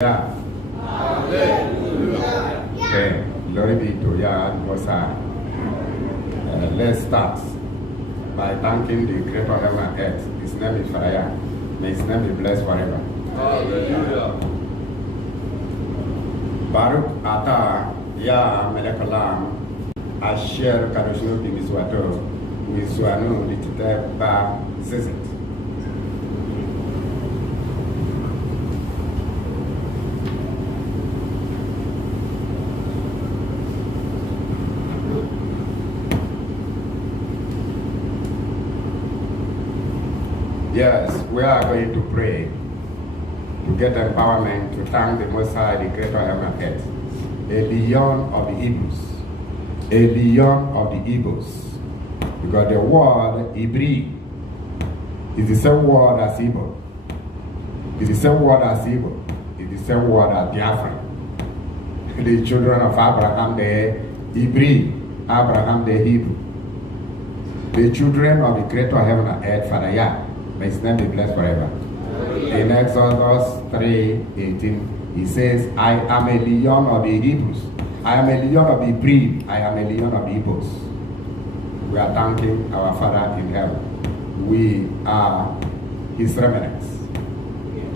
Yeah. Okay. Glory be to Yah Most High. Let's start by thanking the Creator of heaven and earth. His name is Yah. May His name be blessed forever. Hallelujah. Baruch Ata Ya Melekalam Asher Kadoshno Bimiswato Wiswanu Litite Ba Zizit. Yes, we are going to pray to get empowerment to thank the Most High, the Creator of heaven and earth, a Leon of the Hebrews, a Leon of the Hebrews, because the word Hebrew is the same word as Hebrew, it's the same word as Hebrew, it's the same word as Biafra. The children of Abraham, the Hebrew, Abraham, the Hebrew, the children of the Creator of heaven and earth, Father Yah. May His name be blessed forever. In Exodus 3:18, He says, I am a Leon of the Hebrews. I am a Leon of the Hebrew. I am a Leon of the Hebrews. We are thanking our Father in heaven. We are His remnants.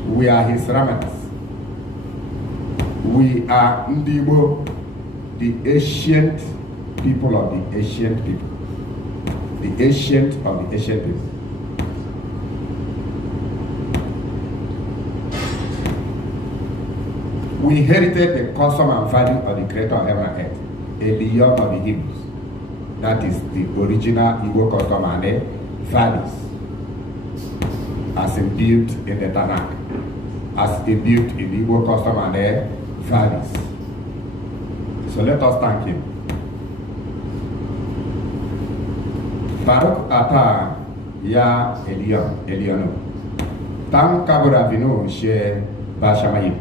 We are His remnants. We are Ndibo, the ancient people of the ancient people. The ancient of the ancient people. We inherited the custom and value of the Creator of heaven and earth, a Leon of the Hebrews. That is the original Igbo custom and values, as imbued in the Tanakh, as imbued in the Igbo custom and values. So let us thank Him. Baruch Ata Ya Elionu. Tam Kabura Vino She Bashamayim.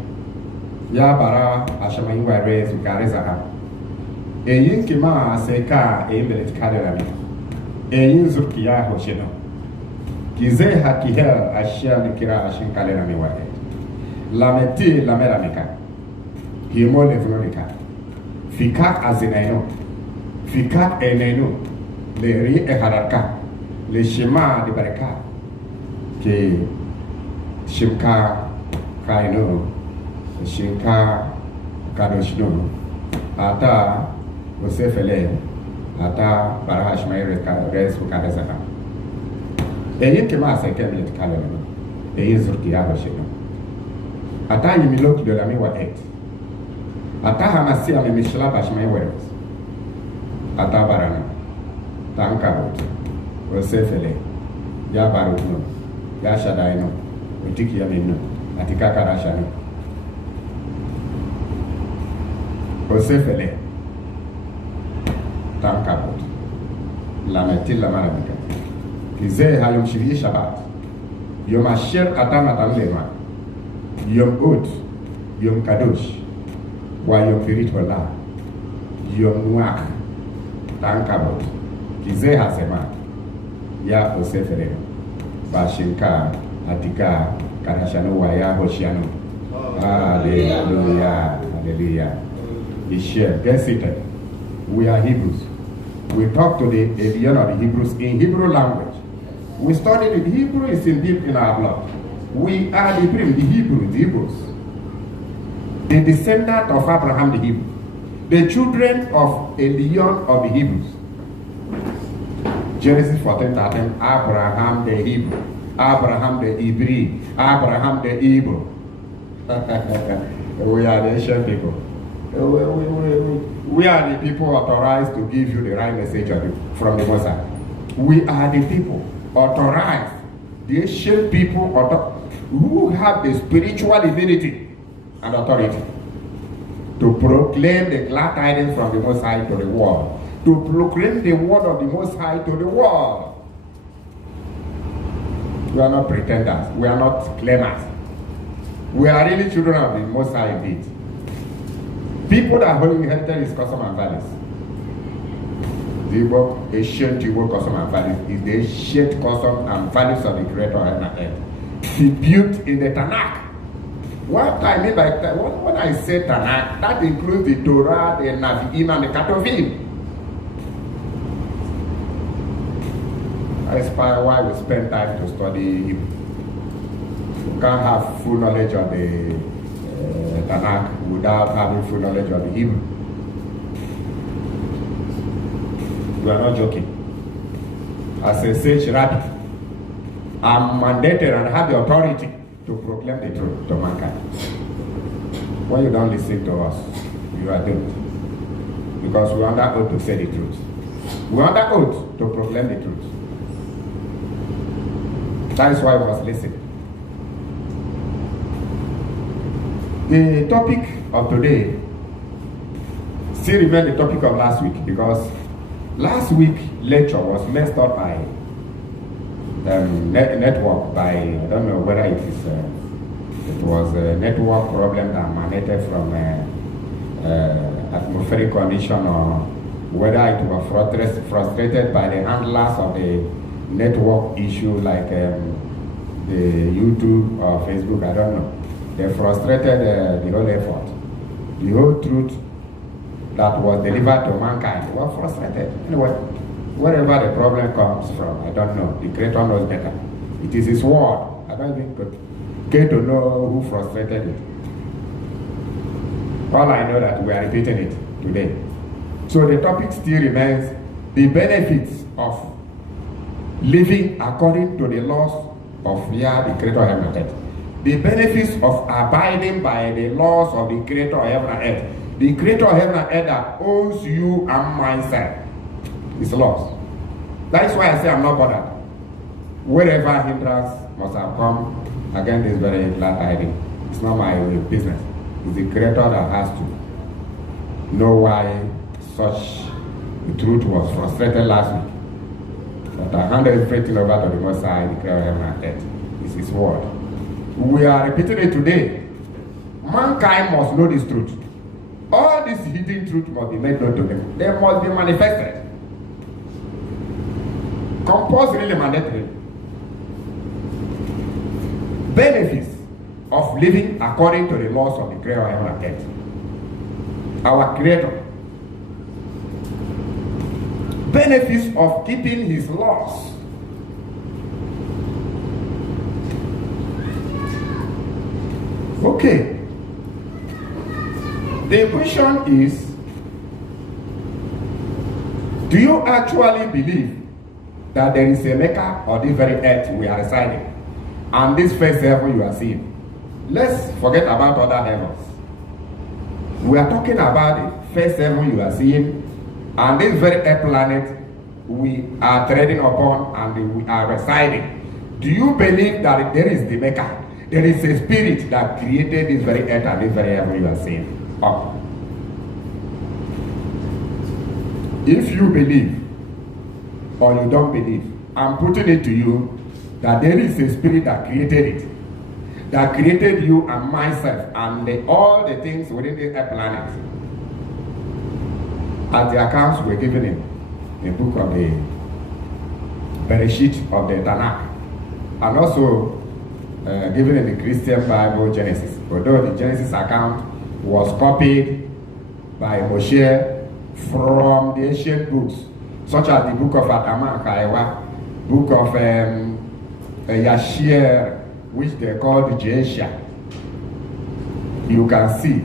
Ya bara ashamayim wa rez ukareza ha. Eyin kima seka eyimelet kaderami. Eyin zurkiya hosheno. Kize hakihel ashia nikira ashin kalerami wa et. Lameti lameramika. Himo levronika. Fikak azinayno. Fikak enayno. Le ri eharaka. Le shema di baraka. Ke shimka kaino. Shinka Kadoshno Ata Osefele Ata Barahashmai Res Ukadazaka. Eyin Kema Sekemet Kalano, Eyin Zurkia Hoshino. Ata Yimilok de la Miwa 8. Ata Hamasia Mimishla Bashmai Wells. Ata Barana Tankabot Osefele Yabarutno Yashadaino Utiki Yamino Atika Karashano. Osefele Tankabot Lameti Lamarabika Kize Hayom Shiri Shabbat Yom Asher Atama Tamlema Yom Ut Yom Kadosh Wa Yom Pirit Wala Yom Nuak Tankabot Kize Hasema Ya Osefele Bashinka Atika Karashano Waya Hoshiano. Hallelujah. Hallelujah. Get seated. We are Hebrews. We talk to the Leon of the Hebrews in Hebrew language. We studied it. Hebrew is indeed in our blood. We are the Hebrews. The descendant of Abraham the Hebrew. The children of a Leon of the Hebrews. Genesis 14:13. Abraham the Hebrew. Abraham the Hebrew. Abraham the Hebrew. We are the ancient people. We are the people authorized to give you the right message from the Most High. We are the people authorized, the ancient people who have the spiritual divinity and authority to proclaim the glad tidings from the Most High to the world, to proclaim the word of the Most High to the world. We are not pretenders. We are not claimers. We are really children of the Most High indeed. People that have inherited His custom and values. The ancient Igbo custom and values is the ancient custom and values of the Creator of heaven and earth. He built in the Tanakh. What I mean by that, when I say Tanakh, that includes the Torah, the Navi'im, and the Ketuvim. That's why we spend time to study Hebrew. You can't have full knowledge of the Tanakh without having full knowledge of the Hebrew. We are not joking. As a sage rabbi, I'm mandated and have the authority to proclaim the truth to mankind. When you don't listen to us, you are doomed. Because we are under oath to say the truth. We are under oath to proclaim the truth. That is why we must listen. The topic of today still remains the topic of last week, because last week's lecture was messed up by network, by, I don't know whether it was a network problem that emanated from atmospheric condition, or whether it was frustrated by the handlers of the network issue, like the YouTube or Facebook, I don't know. They frustrated the whole effort. The whole truth that was delivered to mankind was frustrated. Anyway, wherever the problem comes from, I don't know. The Creator knows better. It is His word. I don't even get to know who frustrated it. All I know that we are repeating it today. So the topic still remains the benefits of living according to the laws of Yah, the Creator of heaven and earth. The benefits of abiding by the laws of the Creator of heaven and earth. The Creator of heaven and earth that owns you and myself. His laws. That is why I say I'm not bothered. Wherever hindrance must have come against this very glad tidings, it's not my business. It's the Creator that has to know why such the truth was frustrated last week. But I handed everything over to the Most High, the Creator of heaven and earth. It's His word. We are repeating it today. Mankind must know this truth. All this hidden truth must be made known to them. They must be manifested. Compulsorily mandatory. Benefits of living according to the laws of the Creator of heaven and earth. Our Creator. Benefits of keeping His laws. Okay. The question is, do you actually believe that there is a maker on this very earth we are residing, and this first heaven you are seeing? Let's forget about other heavens. We are talking about the first heaven you are seeing, and this very earth planet we are treading upon and we are residing. Do you believe that there is the maker? There is a spirit that created this very earth and this very heaven you are seeing up. If you believe or you don't believe, I'm putting it to you that there is a spirit that created it, that created you and myself and all the things within the earth planet. As the accounts were given in the book of the Bereshit of the Tanakh, and also given in the Christian Bible, Genesis. Although the Genesis account was copied by Moshe from the ancient books, such as the book of Adama and Kaiwa, book of Yashir, which they call the Jesha. You can see,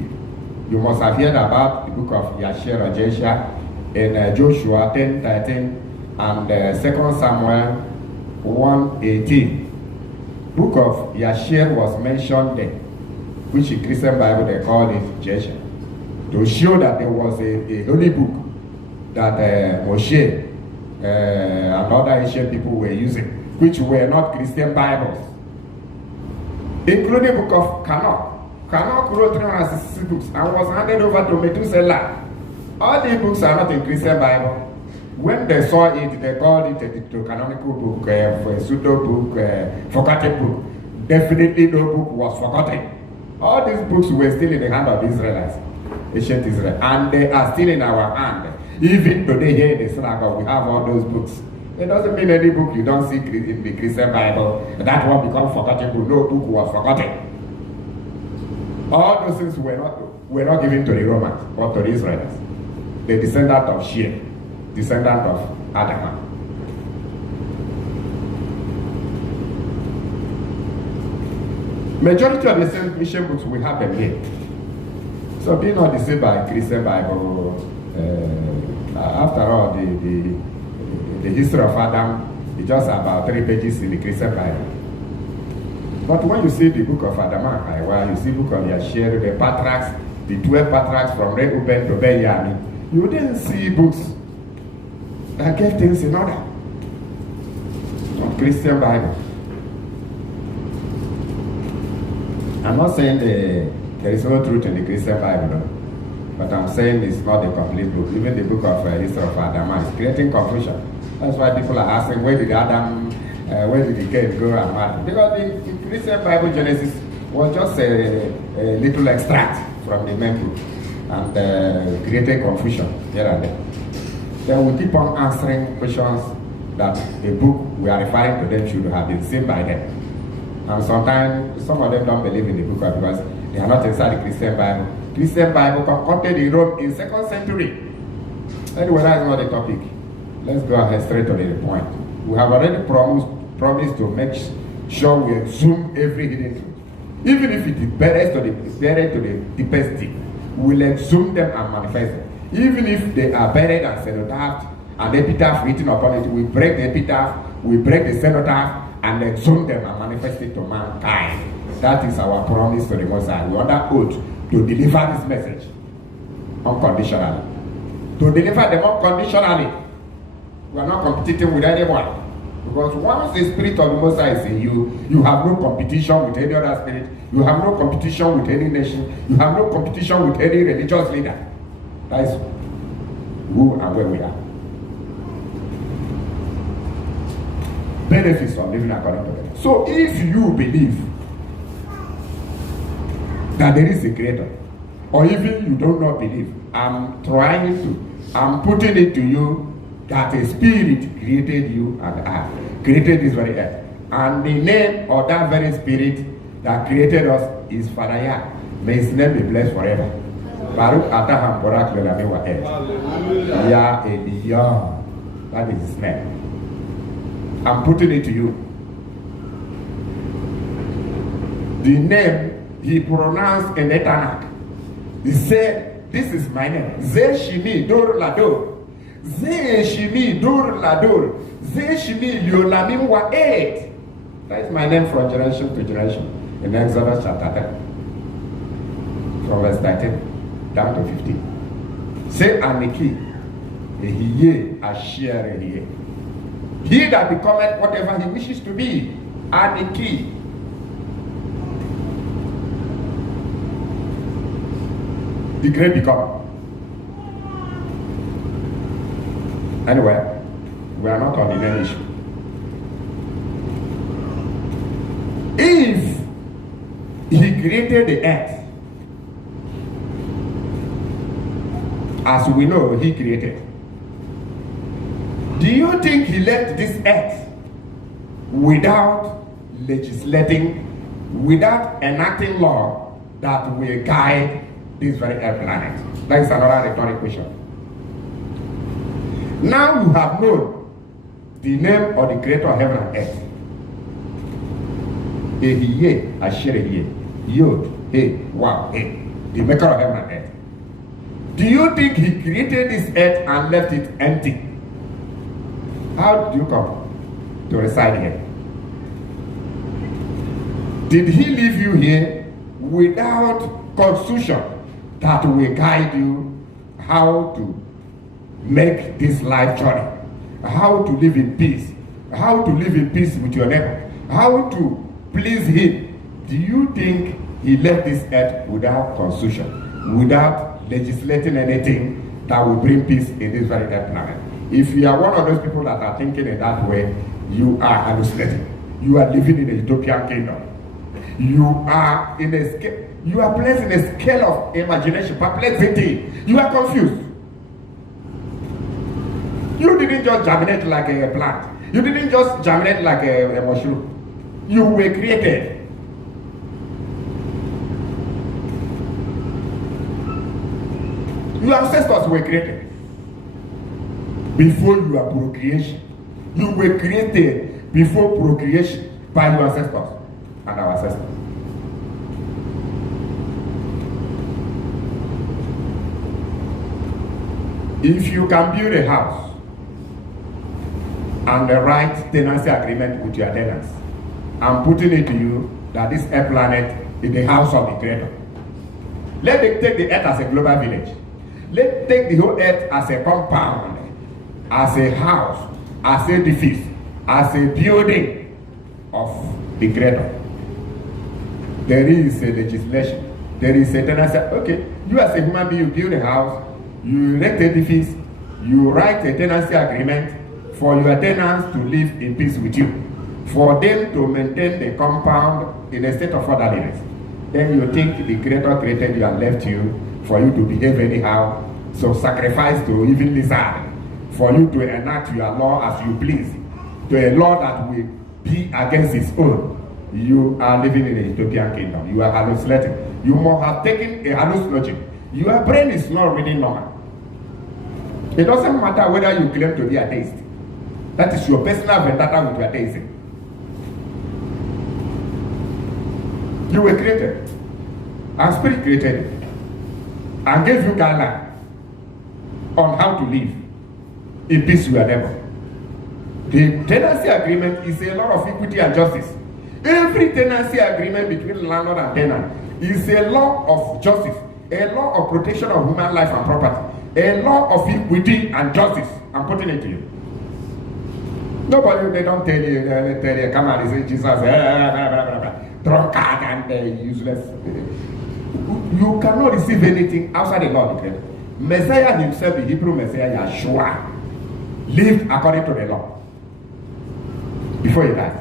you must have heard about the book of Yashir or Jesha in Joshua 10:13 and 2 Samuel 1:18. Book of Yashir was mentioned there, which in Christian Bible they call it Jesha, to show that there was a holy book that Moshe and other ancient people were using, which were not Christian Bibles, including the book of Canaan. Canaan wrote 366 books and was handed over to Methuselah. All these books are not in Christian Bible. When they saw it, they called it a canonical book, a pseudo book, forgotten book. Definitely no book was forgotten. All these books were still in the hand of Israelites, ancient Israel, and they are still in our hand. Even today here in the synagogue, we have all those books. It doesn't mean any book you don't see in the Christian Bible, that one becomes forgotten book. No book was forgotten. All those things were not given to the Romans, but to the Israelites. The descendant of Shear, descendant of Adam. Majority of the same mission books, we have them here. So be not deceived by Christian Bible. After all, the history of Adam is just about 3 pages in the Christian Bible. But when you see the book of Adam and Hawa, you see the book of Yashir, the patriarchs, the 12 patriarchs from Reuben to Benjamin, you didn't see books that gave things in order. Not Christian Bible. I'm not saying there is no truth in the Christian Bible, no? But I'm saying it's not a complete book. Even the book of history of Adam is creating confusion. That's why people are asking, where did the Cain go and marry? Because the Christian Bible Genesis was just a little extract from the main book and created confusion here and there. Then we keep on answering questions that the book we are referring to them should have been seen by them. And sometimes some of them don't believe in the book because they are not inside the Christian Bible. Christian Bible concocted in Rome in 2nd century. Anyway, that's not the topic. Let's go ahead straight to the point. We have already promised to make sure we exhume every hidden truth. Even if it is buried to the deepest deep, we'll exhume them and manifest them. Even if they are buried and cenotaphed and epitaph written upon it, we break the epitaph, we break the cenotaph, and exhume them and manifest it to mankind. That is our promise to the Most High. We are under oath to deliver this message unconditionally. To deliver them unconditionally. We are not competing with anyone. Because once the Spirit of the Most High is in you, you have no competition with any other spirit. You have no competition with any nation. You have no competition with any religious leader. That is who and where we are. Benefits of living according to them. So if you believe that there is a creator, or even you do not believe, I'm putting it to you that a spirit created you and I, created this very earth. And the name of that very spirit that created us is Father Yah. May his name be blessed forever. Baruch Ataham Borak Lelamewa Ed. Yah Elion. That is his name. I'm putting it to you. The name he pronounced in Etanak. He said, this is my name. Ze Shimi Dor Lador. Ze Shimi Dor Lador. Ze Shimi Liolamim Wa Ed. That is my name from generation to generation. In Exodus chapter 10. From verse 13 down to 15. Say Aniki. Ehiye Asher Ehiye. He that becometh whatever he wishes to be. Aniki. The great becomer. Anyway, we are not on the main issue. If he created the earth, as we know he created, do you think he left this earth without legislating, without enacting law that will guide this very earth planet? That is another rhetorical question. Now you have known the name of the creator of heaven and earth. Ehiye, Asherehiye, Yod, He, Wow, He, the maker of heaven and earth. Do you think he created this earth and left it empty? How did you come to reside here? Did he leave you here without constitution that will guide you how to make this life journey, how to live in peace, how to live in peace with your neighbor, how to please him? Do you think he left this earth without constitution, without legislating anything that will bring peace in this very earth planet? If you are one of those people that are thinking in that way, you are hallucinating. You are living in a utopian kingdom. You are in a scale, you are placed in a scale of imagination, perplexity. You are confused. You didn't just germinate like a plant. You didn't just germinate like a mushroom. You were created. Your ancestors were created before your procreation. You were created before procreation by your ancestors and our ancestors. If you can build a house and write tenancy agreement with your tenants, I'm putting it to you that this earth planet is the house of the Creator. Let it take the earth as a global village. Let's take the whole earth as a compound, as a house, as a edifice, as a building of the Creator. There is a legislation. There is a tenancy. Okay, you as a human being, you build a house, you erect an edifice, you write a tenancy agreement for your tenants to live in peace with you, for them to maintain the compound in a state of orderliness. Then you think the Creator created you and left you for you to behave anyhow, so sacrifice to even lizard, for you to enact your law as you please, to a law that will be against its own. You are living in a utopian kingdom. You are hallucinating. You must have taken a hallucinogen. Your brain is not really normal. It doesn't matter whether you claim to be a atheist. That is your personal vendetta with your atheism. You were created, and Spirit created you, and gave you guidelines on how to live in peace with your neighbor. The tenancy agreement is a law of equity and justice. Every tenancy agreement between landlord and tenant is a law of justice, a law of protection of human life and property, a law of equity and justice. I'm putting it to you. Nobody, they don't tell you, come on, they say Jesus, drunkard and useless. You cannot receive anything outside the law. Okay? Messiah himself, the Hebrew Messiah, Yeshua, lived according to the law before he died.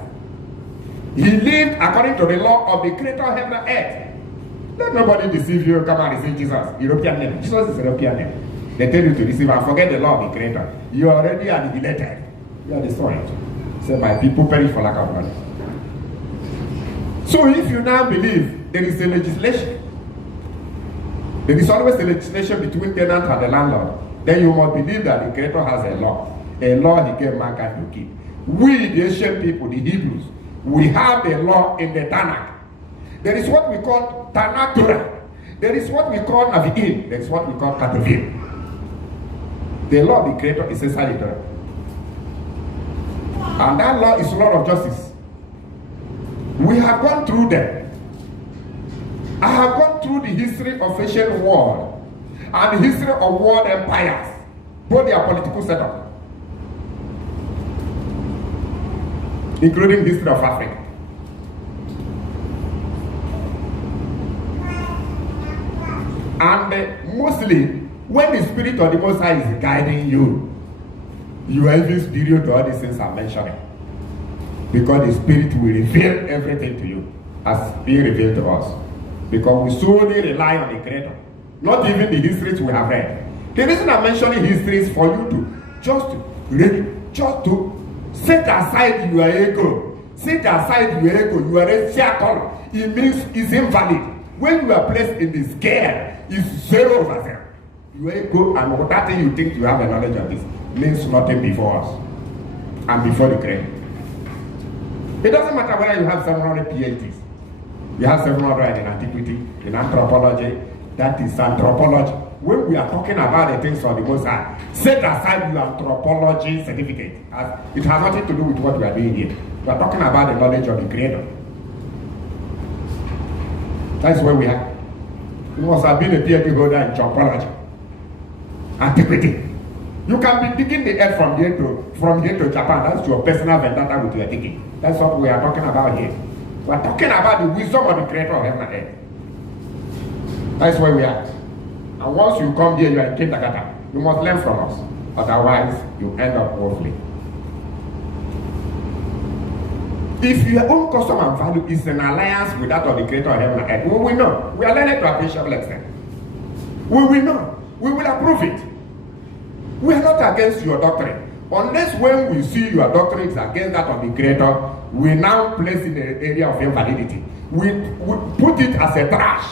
He lived according to the law of the Creator of heaven and earth. Let nobody deceive you. Come on, say Jesus, European name. Jesus is a European name. They tell you to deceive and forget the law of the Creator. You are already annihilated. You are destroyed. Say, my people perish for lack of knowledge. So if you now believe there is a legislation, there is always a legislation between tenant and the landlord, then you must believe that the Creator has a law he gave mankind to keep. We, the ancient people, the Hebrews, we have the law in the Tanakh. There is what we call Tanakh Torah. There is what we call Navi'im. There is what we call Ketuvim. The law of the Creator is inside the Torah. And that law is law of justice. We have gone through them. I have gone through the history of ancient world and the history of world empires, both their political setup, including the history of Africa. And mostly, when the Spirit of the Most High is guiding you, you are even superior to all these things I'm mentioning. Because the Spirit will reveal everything to you as being revealed to us. Because we solely rely on the Creator, not even the histories we have read. The reason I'm mentioning histories for you to just to set aside your ego. Set aside your ego. You are a shackle. It means it's invalid. When you are placed in the scale, it's 0 over 0. Your ego and that thing you think you have a knowledge of this means nothing before us and before the Creator. It doesn't matter whether you have 700 PhDs. You have 700 in antiquity, in anthropology. That is anthropology. When we are talking about the things of the Most High, set aside your anthropology certificate. It has nothing to do with what we are doing here. We are talking about the knowledge of the Creator. That's where we are. You must have been a PhD holder in anthropology, antiquity. You can be digging the earth from here to Japan. That's your personal vendetta with your thinking. That's what we are talking about here. We are talking about the wisdom of the Creator of heaven and earth. That's where we are. And once you come here, you are in kindergarten. You must learn from us. Otherwise, you end up woefully. If your own custom and value is an alliance with that of the Creator of heaven and earth, we will know. We are learning to appreciable extent. We will know. We will approve it. We are not against your doctrine. Unless when we see your doctrine is against that of the Creator, we now place in the area of invalidity. We put it as a trash.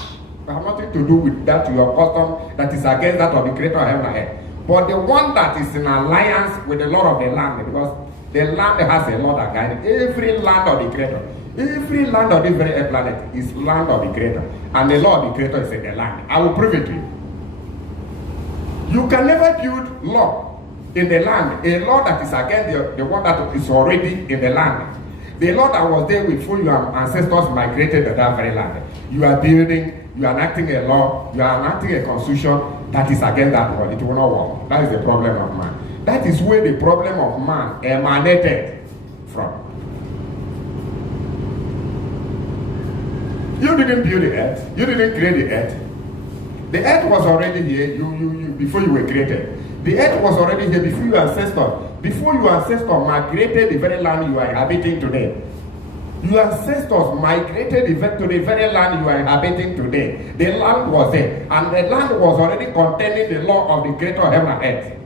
It has nothing to do with that your custom that is against that of the creator of heaven and earth. But the one that is in alliance with the Lord of the land, because the land has a Lord that guides every land of the creator. Every land of this very earth planet is land of the creator. And the Lord of the creator is in the land. I will prove it to you. You can never build law in the land, a law that is against the one that is already in the land. The law that was there before your ancestors migrated to that very land. You are building, you are enacting a law, you are enacting a constitution that is against that law. It will not work. That is the problem of man. That is where the problem of man emanated from. You didn't build the earth. You didn't create the earth. The earth was already here before you were created. The earth was already here before your ancestors. Before your ancestors migrated the very land you are inhabiting today. Your ancestors migrated to the very land you are inhabiting today. The land was there. And the land was already containing the law of the creator of heaven and earth.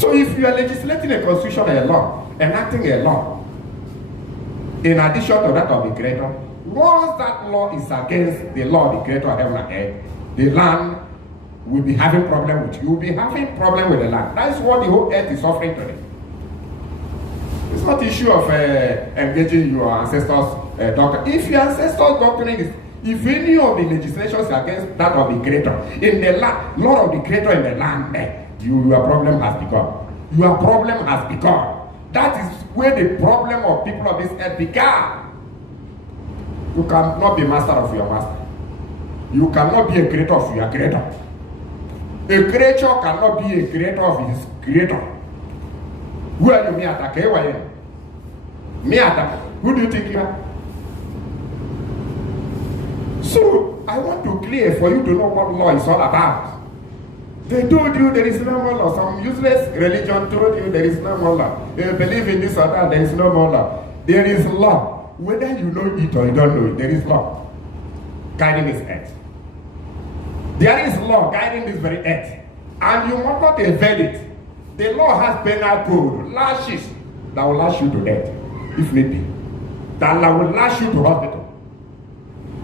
So if you are legislating a constitution, a law, enacting a law, in addition to that of the creator, once that law is against the law of the creator of heaven and earth, the land will be having problem with you. You will be having problem with the land. That is what the whole earth is suffering today. It's not issue of engaging your ancestors' doctrine. If your ancestors' doctrine is, if any of the legislations against that of the creator in the land, Lord of the creator in the land, your problem has begun. Your problem has begun. That is where the problem of people of this earth began. You cannot be master of your master. You cannot be a creator of your creator. A creature cannot be a creator of his creator. Who are you, me attack? Who are you? Me attack. Who do you think you are? So, I want to clear for you to know what law is all about. They told you there is no more law. Some useless religion told you there is no more law. They believe in this or that, there is no more law. There is law. Whether you know it or you don't know it, there is law guiding this earth. There is law guiding this very earth. And you must not evade it. The law has penal code, lashes that will lash you to death, if need be. That will lash you to hospital.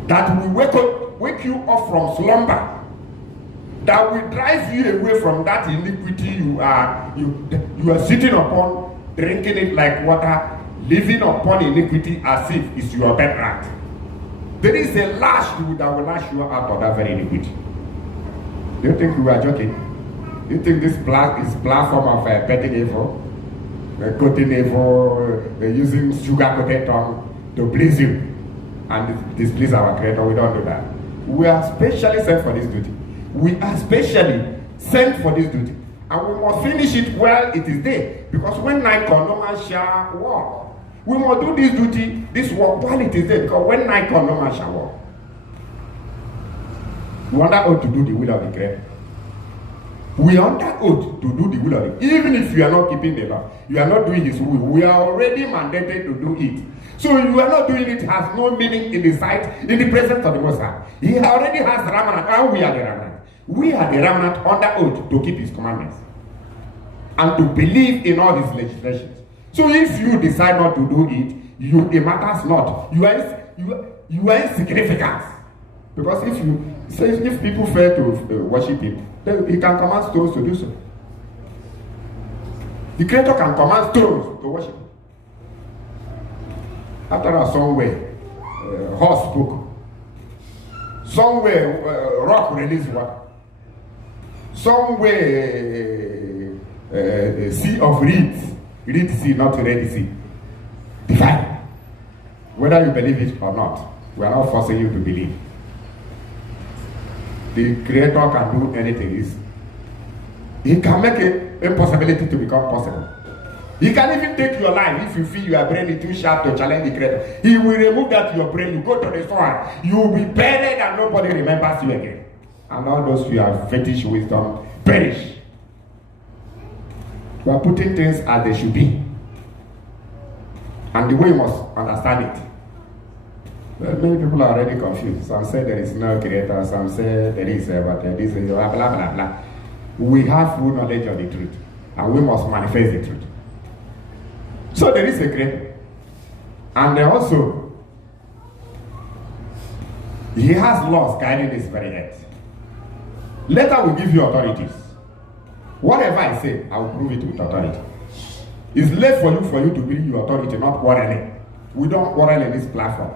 That will wake you up from slumber. That will drive you away from that iniquity you are sitting upon, drinking it like water, living upon iniquity as if it's your birthright. There is a lash that will lash you out of that very iniquity. Do you think we are joking? Do you think this platform of petting evil, coating evil, using sugar-coated tongue to please you and displease our Creator? We don't do that. We are specially sent for this duty. We are specially sent for this duty. And we must finish it while it is there. Because when night comes, no man shall walk. We must do this duty, this work while it is there. Because when night comes, no man shall walk. We are under oath to do the will of the Creator. We are under oath to do the will of the Creator. Even if you are not keeping the law, you are not doing His will, we are already mandated to do it. So you are not doing it has no meaning in the sight, in the presence of the Most High. He already has the remnant, and we are the remnant. We are the remnant under oath to keep His commandments and to believe in all His legislations. So if you decide not to do it, it matters not. You are insignificant. Because if people fail to worship Him, then He can command stones to do so. The Creator can command stones to worship Him. After a somewhere, horse spoke. Somewhere, rock released water. Somewhere, a sea of reeds. Reed sea, not Red Sea. Divine. Whether you believe it or not, we are not forcing you to believe. The Creator can do anything. He can make an impossibility to become possible. He can even take your life if you feel your brain is too sharp to challenge the Creator. He will remove that your brain. You go to the soil. You will be buried and nobody remembers you again. And all those who have fetish wisdom perish. We are putting things as they should be. And the way you must understand it. Well, many people are already confused. Some say there is no Creator. Some say there is, but this is blah, blah, blah, blah. We have full knowledge of the truth. And we must manifest the truth. So there is a Creator. And also, He has laws guiding this very earth. Later will give you authorities. Whatever I say, I will prove it with authority. It's left for you to bring your authority, not quarreling. We don't quarrel in this platform.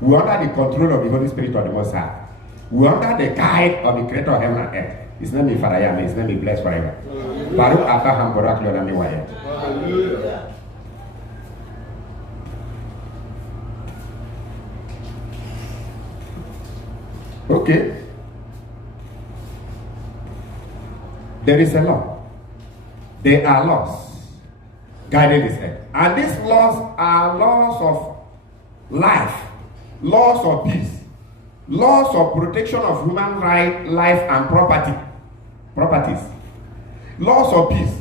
We are under the control of the Holy Spirit of the Most High. We are under the guide of the Creator of heaven and earth. His name is Father Yahweh. His name is blessed forever. Baruch Abraham Barak Lodami Wayet. Okay. There is a law. There are laws guiding this earth. And these laws are laws of life, laws of peace, laws of protection of human right, life and properties, laws of peace,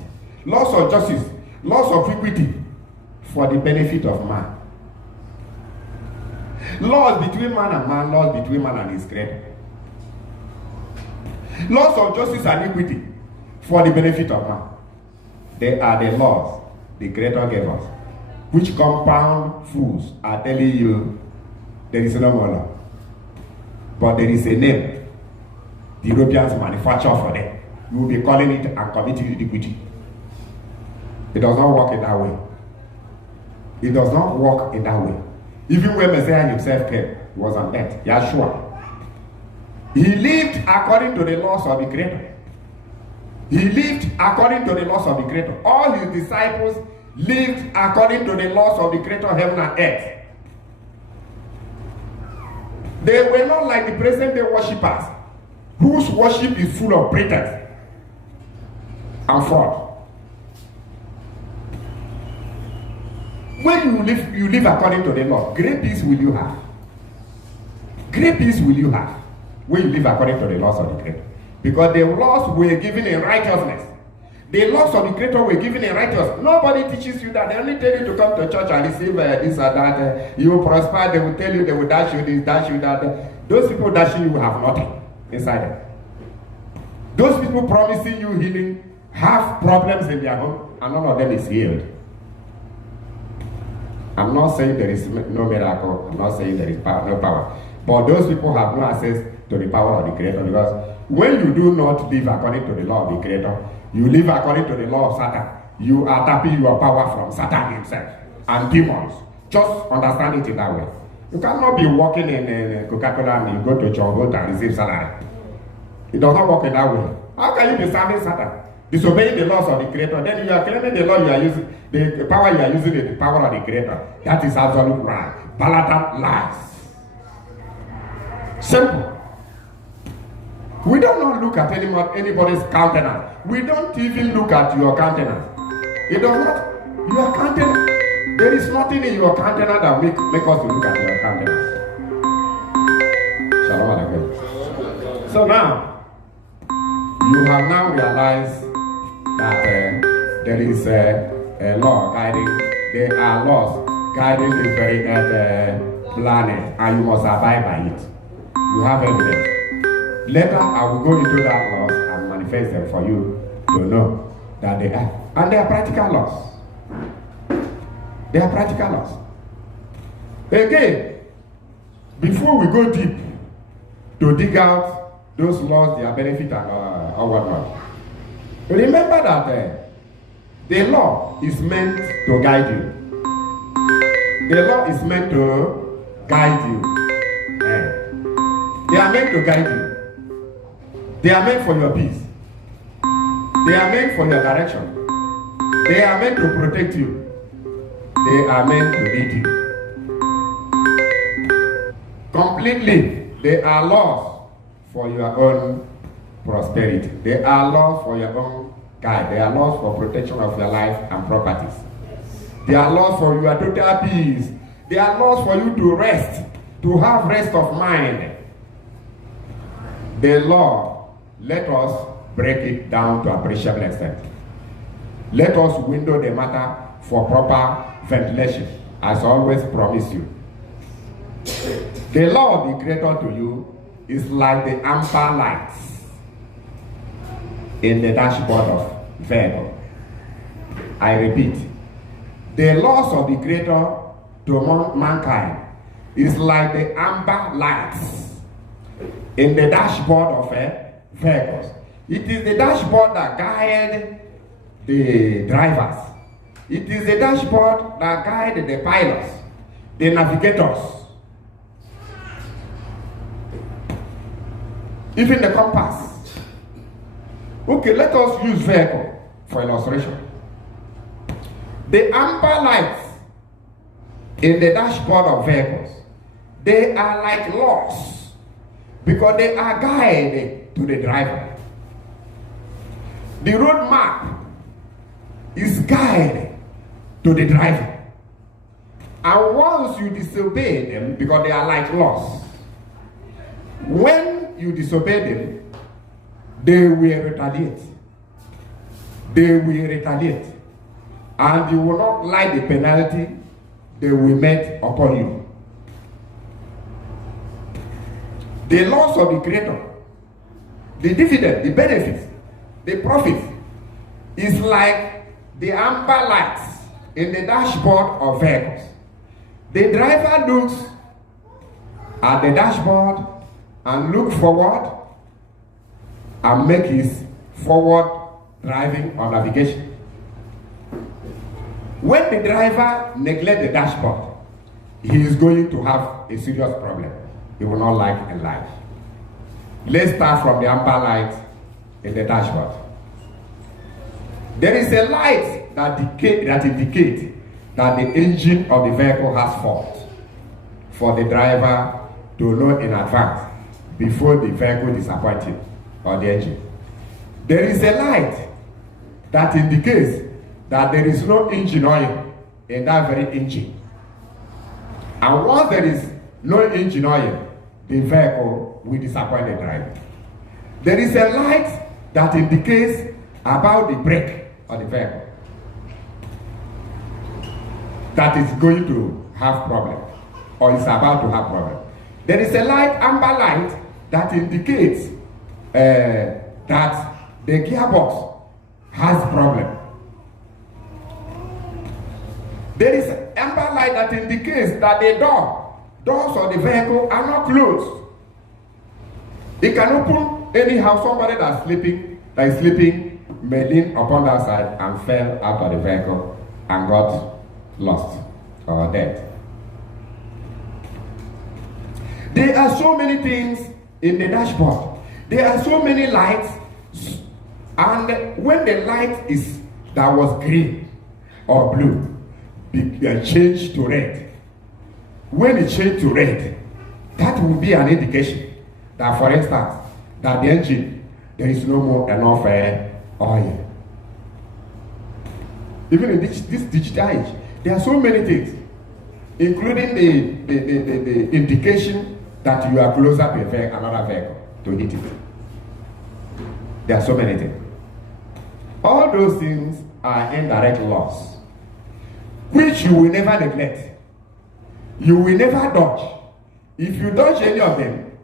laws of justice, laws of equity for the benefit of man. Laws between man and man, laws between man and his creator. Laws of justice and equity for the benefit of man. They are the laws the Creator gave us, which compound fools are telling you there is no more law. But there is a name the Europeans manufacture for them. You will be calling it and committing iniquity. It does not work in that way. It does not work in that way. Even when Messiah himself came, he was on earth, Yeshua. He lived according to the laws of the Creator. He lived according to the laws of the Creator. All his disciples lived according to the laws of the Creator of heaven and earth. They were not like the present day worshippers, whose worship is full of pretense and fraud. When you live according to the law, great peace will you have. Great peace will you have when you live according to the laws of the Creator. Because the laws were given in righteousness. The laws of the Creator were given in righteousness. Nobody teaches you that. They only tell you to come to church and receive this or that. You will prosper. They will tell you, they will dash you this, dash you that. Those people dashing you have nothing inside them. Those people promising you healing have problems in their home, and none of them is healed. I'm not saying there is no miracle. I'm not saying there is no power. But those people have no access to the power of the Creator, because when you do not live according to the law of the Creator, you live according to the law of Satan. You are tapping your power from Satan himself and demons. Just understand it in that way. You cannot be working in Coca-Cola and you go to Chongo and receive salary. It does not work in that way. How can you be serving Satan? Disobeying the laws of the Creator. Then you are claiming the law you are using, the power you are using is the power of the Creator. That is absolute right. Blatant lies. Simple. We don't not look at anybody's countenance. We don't even look at your countenance. It does not. Your countenance. There is nothing in your countenance that make us look at your countenance. Shalom alaikum. So now, you have now realized that there is a law guiding. There are laws guiding this very planet, and you must abide by it. You have evidence. Later, I will go into that laws and manifest them for you to know that they are. And they are practical laws. They are practical laws. Again, before we go deep to dig out those laws, their benefit and whatnot, remember that the law is meant to guide you. The law is meant to guide you. They are meant to guide you. They are meant for your peace. They are meant for your direction. They are meant to protect you. They are meant to lead you. Completely, they are laws for your own prosperity. They are laws for your own guide. They are laws for protection of your life and properties. They are laws for your total peace. They are laws for you to rest, to have rest of mind. The law, let us break it down to appreciable extent. Let us window the matter for proper ventilation, as I always promise you. The law of the Creator to you is like the amber lights in the dashboard of vehicle. I repeat, the laws of the Creator to mankind is like the amber lights in the dashboard of vehicles. It is the dashboard that guides the drivers. It is the dashboard that guides the pilots, the navigators, even the compass. Okay, let us use vehicle for illustration. The amber lights in the dashboard of vehicles, they are like laws because they are guided to the driver. The road map is guided to the driver. And once you disobey them, because they are like laws, when you disobey them, they will retaliate. They will retaliate. And you will not like the penalty they will make upon you. The laws of the Creator, the dividend, the benefits, the profit, is like the amber lights in the dashboard of vehicles. The driver looks at the dashboard and look forward and make his forward driving or navigation. When the driver neglects the dashboard, he is going to have a serious problem. He will not like in life. Let's start from the amber light in the dashboard. There is a light that indicates that the engine of the vehicle has fault for the driver to know in advance before the vehicle disappoints him or the engine. There is a light that indicates that there is no engine oil in that very engine. And once there is no engine oil, the vehicle will disappoint the driver. There is a light that indicates about the brake of the vehicle that is going to have problem or is about to have problem. There is a light, amber light, that indicates that the gearbox has problem. There is amber light that indicates that the doors of the vehicle are not closed. It can open anyhow. Somebody that is sleeping may lean upon that side and fell out of the vehicle and got lost or dead. There are so many things in the dashboard. There are so many lights, and when the light that was green or blue change to red, when it changed to red, that will be an indication that, for instance, that the engine, there is no more enough oil. Even in this digital age, there are so many things, including the indication that you are closer to another vehicle to hit it. There are so many things. All those things are indirect laws, which you will never neglect. You will never dodge. If you dodge any of them,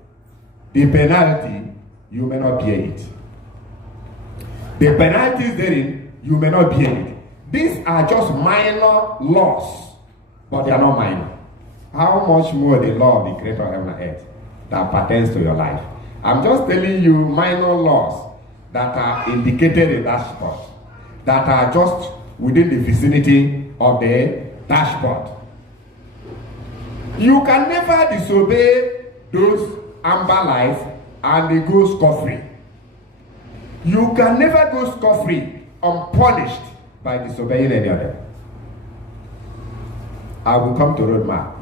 the penalty, you may not bear it. The penalties therein, you may not bear it. These are just minor laws, but they are not minor. How much more the law of the Creator of heaven and earth that pertains to your life? I'm just telling you minor laws that are indicated in dashboard, that are just within the vicinity of the dashboard. You can never disobey those amber lights and they go scot-free. You can never go scot-free unpunished by disobeying any of them. I will come to roadmap.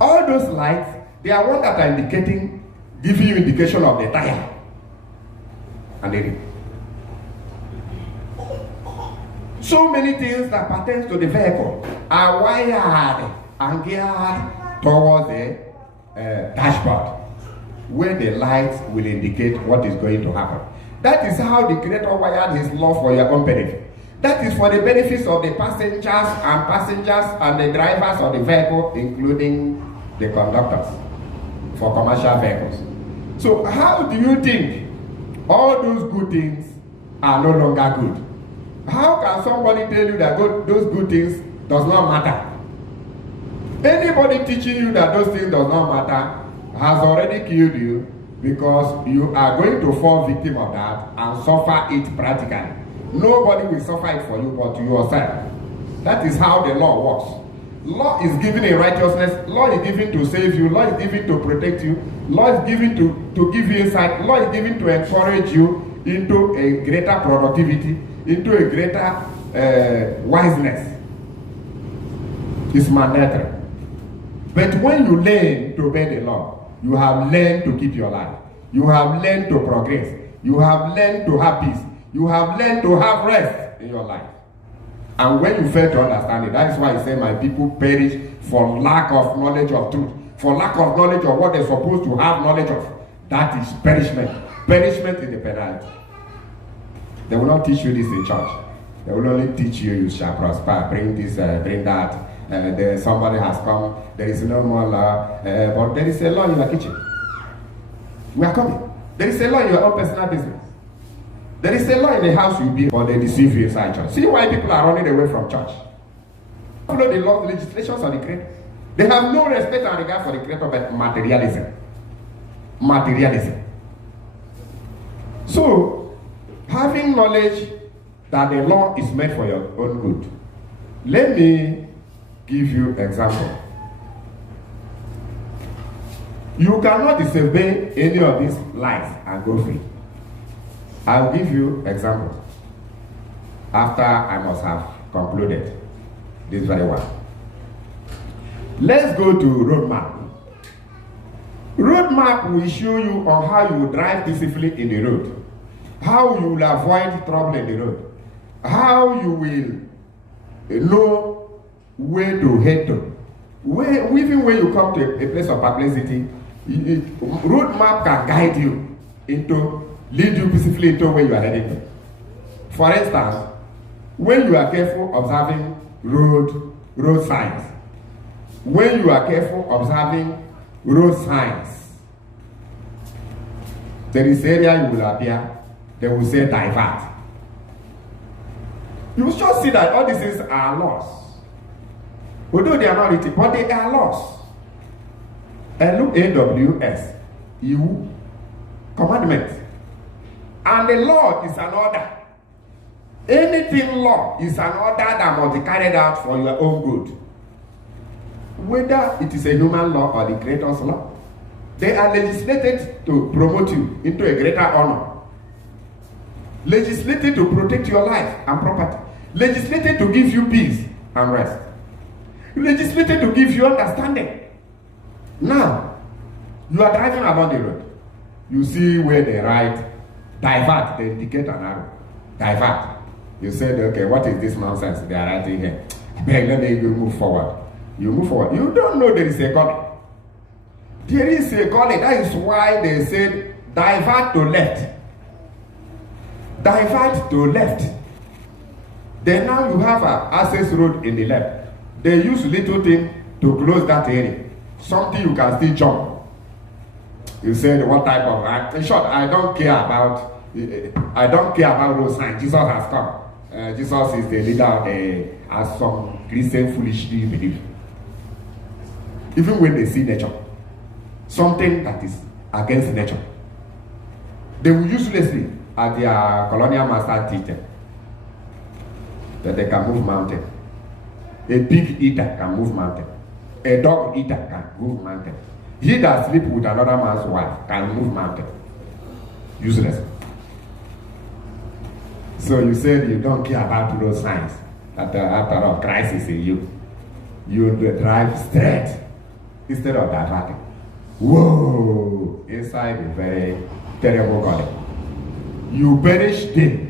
All those lights, they are ones that are indicating, giving you indication of the tire and the rim. So many things that pertain to the vehicle are wired and geared towards the dashboard, where the lights will indicate what is going to happen. That is how the Creator wired his law for your own benefit. That is for the benefits of the passengers and the drivers of the vehicle, including the conductors for commercial vehicles. So how do you think all those good things are no longer good? How can somebody tell you that those good things does not matter? Anybody teaching you that those things does not matter has already killed you, because you are going to fall victim of that and suffer it practically. Nobody will suffer it for you but yourself. That is how the law works. Law is given in righteousness. Law is given to save you. Law is given to protect you. Law is given to give you insight. Law is given to encourage you into a greater productivity, into a greater wiseness. It's mandatory. But when you learn to obey the law, you have learned to keep your life. You have learned to progress. You have learned to have peace. You have learned to have rest in your life. And when you fail to understand it, that is why he said, my people perish for lack of knowledge of truth. For lack of knowledge of what they're supposed to have knowledge of. That is perishment. Perishment is the penalty. They will not teach you this in church. They will only teach you, you shall prosper. Bring this, bring that. Somebody has come. There is no more law. But there is a law in your kitchen. We are coming. There is a law in your own personal business. There is a law in the house you build, but they deceive you inside church. See why people are running away from church. Follow the law, legislations of the Creator. They have no respect and regard for the Creator, but materialism. Materialism. So, having knowledge that the law is meant for your own good. Let me give you an example. You cannot disobey any of these lies and go free. I'll give you examples after I must have concluded this very one. Let's go to roadmap. Roadmap will show you on how you will drive peacefully in the road, how you will avoid trouble in the road, how you will know where to head to. Even when you come to a place of perplexity, roadmap can guide you into, lead you peacefully into where you are heading to. For instance, when you are careful observing road signs, when you are careful observing road signs, there is area you will appear, they will say divert. You will just see that all these things are laws. Although they are not written, but they are laws. LAWS, EU, commandment. And the law is an order. Anything law is an order that must be carried out for your own good. Whether it is a human law or the Creator's law, they are legislated to promote you into a greater honor. Legislated to protect your life and property. Legislated to give you peace and rest. Legislated to give you understanding. Now, you are driving along the road. You see where they write, divert, they indicate an arrow. Divert. You said, okay, what is this nonsense they are writing here? Let me move forward. You move forward. You don't know there is a calling. There is a calling. That is why they said, divert to left. Divert to left. Then now you have an access road in the left. They use little thing to close that area. Something you can still jump. You said what type of, in short, I don't care about road signs. Jesus has come. Jesus is the leader of as some Christian foolishly believe. Even when they see nature, something that is against nature, they will uselessly, as their colonial master teach them, that they can move mountain. A pig eater can move mountain. A dog eater can move mountain. He that sleep with another man's wife can move mountain. Useless. So you said you don't care about those signs. After all, Christ is in you. You drive straight instead of diverting. Whoa! Inside a very terrible God. You perish there.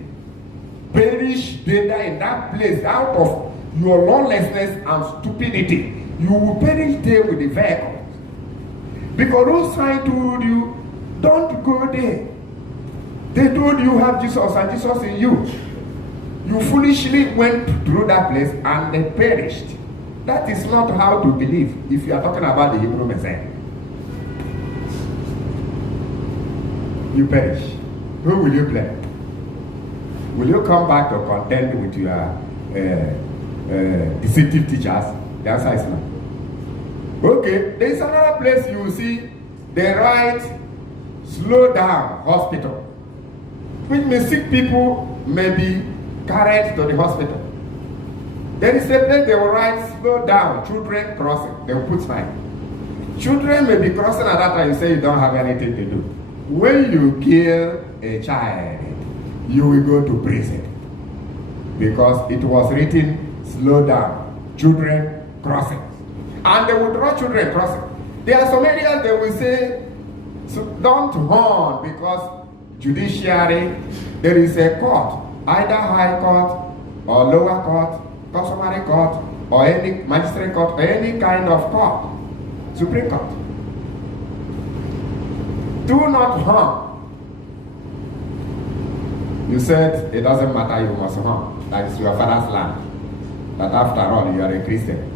Perish there in that place out of your lawlessness and stupidity. You will perish there with the vehicles. Because those signs told you, don't go there. They told you have Jesus and Jesus in you. You foolishly went through that place and they perished. That is not how to believe if you are talking about the Hebrew Messiah. You perish. Who will you blame? Will you come back to contend with your deceptive teachers? The answer is no. Okay, there is another place you will see they write slow down hospital, which means sick people may be carried to the hospital. There is a place they will write slow down, children crossing. They will put sign. Children may be crossing at that time. You say you don't have anything to do. When you kill a child, you will go to prison, because it was written slow down, children crossing. And they will draw children crossing. There are some areas they will say, so don't horn, because judiciary, there is a court, either high court or lower court, customary court, or any magistrate court, or any kind of court, Supreme Court. Do not harm. You said it doesn't matter, you must harm. That is your father's land. But after all, you are a Christian.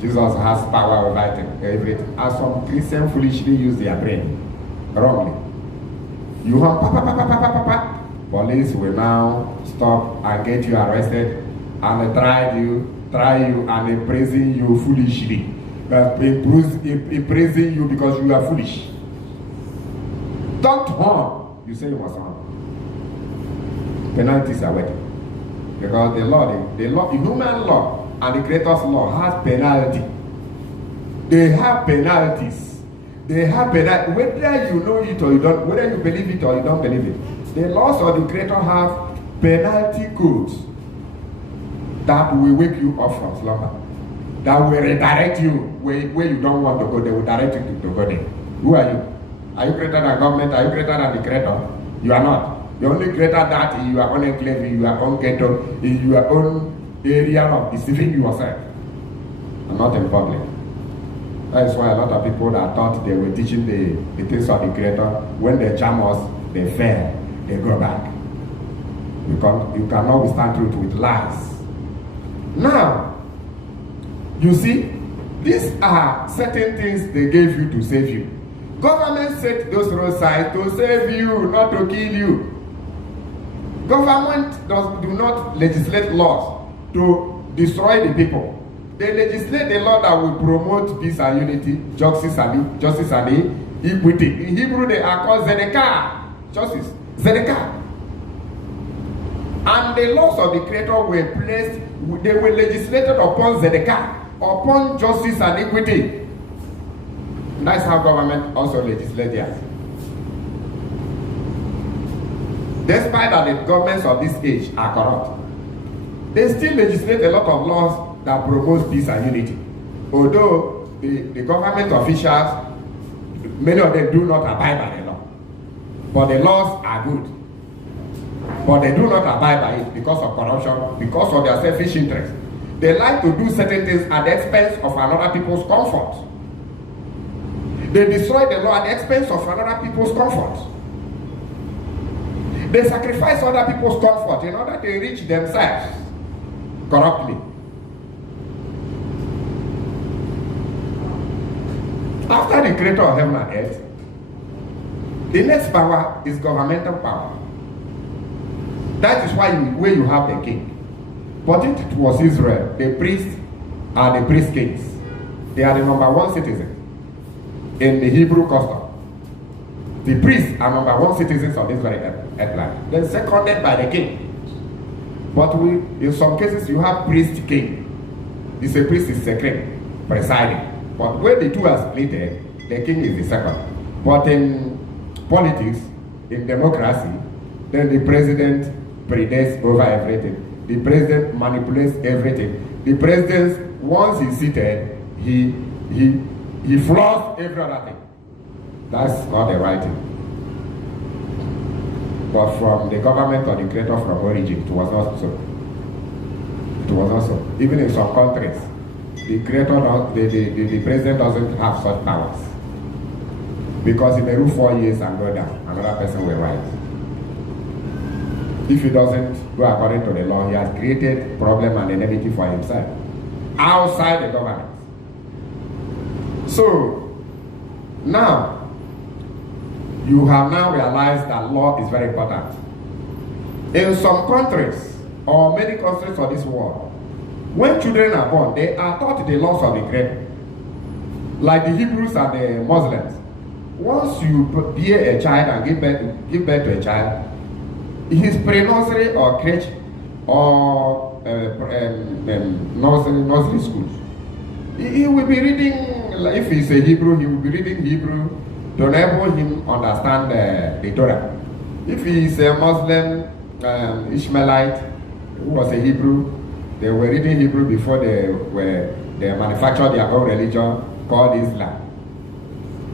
Jesus has power over everything. As some Christians foolishly use their brain wrongly. You harm, police will now stop and get you arrested and try you and imprison you foolishly. Imprison you because you are foolish. Don't harm. You say you must harm. Penalties are waiting. Because the human law and the Creator's law has penalty. They have penalties. They have penalty. Whether you know it or you don't, whether you believe it or you don't believe it. The laws of the Creator have penalty codes that will wake you up from slumber. That will redirect you where you don't want to go. They will direct you to go there. Who are you? Are you greater than government? Are you greater than the Creator? You are not. You're only greater that in your own enclave, in your own ghetto, in your own area of deceiving yourself, and not in public. That is why a lot of people that thought they were teaching the things of the Creator, when they jam us, they fail, they go back. You cannot withstand truth with lies. Now, you see, these are certain things they gave you to save you. Government set those roadsides to save you, not to kill you. Government do not legislate laws to destroy the people. They legislate a law that will promote peace and unity, justice and equity. In Hebrew, they are called Zedekah. Justice. Zedekah. And the laws of the Creator were placed, they were legislated upon Zedekah, upon justice and equity. And that's how government also legislates theirs. Despite that the governments of this age are corrupt, they still legislate a lot of laws that promote peace and unity. Although the government officials, many of them do not abide by the law. But the laws are good. But they do not abide by it because of corruption, because of their selfish interest. They like to do certain things at the expense of another people's comfort. They destroy the law at the expense of another people's comfort. They sacrifice other people's comfort in order to enrich themselves corruptly. After the Creator of heaven and earth, the next power is governmental power. That is why where you have the king. But it was Israel, the priests are the priest kings. They are the number one citizen in the Hebrew custom. The priests are number one citizens of this very earthland. Then seconded by the king. But in some cases you have priest king. This a priest is a king presiding. But when the two are split, the king is the second. But in politics, in democracy, then the president predates over everything. The president manipulates everything. The president, once he's seated, he flaws every other thing. That's not the right thing. But from the government or the Creator from origin, it was not so. It was not so. Even in some countries, the Creator, the president doesn't have such powers. Because he may rule 4 years and go down, another person will rise. If he doesn't go according to the law, he has created problem and enmity for himself outside the government. So, now, you have now realized that law is very important. In some countries, or many countries of this world, when children are born, they are taught the laws of the Creator. like the Hebrews and the Muslims. Once you bear a child and give birth to a child, his pre-nursery or crèche or nursery schools, he will be reading, if he's a Hebrew, he will be reading Hebrew to enable him understand the Torah. If he is a Muslim Ishmaelite who was a Hebrew, they were reading Hebrew before they manufactured their own religion called Islam.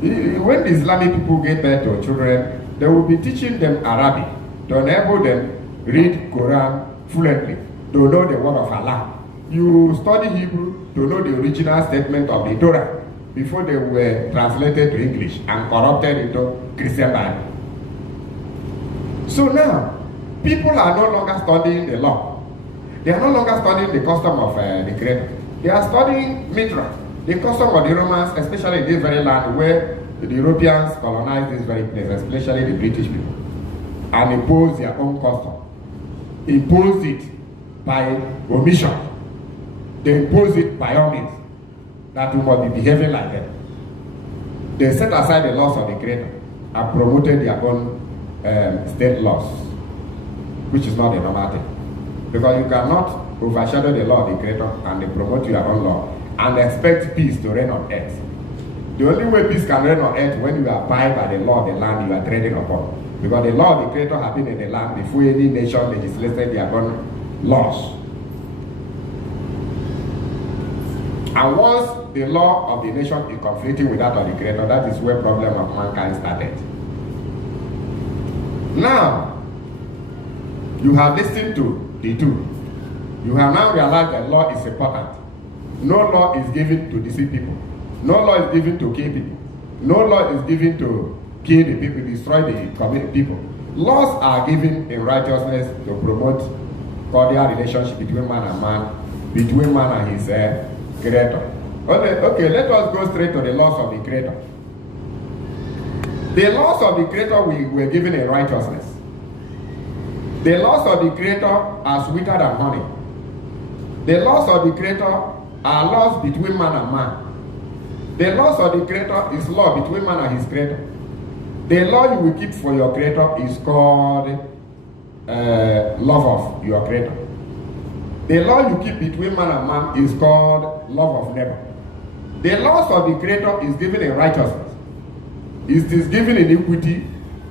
When the Islamic people get birth to children, they will be teaching them Arabic to enable them read Quran fluently, to know the word of Allah. You study Hebrew to know the original statement of the Torah before they were translated to English and corrupted into Christian Bible. So now, people are no longer studying the law. They are no longer studying the custom of the Creator. They are studying Mitra, the custom of the Romans, especially in this very land where the Europeans colonized this very place, especially the British people, and imposed their own custom. Imposed it by omission. They imposed it by all means, that we must be behaving like them. They set aside the laws of the Creator and promoted their own state laws, which is not a normal thing. Because you cannot overshadow the law of the Creator and they promote your own law and expect peace to reign on earth. The only way peace can reign on earth when you abide by the law of the land you are treading upon. Because the law of the Creator has been in the land before any nation legislated their own laws. And once the law of the nation is conflicting with that of the Creator, that is where the problem of mankind started. Now, you have listened to the two. You have now realized that law is important. No law is given to deceive people. No law is given to kill people. No law is given to kill the people, destroy the people. Laws are given in righteousness to promote cordial relationship between man and man, between man and his Creator. Okay, let us go straight to the laws of the Creator. The laws of the Creator were given in righteousness. The laws of the Creator are sweeter than honey. The laws of the Creator are laws between man and man. The laws of the Creator is law between man and his Creator. The law you will keep for your Creator is called love of your Creator. The law you keep between man and man is called love of neighbor. The laws of the Creator is given in righteousness. It is given in equity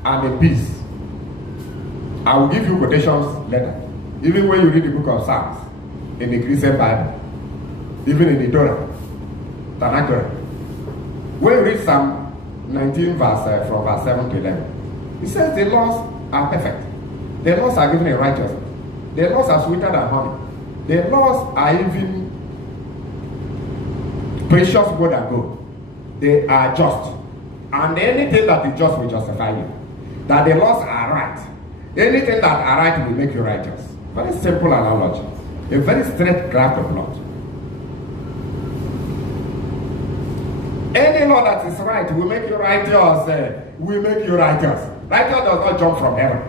and in peace. I will give you quotations later. Even when you read the book of Psalms in the Christian Bible, even in the Torah, Tanakh. When you read Psalm 19 from verse 7 to 11, it says the laws are perfect. The laws are given in righteousness. The laws are sweeter than honey. The laws are even precious more than gold. They are just. And anything that is just will justify you. That the laws are right. Anything that are right will make you righteous. Very simple analogy. A very straight graph of law. Any law that is right will make you righteous. Will make you righteous. Righteous does not jump from heaven.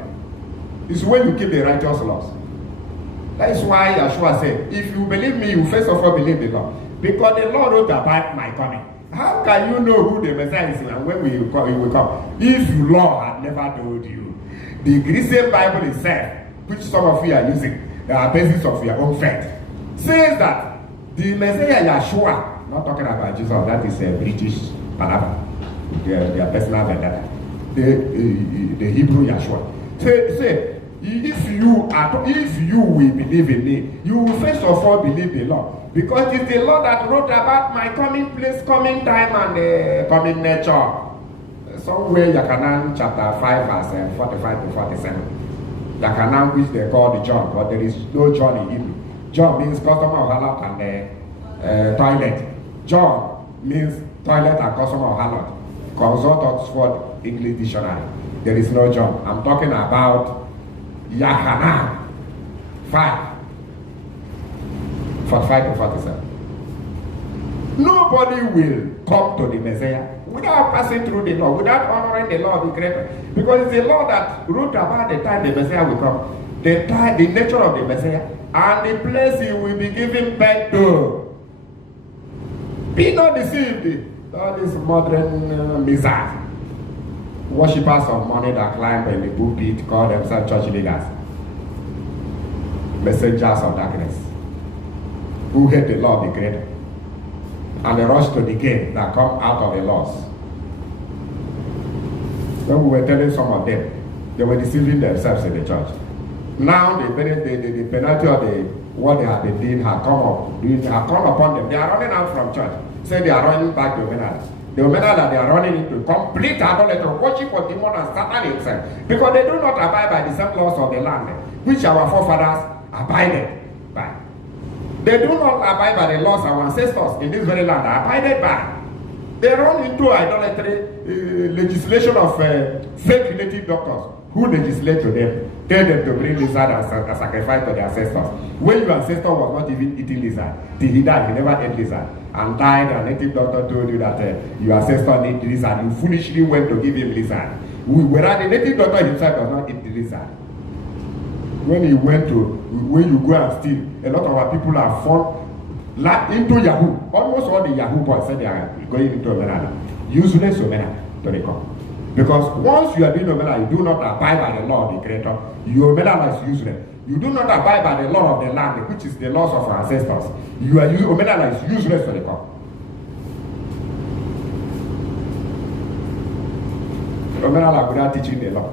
It's when you keep the righteous laws. That is why Yeshua said, if you believe me, you first of all believe the law. Because the law wrote about my coming. How can you know who the Messiah is and when he will come? If your law had never told you. The Christian Bible itself, which some of you are using, the basis of your own faith, says that the Messiah Yeshua, not talking about Jesus, that is a British palaver, their personal vendetta. The Hebrew Yeshua. Say, if you will believe in me, you will first of all believe the law. Because it's the law that wrote about my coming place, coming time, and coming nature. Somewhere Yakanan chapter 5 verse 45 to 47. Yakanan, which they call the John, but there is no John in Hebrew. John means customer of halal and toilet. John means toilet and customer of halal. Consult Oxford English Dictionary. There is no John. I'm talking about Yakanan 5. 45 to 47. Nobody will come to the Messiah without passing through the law, without honoring the law of the Creator. Because it's the law that wrote about the time the Messiah will come, the nature of the Messiah, and the place he will be given birth to. Be not deceived. All these modern missiles, worshippers of money that climb in the pulpit call themselves church leaders, messengers of darkness, who hate the law of the Creator, and the rush to the gain that come out of the laws. When we were telling some of them, they were deceiving themselves in the church. Now the penalty of what they have been doing has come upon them. They are running out from church. Say they are running back to Omenala. The Omenala they are running into complete idolatry, worship of demon and Satan himself. Because they do not abide by the same laws of the land, which our forefathers abided by. They do not abide by the laws our ancestors in this very land abided by. They run into idolatry, legislation of fake native doctors who legislate to them, tell them to bring lizard and sacrifice to their ancestors. When your ancestor was not even eating lizard, till he died, he never ate lizard, and died, and native doctor told you that your ancestor needs lizard. You foolishly went to give him lizard. Whereas the native doctor himself does not eat the lizard. When you go and steal, a lot of our people are fall into Yahoo. Almost all the Yahoo boys say they are going into Omenala. Useless Omenala to the come. Because once you are doing Omenala, you do not abide by the law of the Creator. Your Omenala is useless. You do not abide by the law of the land, which is the laws of our ancestors. Omenala is useless to the come. Omenala without teaching the law.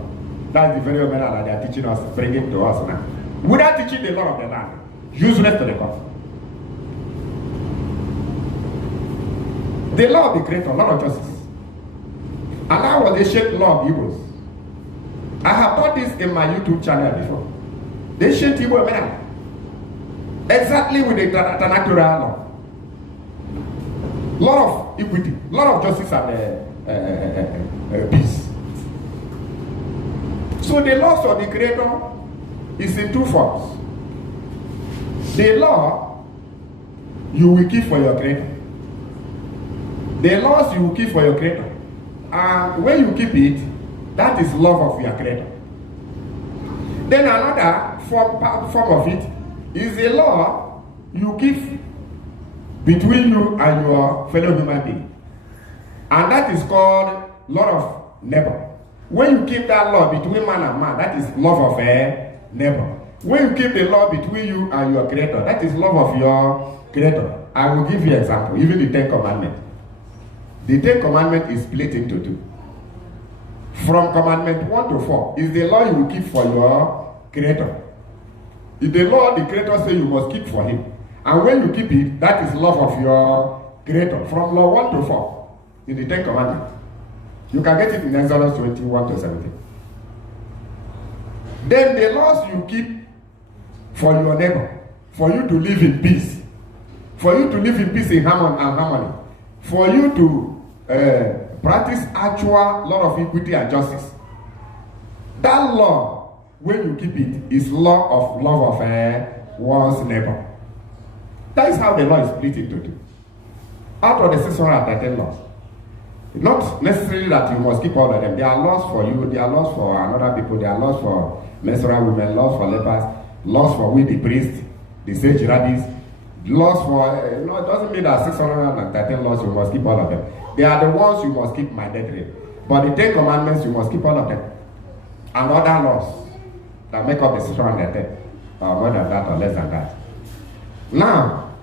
That's the very Omenala they are teaching us, bringing to us now. Without teaching the law of the land, useless to the come. The law of the Creator, law of justice. And that was the ancient law of Hebrews. I have taught this in my YouTube channel before. The ancient Hebrew man. Exactly with the vernacular law. Lot of equity, lot of justice and peace. So the laws of the Creator is in two forms. The law you will keep for your Creator. The laws you will keep for your Creator. And when you keep it, that is love of your Creator. Then another form of it is a law you keep between you and your fellow human being. And that is called law of neighbor. When you keep that law between man and man, that is love of a neighbor. When you keep the law between you and your Creator, that is love of your Creator. I will give you an example, even the 10 Commandments. The 10 Commandments is split into two. From Commandment 1 to 4 is the law you will keep for your Creator. If the law the Creator says you must keep for him, and when you keep it, that is love of your Creator. From law 1 to 4 in the 10 Commandments. You can get it in Exodus 21 to 17. Then the laws you keep for your neighbor, for you to live in peace, for you to live in peace in harmony, for you to practice actual law of equity and justice. That law, when you keep it, is law of love of one's neighbor. That is how the law is split into two. Out of the 613 laws, not necessarily that you must keep all of them. There are laws for you, there are laws for another people, there are laws for menstrual women, laws for lepers, laws for we the priests, the sage rabbis, laws for, it doesn't mean that 613 laws you must keep all of them. They are the ones you must keep mandatory. But the 10 Commandments, you must keep all of them. And other laws that make up the 613, or more than that or less than that. Now,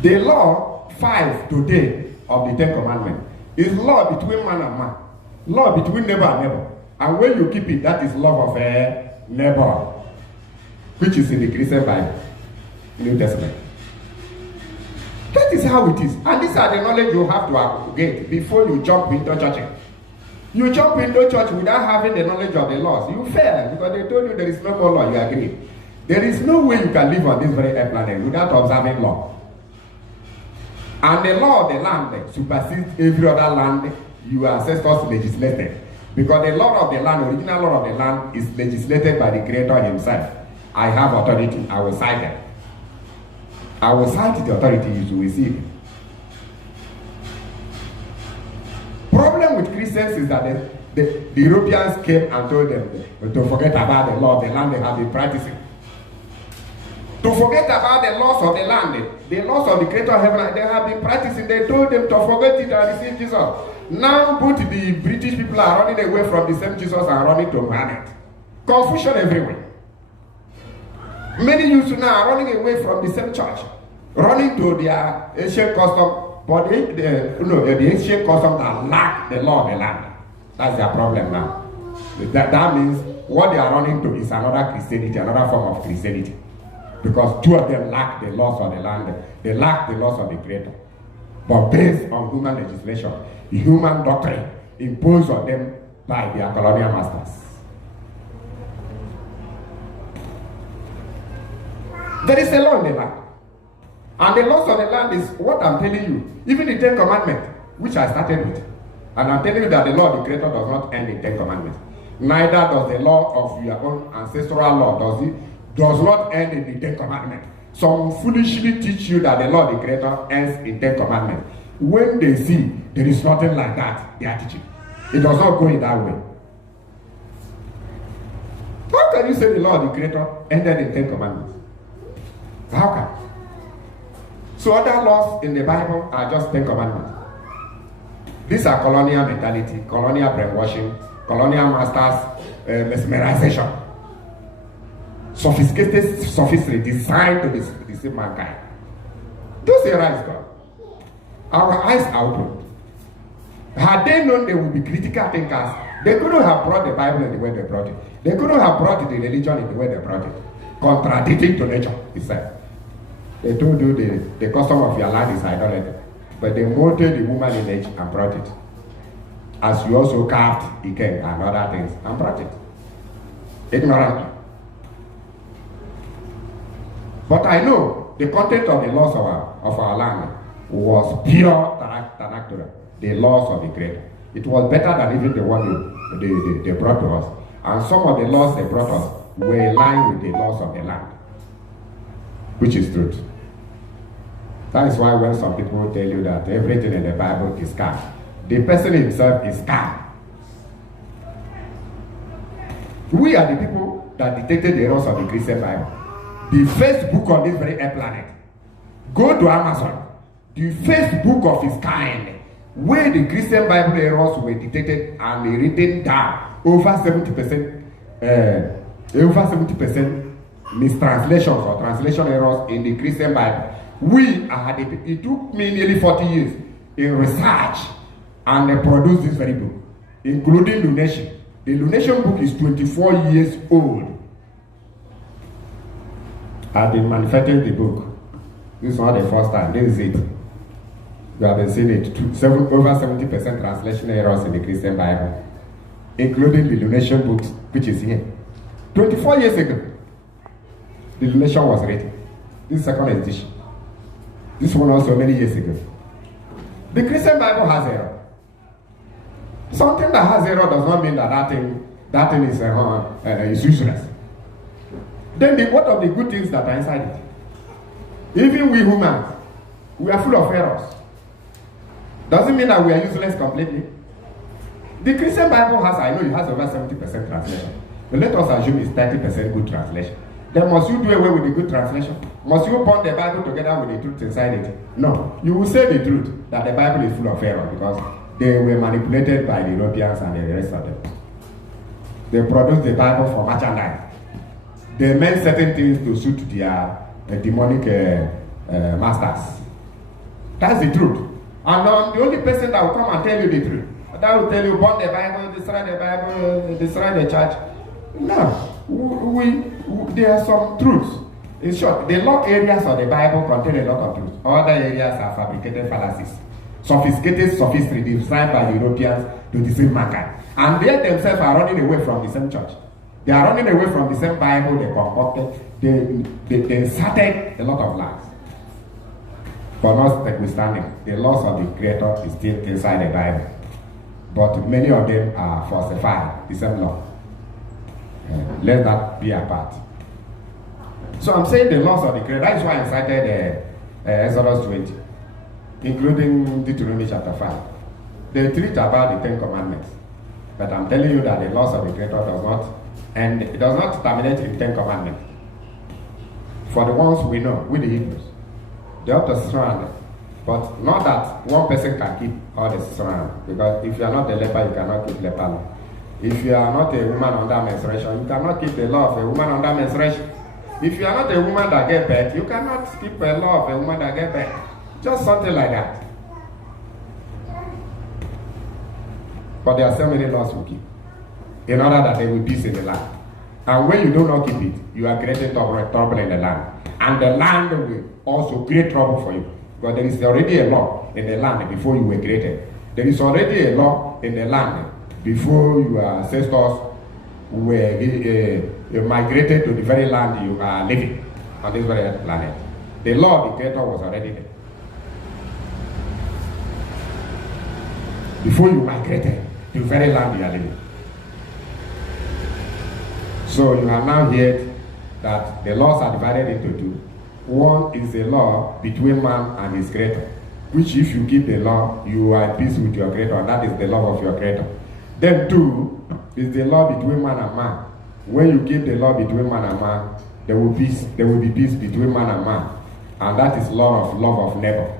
the law 5 today of the 10 Commandments is law between man and man, law between neighbor and neighbor. And when you keep it, that is love of a neighbor, which is in the Christian Bible, New Testament. That is how it is. And these are the knowledge you have to get before you jump into church. You jump into church without having the knowledge of the laws, you fail, because they told you there is no more law, you agree. There is no way you can live on this very planet without observing law. And the law of the land supersedes every other land your ancestors legislated. Because the law of the land, original law of the land, is legislated by the Creator himself. I have authority, I will cite it. I will cite the authority you will see. Problem with Christians is that the Europeans came and told them to forget about the law of the land they have been practicing. To forget about the laws of the land, the laws of the Creator of heaven, they have been practicing. They told them to forget it and receive Jesus. Now both the British people are running away from the same Jesus and running to Muhammad. Confusion everywhere. Many youths now are running away from the same church, running to their ancient custom, but the ancient custom that lack the law of the land. That's their problem now. That means what they are running to is another Christianity, another form of Christianity. Because two of them lack the laws of the land, they lack the laws of the Creator. But based on human legislation, human doctrine imposed on them by their colonial masters. There is a law in the land. And the laws of the land is what I'm telling you. Even the 10 Commandments, which I started with. And I'm telling you that the law of the Creator does not end in 10 Commandments. Neither does the law of your own ancestral law, does not end in the 10 Commandments. Some foolishly teach you that the law of the Creator ends in 10 Commandments. When they see there is nothing like that, they are teaching. It does not go in that way. How can you say the law of the Creator ended in 10 Commandments? How can? So other laws in the Bible are just 10 Commandments. These are colonial mentality, colonial brainwashing, colonial masters, mesmerization. Sophisticated sophistry designed to deceive mankind. Those areas God. Our eyes are open. Had they known they would be critical thinkers, they couldn't have brought the Bible in the way they brought it. They couldn't have brought the religion in the way they brought it. Contradicting to nature, he said. They told you the custom of your land is idolatry. But they molded the woman image and brought it. As you also carved Ike and other things and brought it. Ignorantly. But I know the content of the laws of our land was pure Tanakh, the laws of the Creator. It was better than even the one they brought to us. And some of the laws they brought us were in line with the laws of the land, which is truth. That is why when some people tell you that everything in the Bible is scam, the person himself is scam. We are the people that dictated the laws of the Christian Bible. The first book on this very planet. Go to Amazon. The first book of its kind, where the Christian Bible errors were dictated and written down. Over 70% mistranslations or translation errors in the Christian Bible. It took me nearly 40 years in research and produce this very book, including Lunation. The Lunation book is 24 years old. I've been manufacturing the book. This is not the first time. This is it. You have been seeing it. Over 70% translation errors in the Christian Bible, including the Lunation book, which is here. 24 years ago, the Lunation was written. This is second edition. This one also many years ago. The Christian Bible has error. Something that has error does not mean that thing is useless. Then what are the good things that are inside it? Even we humans, we are full of errors. Doesn't mean that we are useless completely. The Christian Bible has, I know it has over 70% translation. But let us assume it's 30% good translation. Then must you do away with the good translation? Must you bond the Bible together with the truth inside it? No. You will say the truth that the Bible is full of error because they were manipulated by the Europeans and the rest of them. They produced the Bible for merchandise. They meant certain things to suit their demonic masters. That's the truth. And the only person that will come and tell you the truth, that will tell you, burn the Bible, destroy the church. No. There are some truths. In short, the law areas of the Bible contain a lot of truths. Other areas are fabricated fallacies. Sophisticated sophistry designed by the Europeans to deceive mankind. And they themselves are running away from the same church. They are running away from the same Bible they concocted. They inserted a lot of lies. But notwithstanding, the laws of the Creator is still inside the Bible. But many of them are falsified, the same law. Let that be apart. So I'm saying the laws of the Creator. That is why I cited Exodus 20, including Deuteronomy chapter 5. They treat about the 10 Commandments. But I'm telling you that the laws of the Creator does not terminate in 10 Commandments. For the ones we know, with the Hebrews, they ought to surround them. But not that one person can keep all the surround. Because if you are not a leper, you cannot keep leper law. If you are not a woman under menstruation, you cannot keep the law of a woman under menstruation. If you are not a woman that gets birth, you cannot keep a law of a woman that gets birth. Just something like that. But there are so many laws we keep in order that there will be peace in the land. And when you do not keep it, you are creating trouble in the land. And the land will also create trouble for you. Because there is already a law in the land before you were created. There is already a law in the land before your ancestors were migrated to the very land you are living on this very planet. The law of the Creator was already there. Before you migrated to the very land you are living. So you have now heard that the laws are divided into two. One is the law between man and his Creator, which if you keep the law, you are at peace with your Creator, and that is the love of your Creator. Then two is the law between man and man. When you keep the law between man and man, there will be peace between man and man. And that is law of love of neighbor,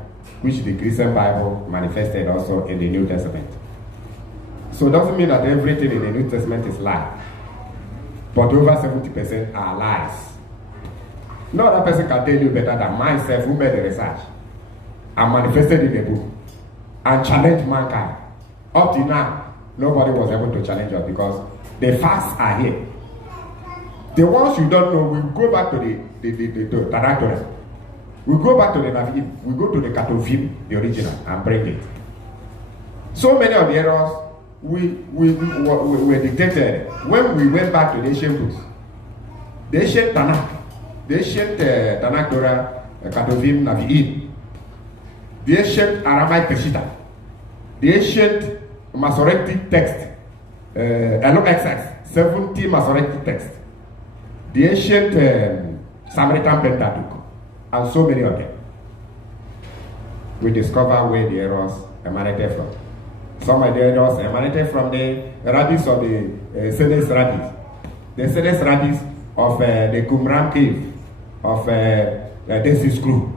which the Christian Bible manifested also in the New Testament. So it doesn't mean that everything in the New Testament is lie. But over 70% are lies. No other person can tell you better than myself who made the research and manifested in the book and challenged mankind. Up to now, nobody was able to challenge us because the facts are here. The ones you don't know, we'll go back to the directorate. We'll go back to the Navigim. We'll go to the Katovim, the original, and bring it. So many of the errors were dictated when we went back to the ancient books. The ancient Tanakh, the ancient Tanakh Torah, Katovim, Navigim, the ancient Aramaic Peshitta, the ancient Masoretic text, LXX, 70 Masoretic text, the ancient Samaritan Pentateuch, and so many of them. We discover where the errors emanated from. Some of the errors emanated from the rabbis of the Sedes rabbis. The Sedes rabbis of the Qumran cave of this crew.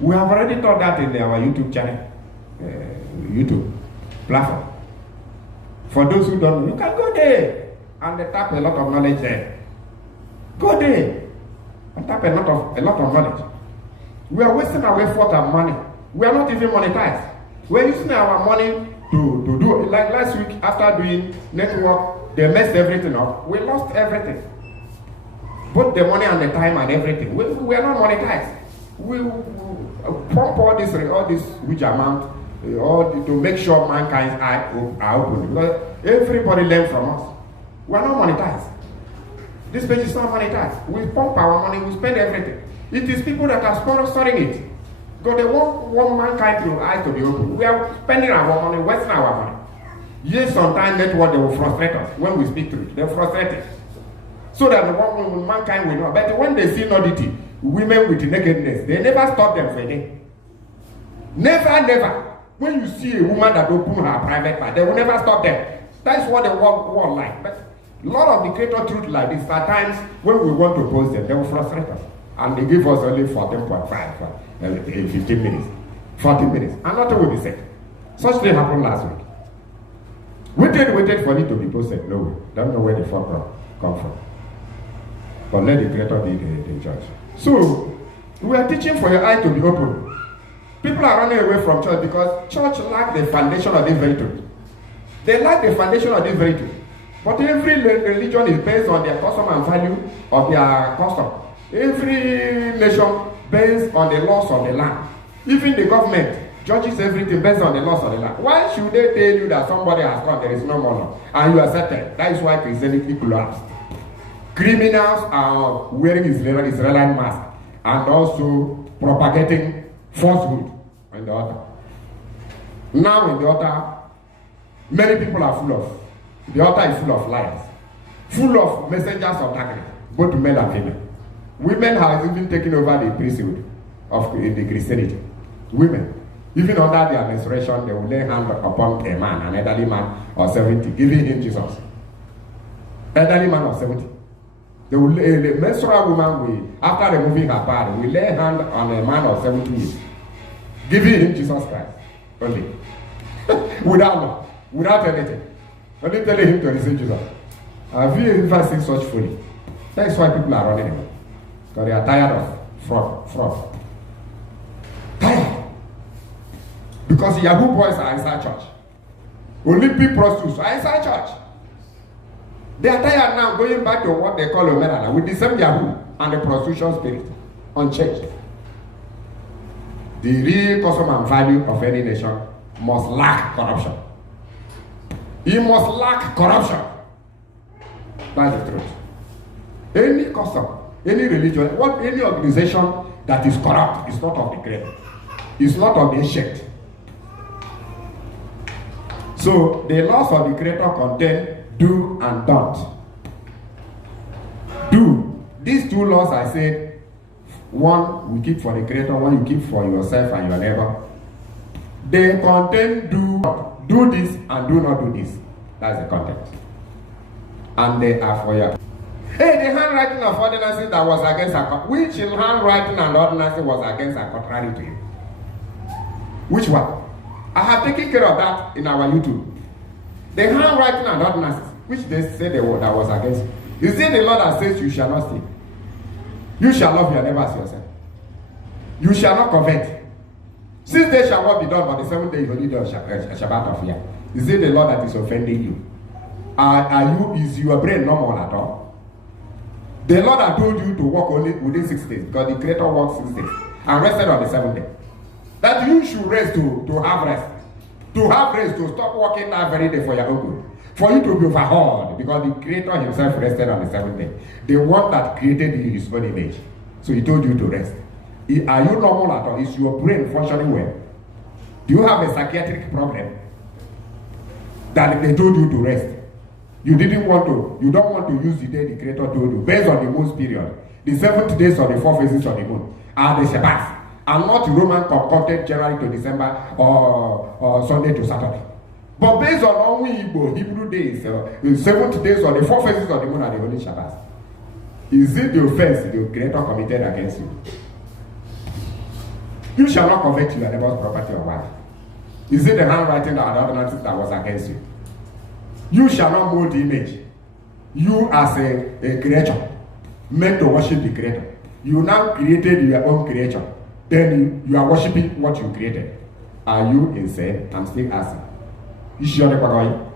We have already taught that in our YouTube channel, YouTube platform. For those who don't know, you can go there and tap a lot of knowledge there. Go there and tap a lot of knowledge. We are wasting our effort and money. We are not even monetized. We are using our money to do it. Like last week, after doing network, they messed everything up. We lost everything. Both the money and the time and everything. We are not monetized. We pump all this huge amount to make sure mankind's eyes are open. Because everybody learns from us. We are not monetized. This page is not monetized. We pump our money, we spend everything. It is people that are sponsoring it. Because they want mankind to eyes to be open. We are spending our money, wasting our money. Yes, sometimes network they will frustrate us when we speak to it. They frustrate us. So that mankind will know. But when they see nudity, women with nakedness, they never stop them for a day. Never, never. When you see a woman that open her private part, they will never stop them. That's what the world like. But a lot of the creator truth like this, at times when we want to post them, they will frustrate us. And they give us only 14.5 in 15 minutes. 40 minutes. And nothing will be said. Such thing happened last week. Waited for it to be posted. No way. Don't know where the fuck come from. But let the creator be the judge. So, we are teaching for your eye to be open. People are running away from church because church lacks the foundation of this very truth. They lack the foundation of this very truth. But every religion is based on their custom and value of their custom. Every nation based on the laws of the land. Even the government judges everything based on the laws of the land. Why should they tell you that somebody has come, there is no more law, and you accept it? That is why Christianity collapsed. Criminals are wearing Israelite mask and also propagating falsehood on the altar. Now in the altar, many people are full of, the altar is full of liars, full of messengers of darkness, both male and female. Women have even taken over the priesthood of the Christianity. Women, even under their menstruation, they will lay hand upon a man, an elderly man of 70, giving him Jesus. Elderly man of 70. The menstrual woman will, after removing her pad, will lay hand on a man of 70 years, giving him Jesus Christ only, without anything, only telling him to receive Jesus. Have you ever seen such folly? That's why people are running away, because they are tired of fraud. Tired. Because Yahoo boys are inside church. Olympic prostitutes are inside church. They are tired now, going back to what they call Omerana, with the same Yahoo and the prostitution spirit unchanged. The real custom and value of any nation must lack corruption. It must lack corruption. That's the truth. Any custom, any religion, any organization that is corrupt is not of the Creator. It's not of the ancient. So the laws of the Creator contain do and don't. Do. These two laws I said, one you keep for the Creator, one you keep for yourself and your neighbor. They contain do this and do not do this. That's the content. And they are for you. Hey, the handwriting of ordinances that was against which handwriting and ordinances was against and contrary to you? Which one? I have taken care of that in our YouTube. The handwriting and ordinances, which they said that was against you. Is it the law that says you shall not steal? You shall love your neighbor as yourself. You shall not covet. 6 days shall what be done, but the 7th day you only do a Shabbat of year. Is it the law that is offending you? Is your brain normal at all? The Lord had told you to work only within 6 days, because the Creator worked 6 days and rested on the 7th day. That you should rest to have rest. To have rest, to stop working that very day for your own good. For you to be overhauled, because the Creator himself rested on the 7th day. The one that created you in his own image. So he told you to rest. Are you normal at all? Is your brain functioning well? Do you have a psychiatric problem that they told you to rest? You don't want to use the day the Creator told you, based on the moon's period. The 7th days or the 4 phases of the moon are the Shabbats, and not Roman concocted January to December or Sunday to Saturday. But based on only Hebrew days, the 7th days or the 4 phases of the moon are the holy Shabbats. Is it the offense the Creator committed against you? You shall not covet your neighbor's property or wife. Is it the handwriting or the ordinances that was against you? You shall not mold the image. You as a creature, meant to worship the Creator. You now created your own creature. Then you are worshiping what you created. Are you insane? I'm still asking. You sure the Pagoi?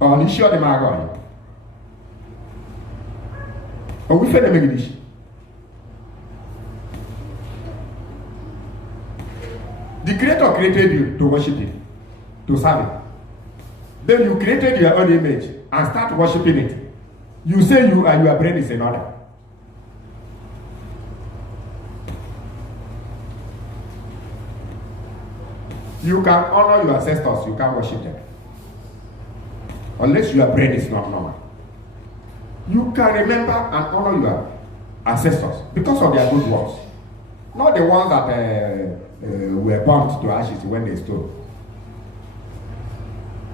Or you sure the Magoi? Or we fed the Megadish? The Creator created you to worship Him, to serve Him. Then you created your own image and start worshiping it. You say you and your brain is in order. You can honor your ancestors, you can't worship them. Unless your brain is not normal. You can remember and honor your ancestors because of their good works. Not the ones that were burnt to ashes when they stole.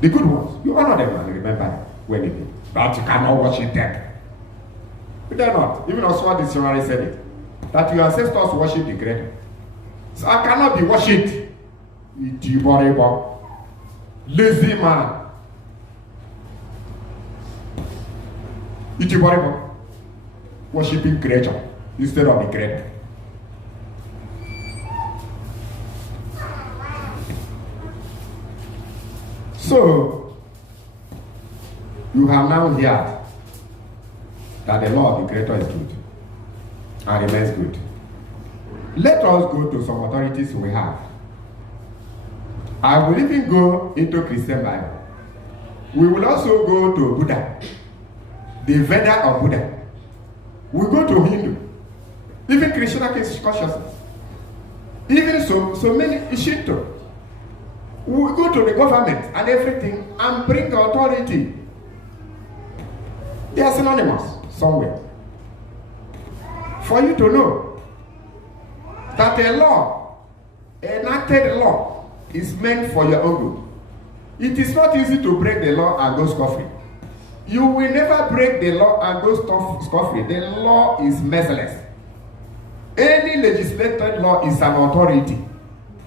The good ones, you honor them and remember them when they do. But you cannot worship them. But they're not. Even Oswald Dictionary said it. That your ancestors worship the Creator. So I cannot be worshipped. Lazy man. Worshipping creature instead of the Creator. So, you have now heard that the law of the Creator is good and remains good. Let us go to some authorities we have. I will even go into Christian Bible. We will also go to Buddha, the Veda of Buddha. We go to Hindu, even Krishna consciousness, even so many Shinto. We go to the government and everything and bring authority. They are synonymous somewhere. For you to know that a law, enacted law, is meant for your own good. It is not easy to break the law and go scot-free. You will never break the law and go scot-free. The law is merciless. Any legislated law is an authority.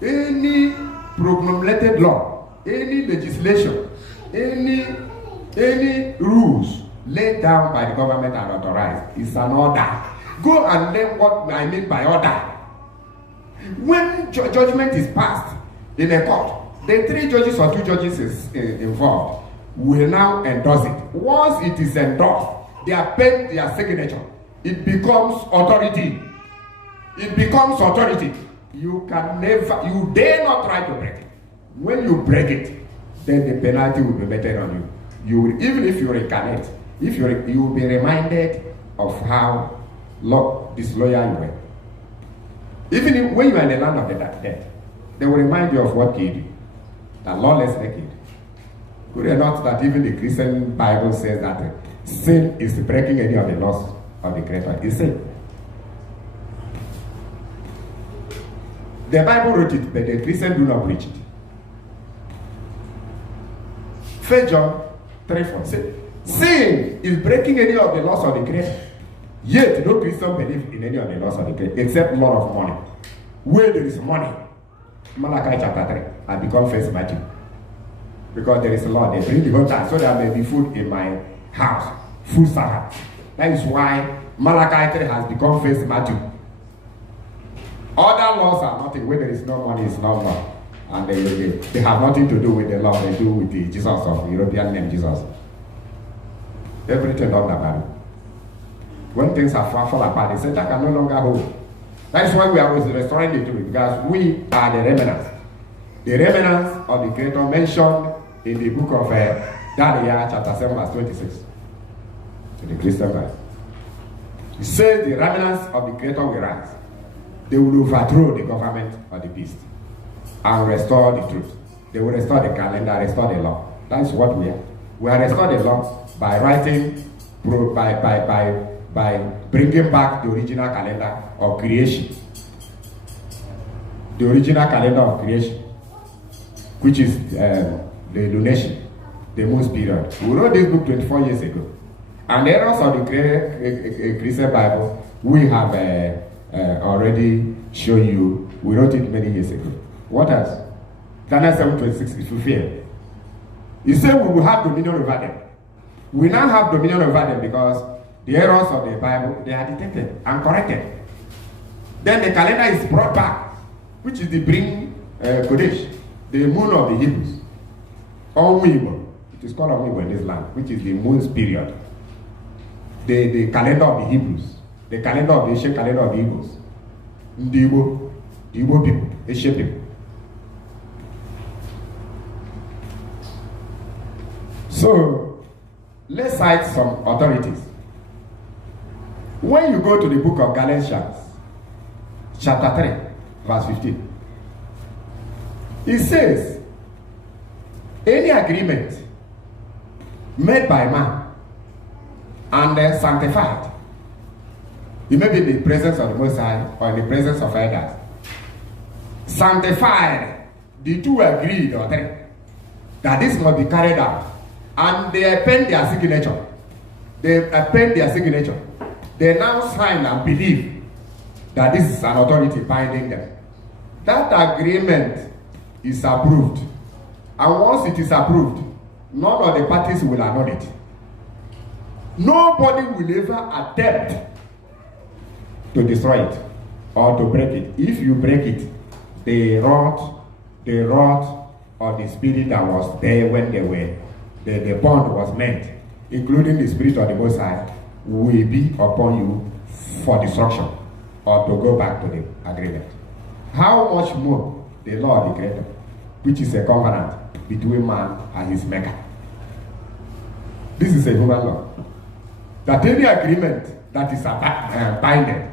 Any promulgated law, any legislation, any rules laid down by the government and authorized is an order. Go and learn what I mean by order. When judgment is passed in a court, the 3 judges or 2 judges is involved will now endorse it. Once it is endorsed, they append their signature. It becomes authority. It becomes authority. You can never, you dare not try to break it. When you break it, then the penalty will be meted on you. You will, even if you reincarnate, you will be reminded of how disloyal you were. Even when you are in the land of the dead, they will remind you of what killed you. That lawless killed. Could it not that even the Christian Bible says that sin is breaking any of the laws of the Creator? It's sin. The Bible wrote it, but the Christians do not preach it. 1 John 3:4 says, sin is breaking any of the laws of the Creator. Yet no Christian believe in any of the laws of the Creator except law of money. Where there is money, Malachi chapter 3, I become first Matthew. Because there is a law, they bring the whole time so there may be food in my house, food salad. That is why Malachi 3 has become first Matthew. Other laws are nothing. Where there is no money, it's not law. And they have nothing to do with the law, they do with the Jesus of the European name Jesus. Everything on the Bible. When things are fall apart, the Satan can no longer hold. That is why we are always restoring the truth, because we are the remnants. The remnants of the Creator mentioned in the book of Daniel, chapter 7, verse 26. To the Christian Bible. It says the remnants of the Creator will rise. They will overthrow the government of the beast and restore the truth. They will restore the calendar, restore the law. That is what we are. We are restored the law by writing, by bringing back the original calendar of creation. The original calendar of creation, which is the lunation, the moon's period. We wrote this book 24 years ago. And the errors of the Christian Bible, we have already shown you. We wrote it many years ago. What else? Daniel 7:26 is fulfilled. He said we will have dominion over them. We now have dominion over them because the errors of the Bible, they are detected and corrected. Then the calendar is brought back, which is the Bring Kodesh, the moon of the Hebrews. Onwibo. It is called Onwibo in this land, which is the moon's period. The calendar of the Hebrews. The calendar of the ancient calendar of the Hebrews. The Igbo people, Asian people. So, let's cite some authorities. When you go to the book of Galatians, chapter 3, verse 15, it says, any agreement made by man and sanctified, it may be in the presence of the Most High or in the presence of elders, sanctified, the two agreed or three, that this must be carried out. And they append their signature. They now sign and believe that this is an authority binding them. That agreement is approved. And once it is approved, none of the parties will annul it. Nobody will ever attempt to destroy it or to break it. If you break it, the wrath of the spirit that was there when they were the bond was meant, including the spirit of the Most High, will be upon you for destruction or to go back to the agreement. How much more the law of the Creator, which is a covenant between man and his maker. This is a human law. That any agreement that is binding,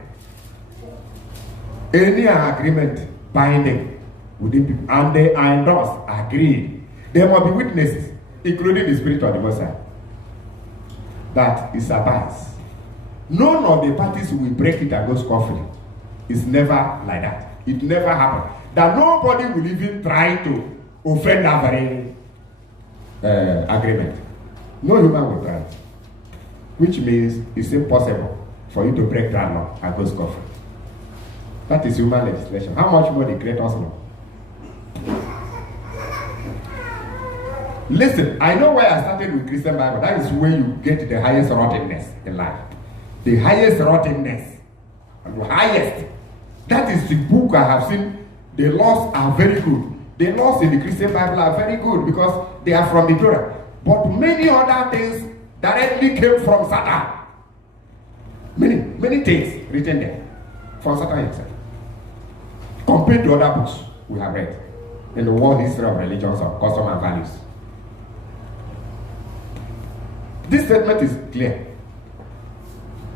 any agreement binding within people, and they are endorsed, agreed, there must be witnesses, including the spirit of the Most High. That is a bias. None of the parties will break it and go scot-free. It's never like that. It never happened. That nobody will even try to offend that very agreement. No human will try it. Which means it's impossible for you to break that law and go scot-free. That is human legislation. How much more the Creator's law? Listen, I know why I started with Christian Bible. That is where you get the highest rottenness in life. The highest rottenness. The highest. That is the book I have seen. The laws are very good. The laws in the Christian Bible are very good because they are from the Torah. But many other things directly came from Satan. Many things written there from Satan himself. Compared to other books we have read in the world history of religions, of custom and values. This statement is clear.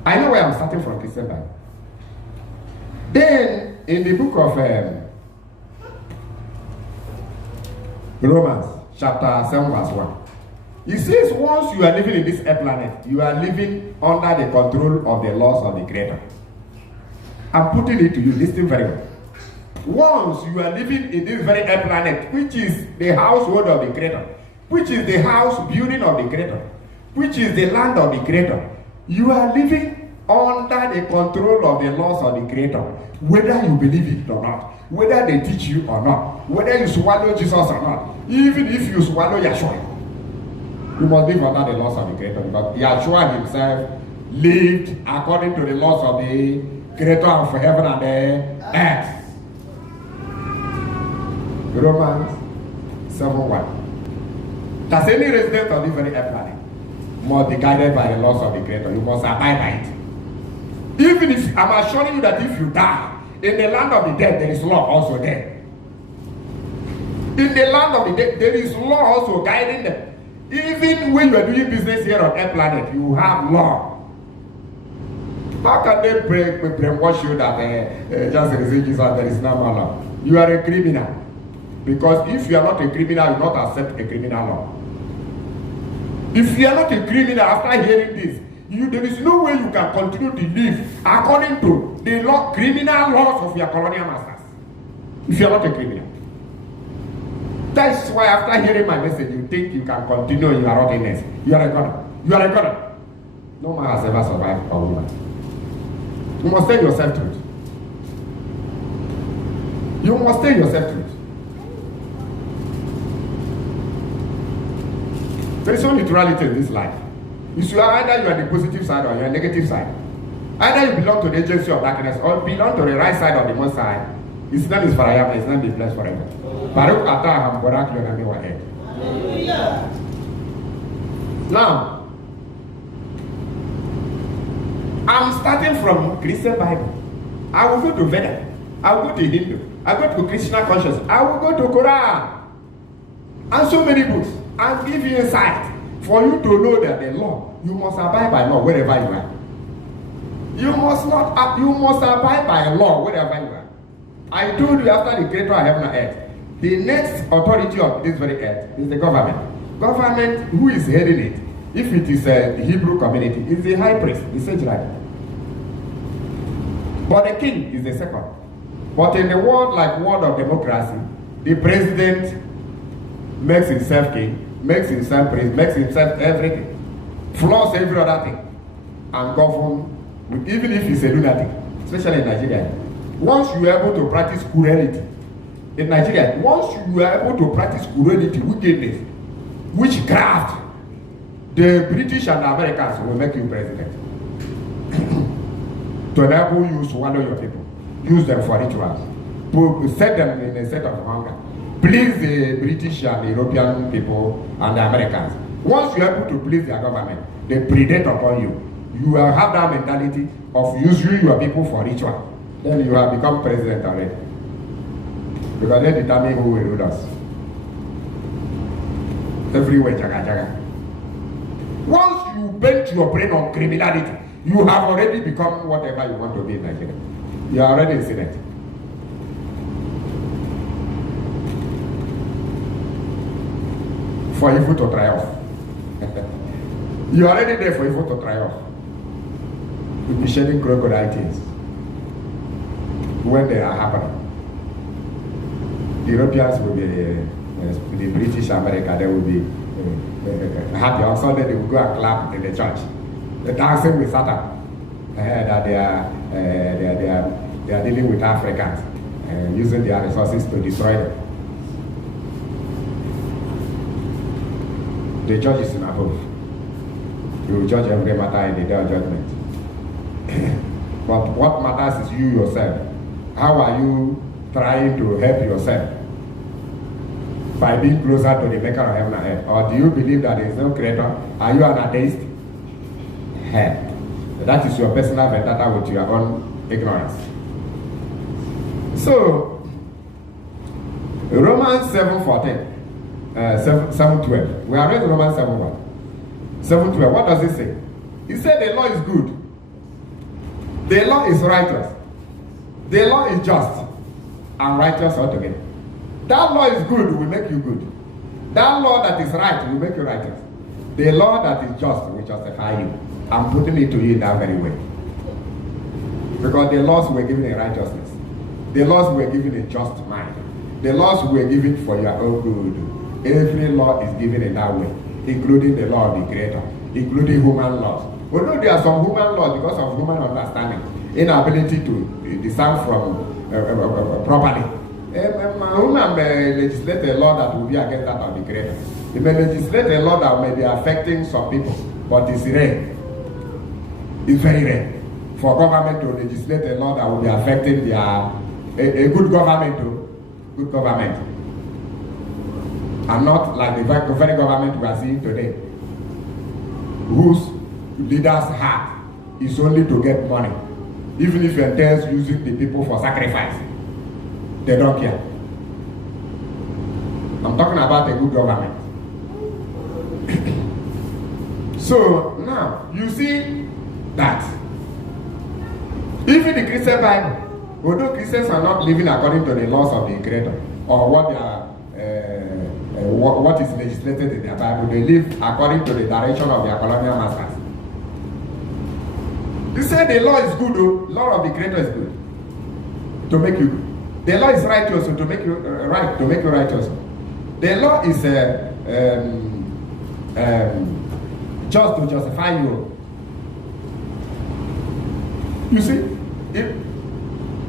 I know where I'm starting from Christian Bible. Then, in the book of Romans, chapter 7, verse 1, it says, once you are living in this earth planet, you are living under the control of the laws of the Creator. I'm putting it to you, listen very well. Once you are living in this very earth planet, which is the household of the Creator, which is the house building of the Creator, which is the land of the Creator, you are living under the control of the laws of the Creator, whether you believe it or not, whether they teach you or not, whether you swallow Jesus or not. Even if you swallow Yeshua, you must live under the laws of the Creator, because Yeshua himself lived according to the laws of the Creator of heaven and the earth. Romans 7:1. Does any resident of this very earth planet must be guided by the laws of the Creator? You must abide by it. Even if I'm assuring you that if you die in the land of the dead, there is law also there. In the land of the dead, there is law also guiding them. Even when you are doing business here on earth planet, you have law. How can they brainwash you that just receive Jesus, there is no more law? You are a criminal. Because if you are not a criminal, you will not accept a criminal law. If you are not a criminal, after hearing this, there is no way you can continue to live according to the criminal laws of your colonial masters. If you are not a criminal. That's why after hearing my message, you think you can continue in your rottenness. You are a god. You are a god. No man has ever survived a woman. You must tell yourself truth. You must tell yourself truth. There is no neutrality in this life. Either you are on the positive side or you are on the negative side. Either you belong to the agency of darkness or belong to the right side of the Most High. His name is forever, his name is blessed forever. Now, I'm starting from Christian Bible. I will go to Veda. I will go to Hindu. I will go to Krishna consciousness. I will go to Quran. And so many books. And give you insight for you to know that the law, you must abide by law wherever you are. You must abide by law wherever you are. I told you after the Creator of heaven and earth, the next authority of this very earth is the government. Government, who is heading it? If it is the Hebrew community, is the high priest, the sage right. But the king is the second. But in the world like world of democracy, the president makes himself king, makes himself priest, makes himself everything, flaws every other thing, and govern, even if he's a lunatic, especially in Nigeria. Once you are able to practice cruelty, in Nigeria, once you are able to practice cruelty, wickedness, witchcraft, the British and Americans will make you president. To enable you to swallow your people, use them for rituals, set them in a state of hunger. Please the British and the European people and the Americans. Once you are able to please their government, they predate upon you. You will have that mentality of using your people for ritual. Then you have become president already. Because they determine who will rule us. Everywhere, jaga jaga. Once you bend your brain on criminality, you have already become whatever you want to be in Nigeria. You are already in Senate. For evil to triumph. You are already there for evil to triumph. You'll be shedding crocodile tears when they are happening. The Europeans will be the British America, they will be happy. On Sunday they will go and clap in the church. They're dancing with Satan. That they are dealing with Africans and using their resources to destroy them. The judge is in above. You will judge every matter in the day of judgment. But what matters is you yourself. How are you trying to help yourself? By being closer to the maker of heaven and earth? Or do you believe that there is no creator? Are you an atheist? Hell. That is your personal vendetta with your own ignorance. So, Romans 7:14, 7:12. We are reading Romans 7:1. 7:12. What does it say? It said the law is good. The law is righteous. The law is just and righteous altogether. That law is good will make you good. That law that is right will make you righteous. The law that is just will justify you. I'm putting it to you in that very way. Because the laws were given in righteousness. The laws were given in just mind. The laws were given for your own good. Every law is given in that way, including the law of the Creator, including human laws. Although there are some human laws because of human understanding, inability to discern from properly. Human may legislate a law that will be against that of the Creator. It may legislate a law that may be affecting some people, but it's rare. It's very rare for government to legislate a law that will be affecting their a good government too. Good government. And not like the very government we are seeing today, whose leader's heart is only to get money. Even if it entails using the people for sacrifice, they don't care. I'm talking about a good government. So now you see that even the Christian Bible, although Christians are not living according to the laws of the Creator or what is legislated in their Bible, they live according to the direction of their colonial masters. You say the law is good, though. Law of the Creator is good to make you good. The law is righteous to make you right, to make you righteous. The law is just to justify you. You see,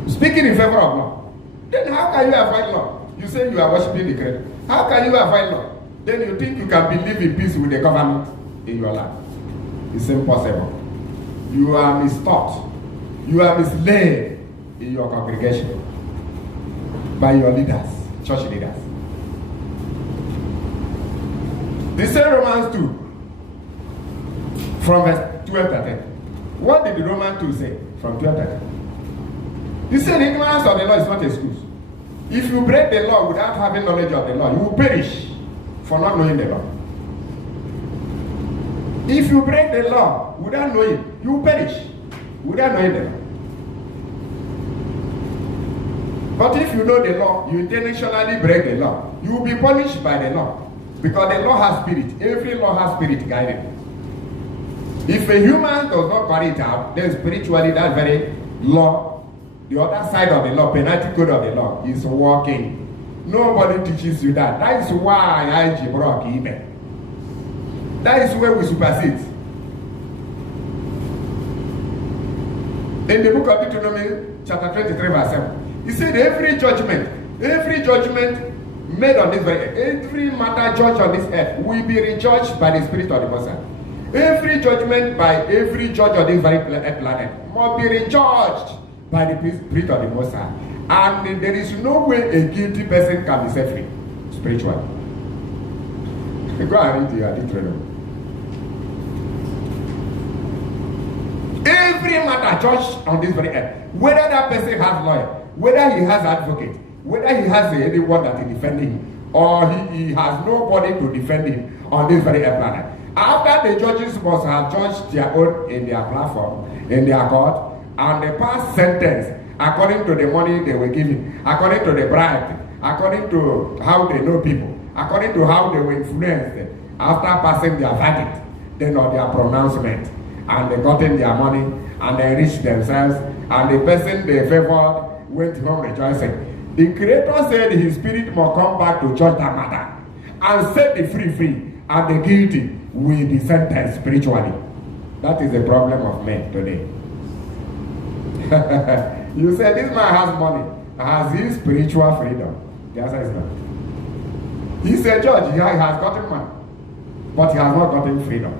speaking in favor of law, then how can you avoid law? You say you are worshiping the Creator. How can you avoid law? Then you think you can live in peace with the government in your life. It's impossible. You are mistaught. You are misled in your congregation by your leaders, church leaders. The same Romans 2, from verse 12 to 13. What did the Romans 2 say from 12 to 13? He said ignorance of the law is not excuse. If you break the law without having knowledge of the law, you will perish for not knowing the law. If you break the law without knowing, you will perish without knowing the law. But if you know the law, you intentionally break the law, you will be punished by the law. Because the law has spirit. Every law has spirit guiding. If a human does not carry it out, then spiritually that very law, the other side of the law, penalty code of the law, is working. Nobody teaches you that. That is why I broke email. That is where we supersede. In the book of Deuteronomy, chapter 23, verse 7, he said every judgment made on this very earth, every matter judged on this earth will be rejudged by the Spirit of the Most High. Every judgment by every judge on this very planet must be rejudged by the Spirit of the Most High. And there is no way a guilty person can be set free spiritually. Go and read your Deuteronomy. Every matter judged on this very earth, whether that person has lawyer, whether he has advocate, whether he has anyone that is defending him, or he has nobody to defend him on this very earth planet. After the judges must have judged their own in their platform, in their court, and they passed sentence according to the money they were given, according to the bribe, according to how they know people, according to how they were influenced after passing their verdict, then on their pronouncement, and they gotten their money, and they enriched themselves, and the person they favored went home rejoicing. The Creator said his Spirit must come back to judge that matter, and set the free, and the guilty will be sentenced spiritually. That is the problem of men today. You say, this man has money. Has he spiritual freedom? The answer is no. He's a judge. He has gotten money. But he has not gotten freedom.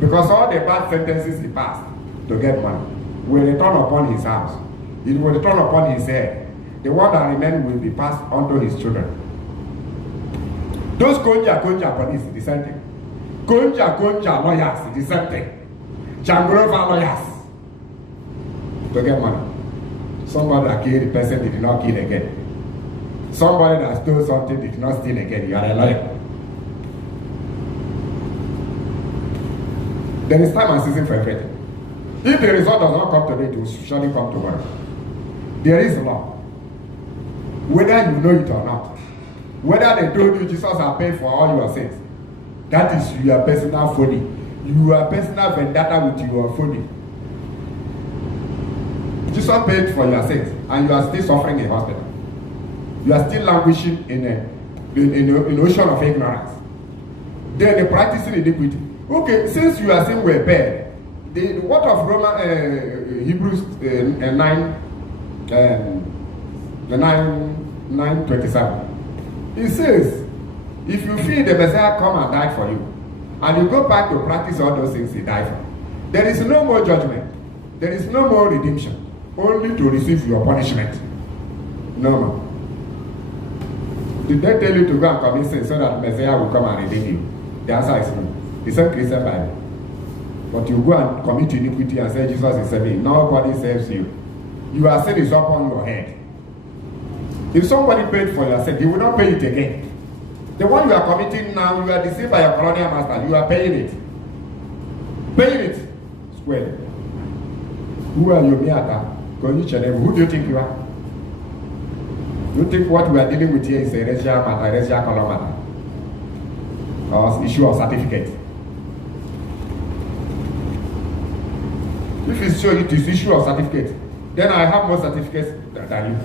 Because all the bad sentences he passed to get money will return upon his house. It will return upon his head. The one that remains will be passed on to his children. Those Konja police, the same thing. Konja lawyers, the same thing. Changrova lawyers, to get money. Somebody that killed the person did not kill again. Somebody that stole something did not steal again. You are a lawyer. There is time and season for everything. If the result does not come today, it will surely come tomorrow. There is law. Whether you know it or not. Whether they told you Jesus has paid for all your sins. That is your personal folly. Your personal vendetta with your folly. Jesus paid for your sins and you are still suffering in hospital. You are still languishing in an ocean of ignorance. Then they practicing iniquity. Okay, since you are saying we're bad, what of Hebrews 9:27? It says, if you feel the Messiah come and die for you, and you go back to practice all those things he died for, there is no more judgment. There is no more redemption. Only to receive your punishment. No more. Did they tell you to go and commit sin so that Messiah will come and redeem you? The answer is no. It's a Christian Bible. But you go and commit iniquity and say Jesus is saving. Nobody saves you. Your sin is upon your head. If somebody paid for your sin, he will not pay it again. The one you are committing now, you are deceived by your colonial master. You are paying it. Paying it. Square. Who are you, Miata? Who do you think you are? You think what we are dealing with here is a racial matter, racial color matter? Or issue of certificate? If it's sure it is issue of certificate, then I have more certificates than you.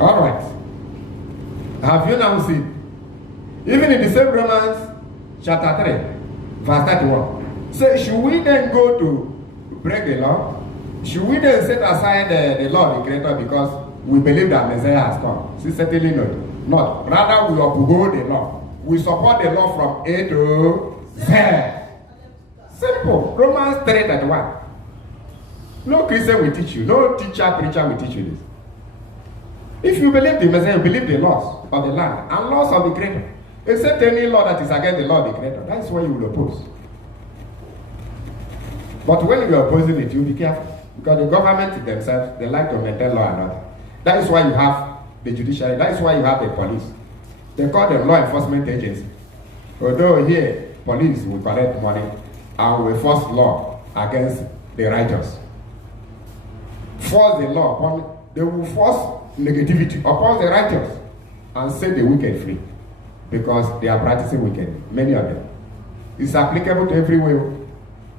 All right. Have you now seen? Even in the same Romans chapter 3, verse 31. So should we then go to break the law? Should we then set aside the law of the Creator because we believe that Messiah has come? See, certainly not. Not. Rather, we uphold the law. We support the law from A to Z. Simple. Romans 3:31. No Christian will teach you. No teacher, preacher will teach you this. If you believe the Messiah, you believe the laws of the land and laws of the Creator. Except any law that is against the law of the Creator. That's why you will oppose. But when you are opposing it, you be careful. Because the government themselves, they like to maintain law and order. That is why you have the judiciary. That is why you have the police. They call them law enforcement agency. Although here, police will collect money and will force law against the righteous. Force the law upon, they will force negativity upon the righteous and set the wicked free. Because they are practicing wickedness, many of them. It's applicable to everywhere.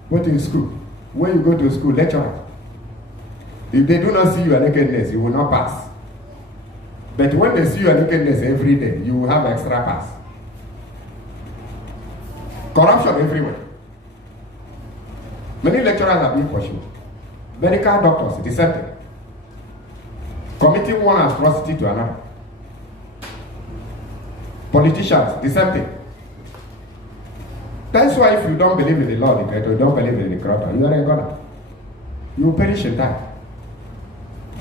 But in school, when you go to school, lecturer, if they do not see your nakedness, you will not pass. But when they see your nakedness every day, you will have extra pass. Corruption everywhere. Many lecturers are being pursued. Medical doctors, the same thing. Committing one atrocity to another. Politicians, the same thing. That's why if you don't believe in the law of the Creator, you don't believe in the Creator, you are a God. You will perish in time.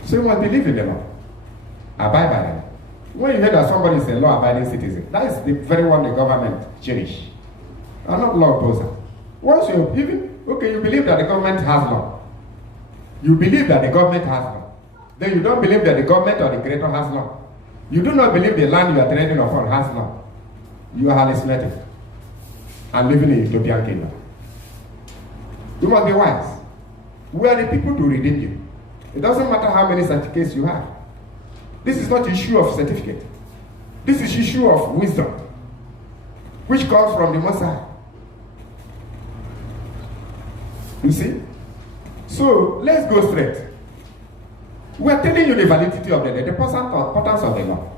So you must believe in the law. Abide by them. When you hear that somebody is a law-abiding citizen, that is the very one the government cherish. I'm not law opposer. Once you even, okay, you believe that the government has law. You believe that the government has law. Then you don't believe that the government or the Creator has law. You do not believe the land you are treading upon has law. You are hallucinating and living in a utopian kingdom. You must be wise. We are the people to redeem you. It doesn't matter how many certificates you have. This is not issue of certificate. This is issue of wisdom, which comes from the Messiah. You see? So let's go straight. We are telling you the validity of the importance of the law.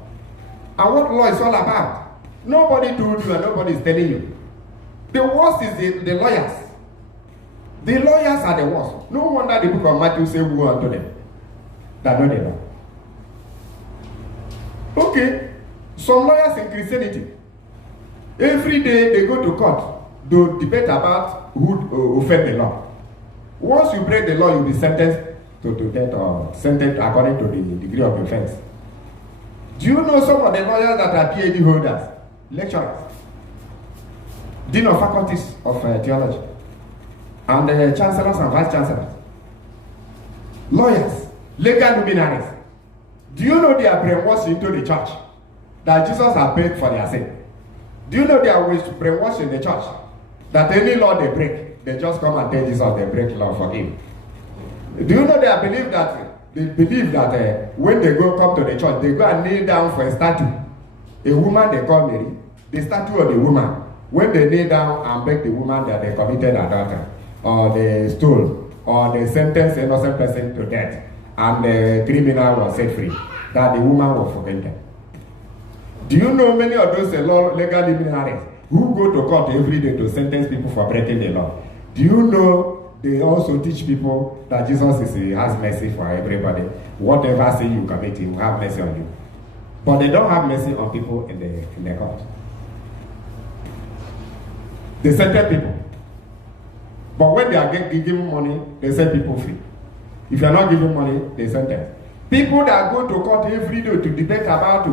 And what law is all about? Nobody told you and nobody is telling you. The worst is the lawyers. The lawyers are the worst. No wonder the book of Matthew says, woe unto them that know the law. Okay, some lawyers in Christianity, every day they go to court to debate about who offend the law. Once you break the law, you'll be sentenced to death or sentenced according to the degree of offense. Do you know some of the lawyers that are PhD holders, lecturers, dean of faculties of theology, and the chancellors and vice chancellors, lawyers, legal luminaries? Do you know they are brainwashed into the church that Jesus has paid for their sin? Do you know they are brainwashed in the church that any law they break, they just come and tell Jesus they break law for him? Do you know they believe that when they come to the church, they go and kneel down for a statue, a woman they call Mary, the statue of the woman. When they kneel down and beg the woman that they committed adultery, or they stole, or they sentenced an innocent person to death, and the criminal was set free, that the woman was forgiven. Do you know many of those legal luminaries who go to court every day to sentence people for breaking the law? Do you know they also teach people that Jesus has mercy for everybody? Whatever sin you commit, he will have mercy on you. But they don't have mercy on people in the court. They sentence people. But when they are giving money, they set people free. If you are not giving money, they sentence. People that go to court every day to debate about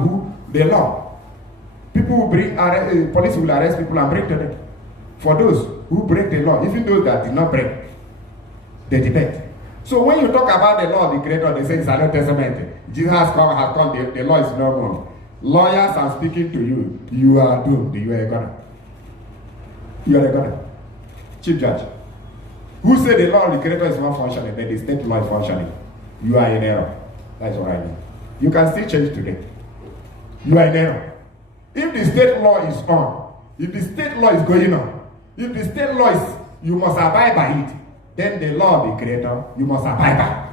the law. People who police will arrest people and bring to them. For those who break the law, even those that did not break, they debate. So when you talk about the law of the Creator, they say it's a New Testament. Jesus has come, the law is no more. Lawyers are speaking to you. You are doomed. You are a gunner. You are a gunner. Chief Judge, who said the law of the Creator is not functioning, but the state law is functioning? You are in error. That's what I mean. You can still change today. You are in error. If the state law is on, if the state law is going on, if the state law is, you must abide by it, then the law of the Creator, you must abide by.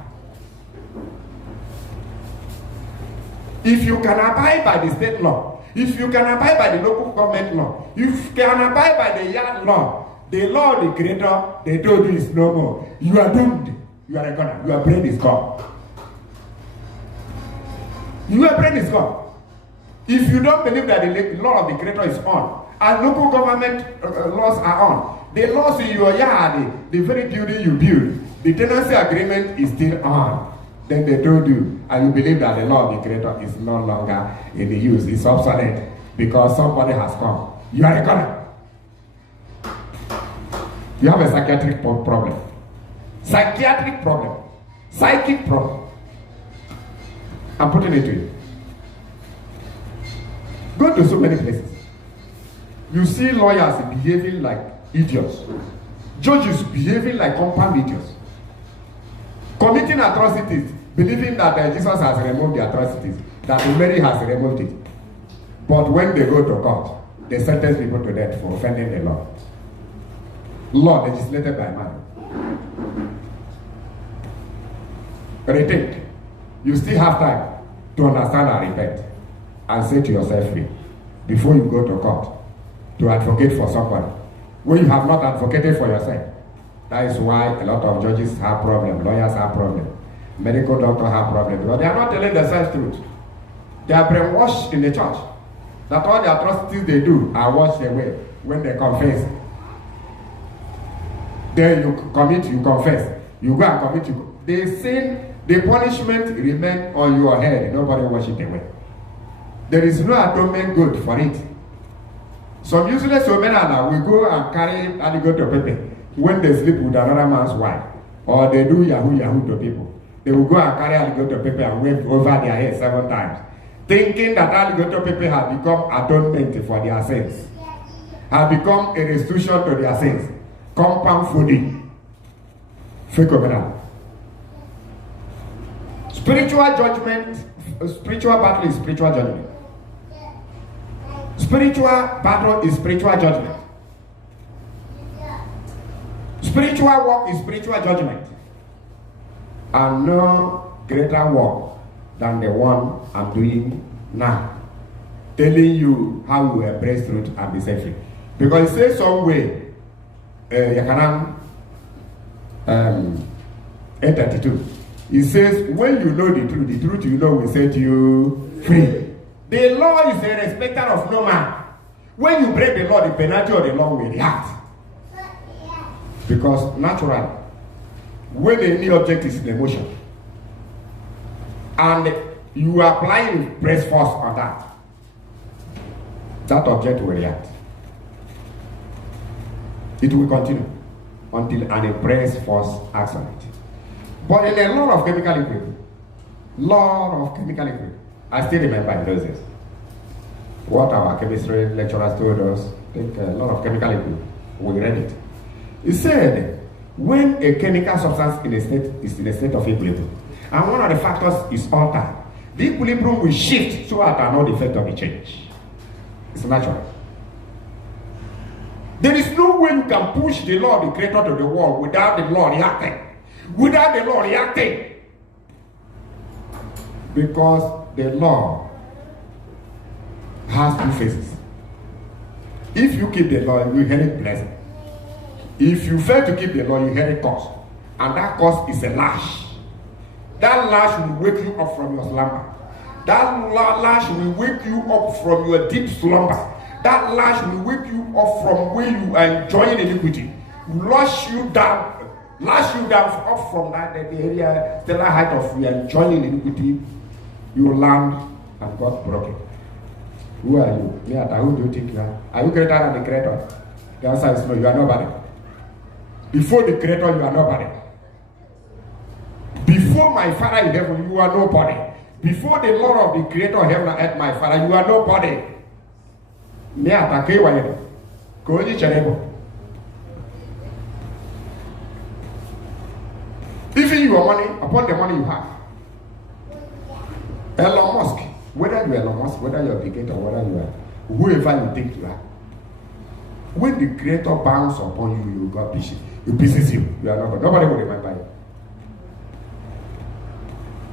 If you can abide by the state law, if you can abide by the local government law, if you can abide by the yard law, the law of the Creator, they told you is no more. You are doomed. You are a gunner. Your brain is gone. Your brain is gone. If you don't believe that the law of the Creator is on, and local government laws are on, the laws in your yard, the very building you build, the tenancy agreement is still on. Then they told you, and you believe that the law of the Creator is no longer in the use, it's obsolete, because somebody has come. You are a gunner. You have a psychiatric problem. Psychiatric problem. Psychic problem. I'm putting it to you. Go to so many places. You see lawyers behaving like idiots. Judges behaving like compound idiots. Committing atrocities, believing that Jesus has removed the atrocities, that Mary has removed it. But when they go to court, they sentence people to death for offending the law. Law legislated by man. Rethink. You still have time to understand and repent and set yourself free before you go to court to advocate for someone when you have not advocated for yourself. That is why a lot of judges have problems, lawyers have problems, medical doctors have problems, but they are not telling themselves truth. They are brainwashed in the church that all the atrocities they do are washed away when they confess. Then you commit, you confess, you go and commit, the sin, the punishment remain on your head. Nobody wash it away. There is no atonement good for it. Some useless women will go and carry alligator pepper when they sleep with another man's wife, or they do yahoo to people. They will go and carry alligator pepper and wave over their head 7 times, thinking that alligator pepper has become atonement for their sins, has become a restitution to their sins. Compound fooding. Fake opera. Spiritual judgment, spiritual battle is spiritual judgment. Spiritual battle is spiritual judgment. Spiritual work is spiritual judgment. And no greater work than the one I'm doing now. telling you how you embrace truth and be set free. Because it says some way, Yakanam 8:32. It says, when you know the truth you know will set you free. The law is a respecter of no man. When you break the law, the penalty of the law will react. Because naturally, when any object is in emotion, and you apply press force on that object will react. It will continue until an impress force acts on it. But in a lot of chemical liquid, I still remember in those days what our chemistry lecturers told us. I think a lot of chemical liquid, we read it. He said, when a chemical substance is in a state of equilibrium, and one of the factors is altered, the equilibrium will shift so as to know the effect of the change. It's natural. There is no way you can push the law of the creator to the wall without the law reacting. Without the law reacting. Because the law has two phases. If you keep the law, you inherit blessing. If you fail to keep the law, you inherit curse. And that curse is a lash. That lash will wake you up from your slumber. That lash will wake you up from your deep slumber. That lash will wake you up from where you are enjoying iniquity. Lash you down up from the area, stellar height of you enjoying iniquity. You land and got broken. Who are you? Who do you think you are? Are you greater than the creator? The answer is no, you are nobody. Before the creator, you are nobody. Before my Father in heaven, you are nobody. Before the Lord of the creator of heaven and earth, my Father, you are nobody. Even your money, upon the money you have. Elon Musk, whether you are Elon Musk, whether you are the creator, whether you are whoever you think you are, when the creator bounces upon you, you got busy. It pisses you. You are not. Nobody will remember you.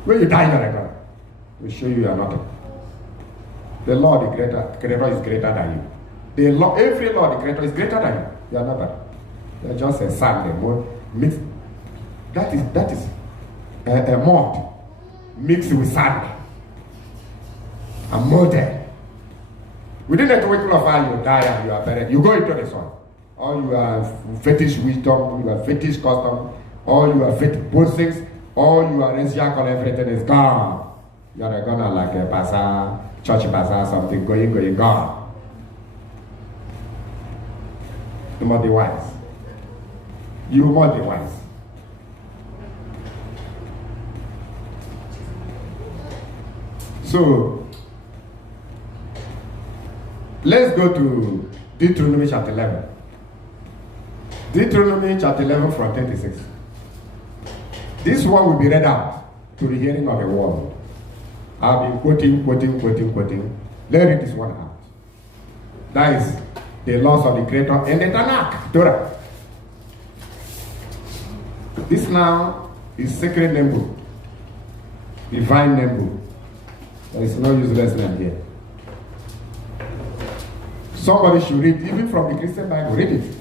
When you die, you are a God. We show you are nothing. The Lord, the creator is greater than you. The law, every law, the creator is greater than you. You are nobody. You are just a son, a mold mixed. That is a mold mixed with sand. A model. Within a twinkle of eye, you die and you are buried. You go into the sun. All your fetish wisdom, your fetish custom, all your fetish boastings, all your racial, everything is gone. You are gonna like a bazaar, church bazaar, something going, gone. You must be wise. You must be wise. So, let's go to Deuteronomy chapter 11. Deuteronomy chapter 11 from 26. This one will be read out to the hearing of the world. I'll be quoting. Let's read this one out. That is the laws of the Creator and the Tanakh, Torah. This now is sacred name book, divine name book. There is no useless name here. Somebody should read, even from the Christian Bible, read it.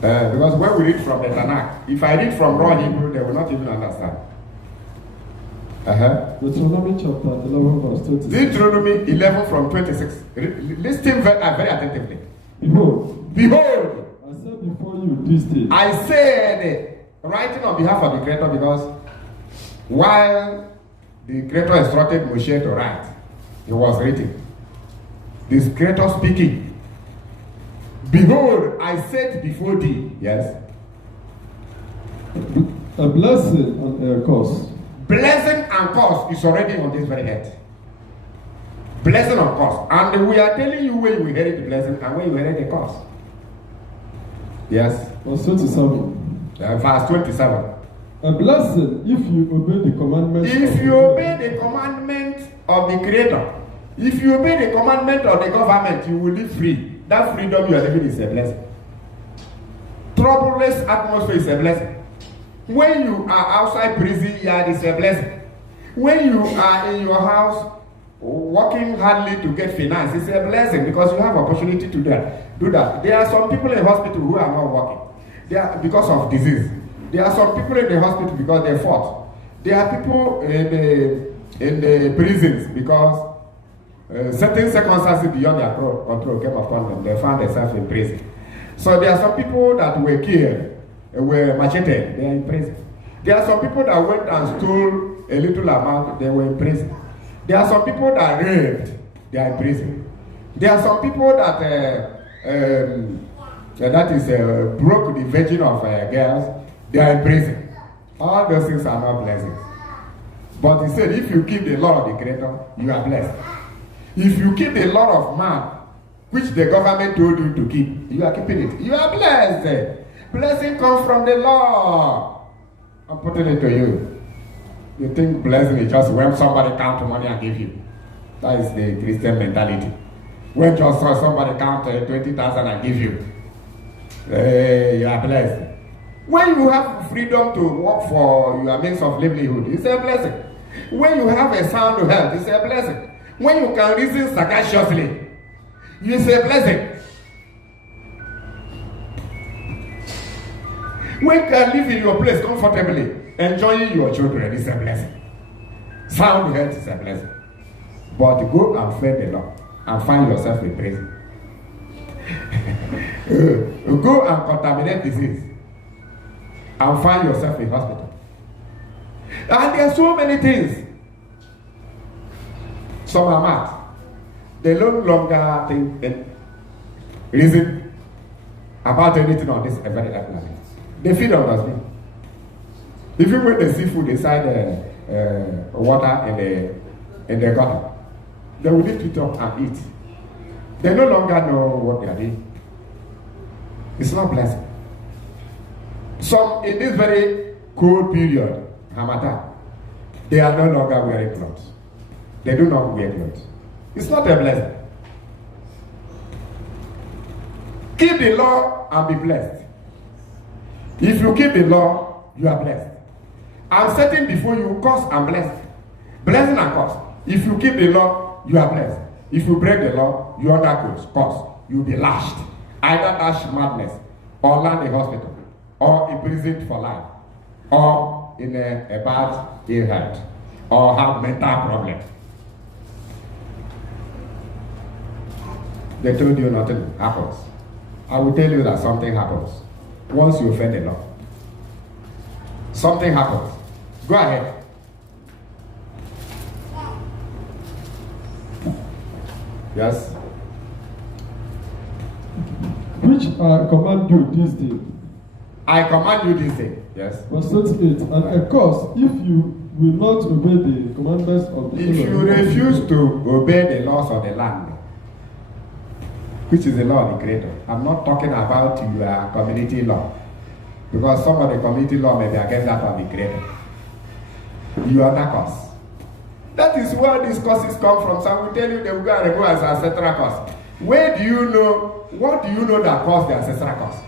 Because when we read from the Tanakh, if I read from raw Hebrew, they will not even understand. Deuteronomy chapter 11 verse 26. Deuteronomy 11 from 26. Listen very attentively. Behold, I said before you this day. I said, writing on behalf of the Creator, because while the Creator instructed Moshe to write, he was reading. This Creator speaking. Behold, I said before thee. Yes. A blessing and a curse. Blessing and curse is already on this very head. Blessing and curse. And we are telling you where you inherit the blessing and where you inherit the curse. Yes. Verse 27. Verse 27. A blessing if you obey the commandment. If you obey the commandment of the Creator, if you obey the commandment of the government, you will live free. That freedom you are living is a blessing. Troubleless atmosphere is a blessing. When you are outside prison yard, it's a blessing. When you are in your house, working hardly to get finance is a blessing because you have opportunity to do that. There are some people in hospital who are not working. They are because of disease. There are some people in the hospital because they fought. There are people in the prisons because certain circumstances beyond their control came upon them. They found themselves in prison. So there are some people that were killed, were macheted, they are in prison. There are some people that went and stole a little amount, they were in prison. There are some people that raped, they are in prison. There are some people that broke the virgin of girls, they are in prison. All those things are not blessings. But he said, if you keep the law of the Creator, you are blessed. If you keep the law of man, which the government told you to keep, you are keeping it. You are blessed. Blessing comes from the law. I'm putting it to you. You think blessing is just when somebody count money and give you. That is the Christian mentality. When just somebody count 20,000 and give you, you are blessed. When you have freedom to work for your means of livelihood, it's a blessing. When you have a sound health, it's a blessing. When you can reason sagaciously, it's a blessing. When you can live in your place comfortably, enjoying your children is a blessing. Sound health is a blessing. But go and fear the Lord and find yourself in prison. Go and contaminate disease and find yourself in hospital. And there are so many things. Some are mad. They no longer think reason about anything on this very planet. They feed on us. Even when they see food inside the water in the gutter, they will lift it up and eat. They no longer know what they are doing. It's not blessing. Some in this very cold period, Hamatan, they are no longer wearing clothes. They do not wear clothes. It's not a blessing. Keep the law and be blessed. If you keep the law, you are blessed. I'm setting before you curse and blessing. Blessing and curse. If you keep the law, you are blessed. If you break the law, you are under curse. You'll be lashed. Either dash madness, or land in hospital, or imprisoned for life, or in a bad ill health, or have mental problem. They told you nothing happens. I will tell you that something happens once you offend the law. Something happens. Go ahead. Yes. Which I command you this day. I command you this day. Yes. Verse 38. And of course, if you will not obey the commandments of the If you refuse to obey the laws of the land, which is the law of the Creator. I'm not talking about your community law. Because some of the community law may be against that of the Creator. You are that cause. That is where these causes come from. Some will tell you they will go and remove as ancestral cause. Where do you know, what do you know that caused the ancestral cause?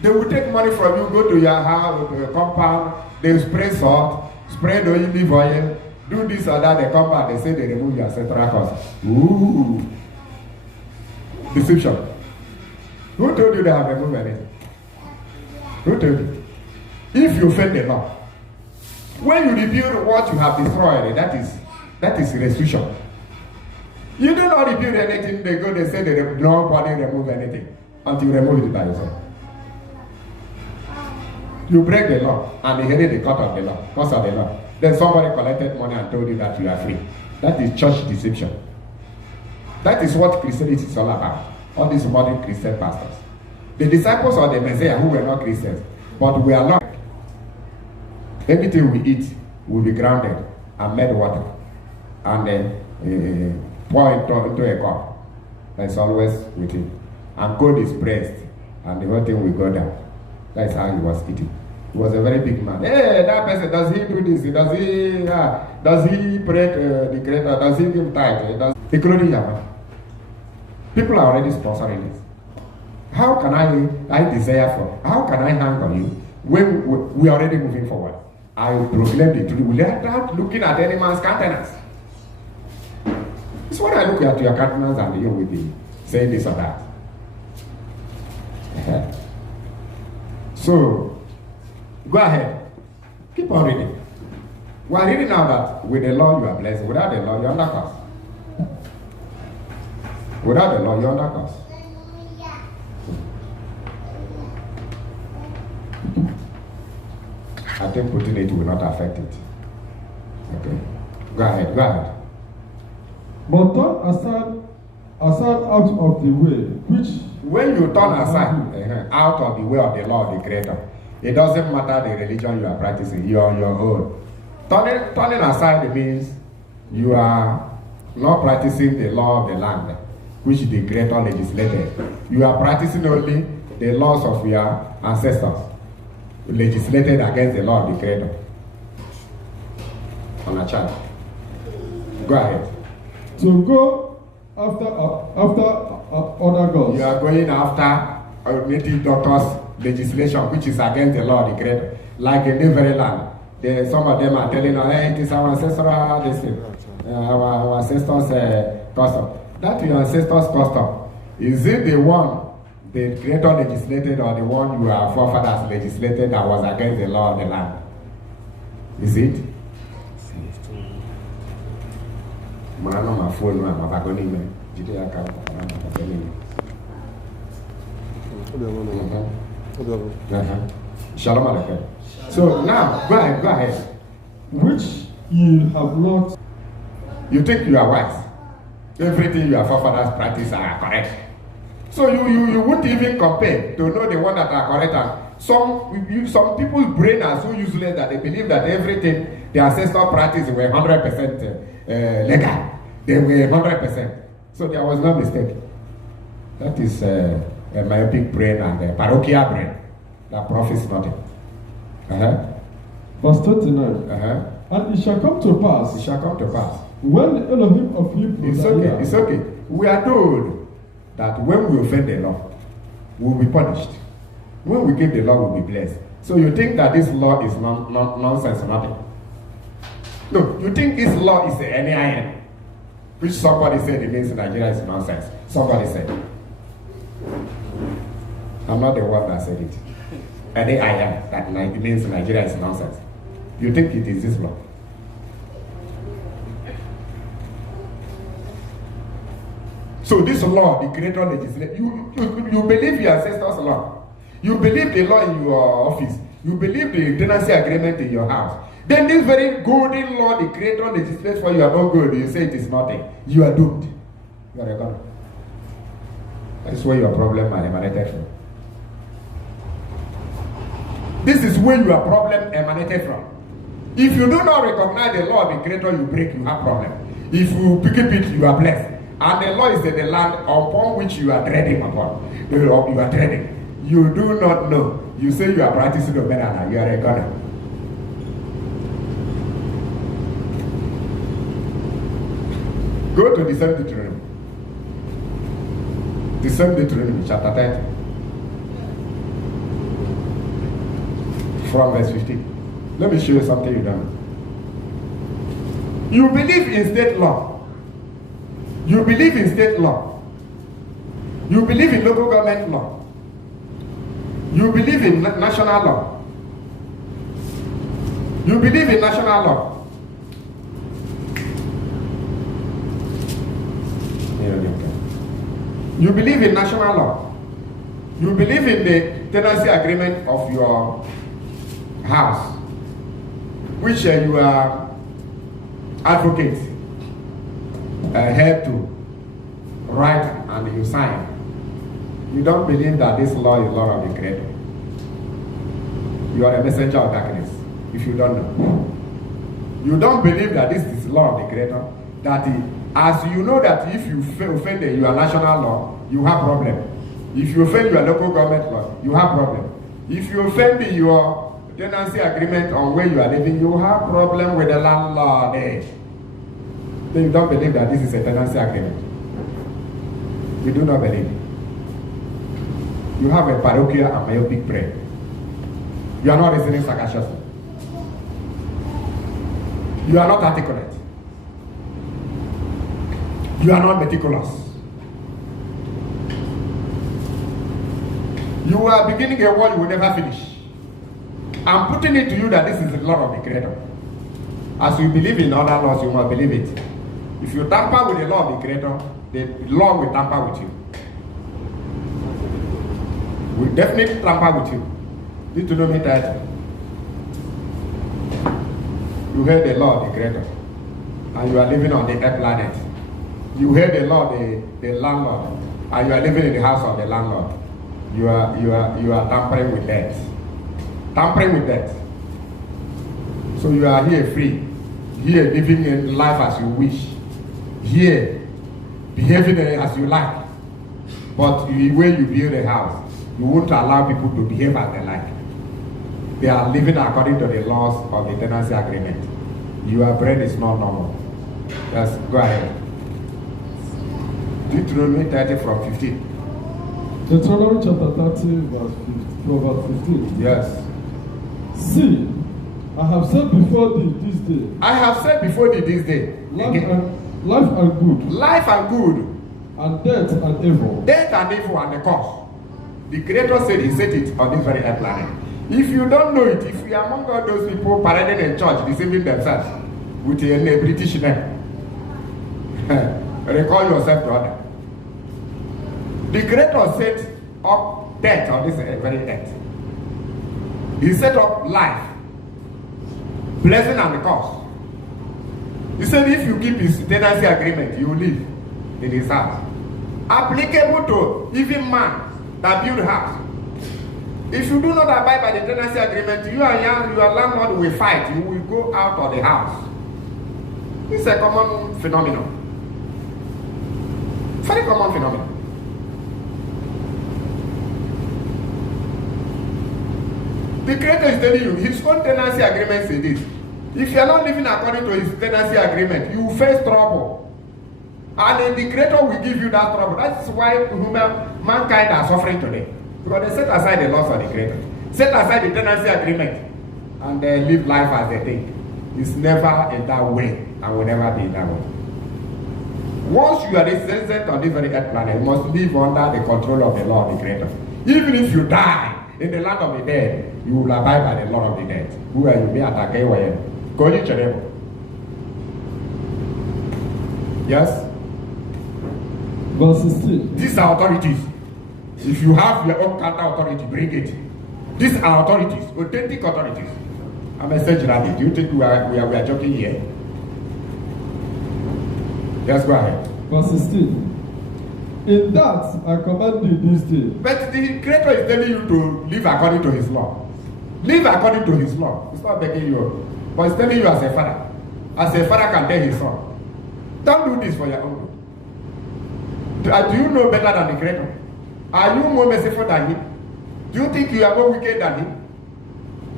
They will take money from you, go to your house, your compound, they spray salt, spray the olive oil, do this or that, they come back, they say they remove your ancestral cause. Ooh. Deception. Who told you they have removed anything? Who told you? If you fail the law, when you rebuild what you have destroyed, that is restitution. You do not rebuild anything, they go, they say nobody remove anything until you remove it by yourself. You break the law and inherit the court of the law, cause of the law. Then somebody collected money and told you that you are free. That is church deception. That is what Christianity is all about. All these modern Christian pastors. The disciples of the Messiah who were not Christians, but we are not. Everything we eat will be grounded and made water. And then pour into a cup. That's always with it. And gold is pressed. And the whole thing will go down. That's how he was eating. He was a very big man. Hey, that person, does he do this? Does he break the Creator? Does he give tithe? Including Yahweh. People are already sponsoring this. How can I desire for? How can I hang on you when we are already moving forward? I will proclaim the truth without looking at any man's countenance. It's when I look at your countenance and you will be saying this or that. So, go ahead. Keep on reading. We are reading now that with the law you are blessed. Without the law, you are under curse. Without the law, you are under curse. I think putting it will not affect it. Okay. Go ahead. But turn aside out of the way, which... When you turn aside out of the way of the law of the Creator, it doesn't matter the religion you are practicing, you are on your own. Turning aside means you are not practicing the law of the land, which the Creator legislated. You are practicing only the laws of your ancestors, legislated against the law of the Creator. On a child. Go ahead. To go after other gods. You are going after native doctors' legislation, which is against the law of the Creator. Like in the very land. Some of them are telling us, hey, it is our ancestral our ancestors' custom. That your ancestors' custom, is it the one the Creator legislated or the one your forefathers legislated that was against the law of the land? Is it? My phone, my Shalom Aleichem. So now, go ahead. Which you have not. You think you are wise. Everything your forefathers practice are correct. So you won't even compare to know the one that are correct. And some people's brain are so useless that they believe that everything the ancestral practice were 100% legal. They were 100%. So there was no mistake. That is a myopic brain and a parochial brain that profits nothing. Verse 29. And it shall come to pass. It shall come to pass. When the Elohim of Hebrews. It's okay. We are told that when we offend the law, we will be punished. When we give the law, we will be blessed. So you think that this law is nonsense or nothing? No, you think this law is NIN, which somebody said it means in Nigeria is nonsense. Somebody said. I'm not the one that said it. NIN, that it means in Nigeria is nonsense. You think it is this law? So this law, the Creator legislated, you believe your ancestors' law. You believe the law in your office. You believe the tenancy agreement in your house. Then this very golden law, the Creator legislates for you are not good. You say it is nothing. You are doomed. You are a god. That is where your problem emanated from. This is where your problem emanated from. If you do not recognize the law of the Creator, you break, you have problem. If you pick it, you are blessed. And the law is the land upon which you are treading upon. You are treading. You do not know. You say you are practicing the banana. You are a god. Go to the same Deuteronomy. The same Deuteronomy, chapter 30. From verse 15. Let me show you something you don't know. You believe in state law. You believe in state law. You believe in local government law. You believe in national law. You believe in national law. You believe in national law. You believe in the tenancy agreement of your house, which you are advocate help to write and you sign. You don't believe that this law is law of the Creator. You are a messenger of darkness if you don't know. You don't believe that this is law of the Creator. That as you know that if you offend your national law, you have problem. If you offend your local government law, you have problem. If you offend your tenancy agreement on where you are living, you have problem with the landlord. Then you don't believe that this is a tenancy agreement. You do not believe. You have a parochial and myopic brain. You are not reasoning sagaciously. You are not articulate. You are not meticulous. You are beginning a war you will never finish. I'm putting it to you that this is the law of the Creator. As you believe in other laws, you must believe it. If you tamper with the law of the Creator, the law will tamper with you. Will definitely tamper with you. Deuteronomy 30. You heard the law of the Creator, and you are living on the earth planet. You heard the law of the landlord, and you are living in the house of the landlord. You are tampering with death. Tampering with death. So you are here free, here living in life as you wish, here behaving as you like. But the way you build a house, you won't allow people to behave as they like. They are living according to the laws of the tenancy agreement. Your bread is not normal. Yes, go ahead. Deuteronomy 30 from 15. Deuteronomy chapter 30, verse 15. Yes. See, I have said before thee this day. I have said before thee this day. Life and good. Life and good. And death and evil. Death and evil and the cause. The Creator said he set it on this very earth planet. If you don't know it, if you are among all those people parading in church, deceiving themselves with a British name, recall yourself to others. The Creator set up death on this very earth. He set up life, blessing and the curse. He said if you keep his tenancy agreement, you will live in his house. Applicable to even man that build house. If you do not abide by the tenancy agreement, you and your landlord will fight. You will go out of the house. It's a common phenomenon. Very common phenomenon. The Creator is telling you, his own tenancy agreement says this. If you are not living according to his tenancy agreement, you will face trouble. And the Creator will give you that trouble. That's why mankind are suffering today. Because they set aside the laws of the Creator. Set aside the tenancy agreement. And they live life as they think. It's never in that way. And will never be in that way. Once you are a citizen of this very earth planet, you must live under the control of the law of the Creator. Even if you die in the land of the dead, you will abide by the law of the dead. Who are you? Me attack Yes? Verse 16. These are authorities. If you have your own counter authority, bring it. These are authorities, authentic authorities. I'm a sage rabbit. Do you think we are joking here? Yes, go ahead. Verse 16. In that I command thee this day. But the Creator is telling you to live according to his law. Live according to his law. It's not begging you, but it's telling you as a father. As a father can tell his son, don't do this for your own good. Do you know better than the Creator? Are you more merciful than him? Do you think you are more wicked than him?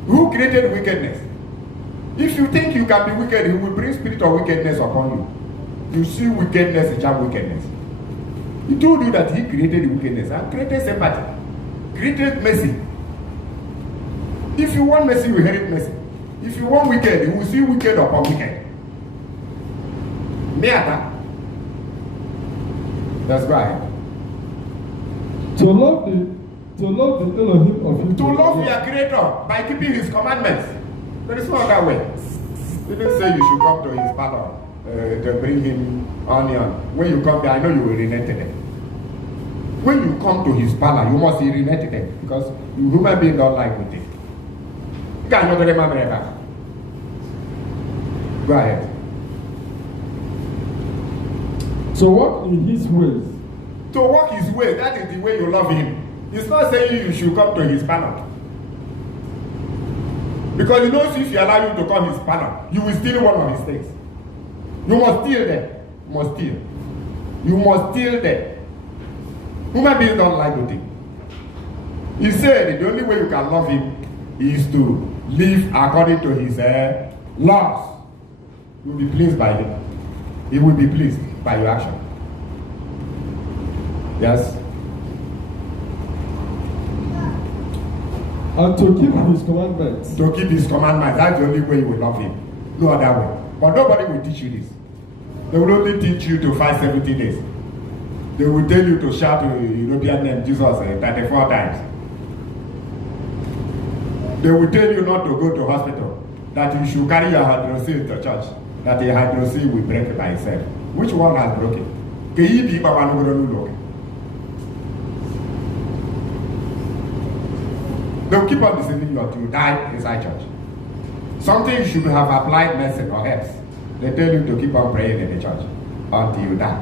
Who created wickedness? If you think you can be wicked, he will bring spirit of wickedness upon you. You see wickedness, you have wickedness. He told you that he created wickedness and created sympathy, created mercy. If you want mercy, you inherit mercy. If you want wicked, you will see wicked upon wicked. Meata. That's right. To love the Elohim of you. To love your Creator by keeping his commandments. There is no other way. He didn't say you should come to his palace to bring him onion. When you come there, I know you will relent to them. When you come to his palace, you must relent to them because you human beings don't like with it. You cannot remember that. Go ahead. To walk in his ways. To walk his way, that is the way you love him. It's not saying you should come to his panel. Because he knows if you allow you to come to his panel, you will steal one of his things. You must steal them. You must steal. You must steal them. Human beings don't like with him. He said the only way you can love him is to live according to his laws. You will be pleased by him. He will be pleased by your action. Yes? And to keep his commandments. To keep his commandments. That's the only way you will love him. No other way. But nobody will teach you this. They will only teach you to fast 70 days. They will tell you to shout the European name Jesus 34 times. They will tell you not to go to hospital, that you should carry your hydrocele to church, that the hydrocele will break by itself. Which one has broken? They'll keep on deceiving you until you die inside church. Something you should have applied medicine or herbs. They tell you to keep on praying in the church until you die.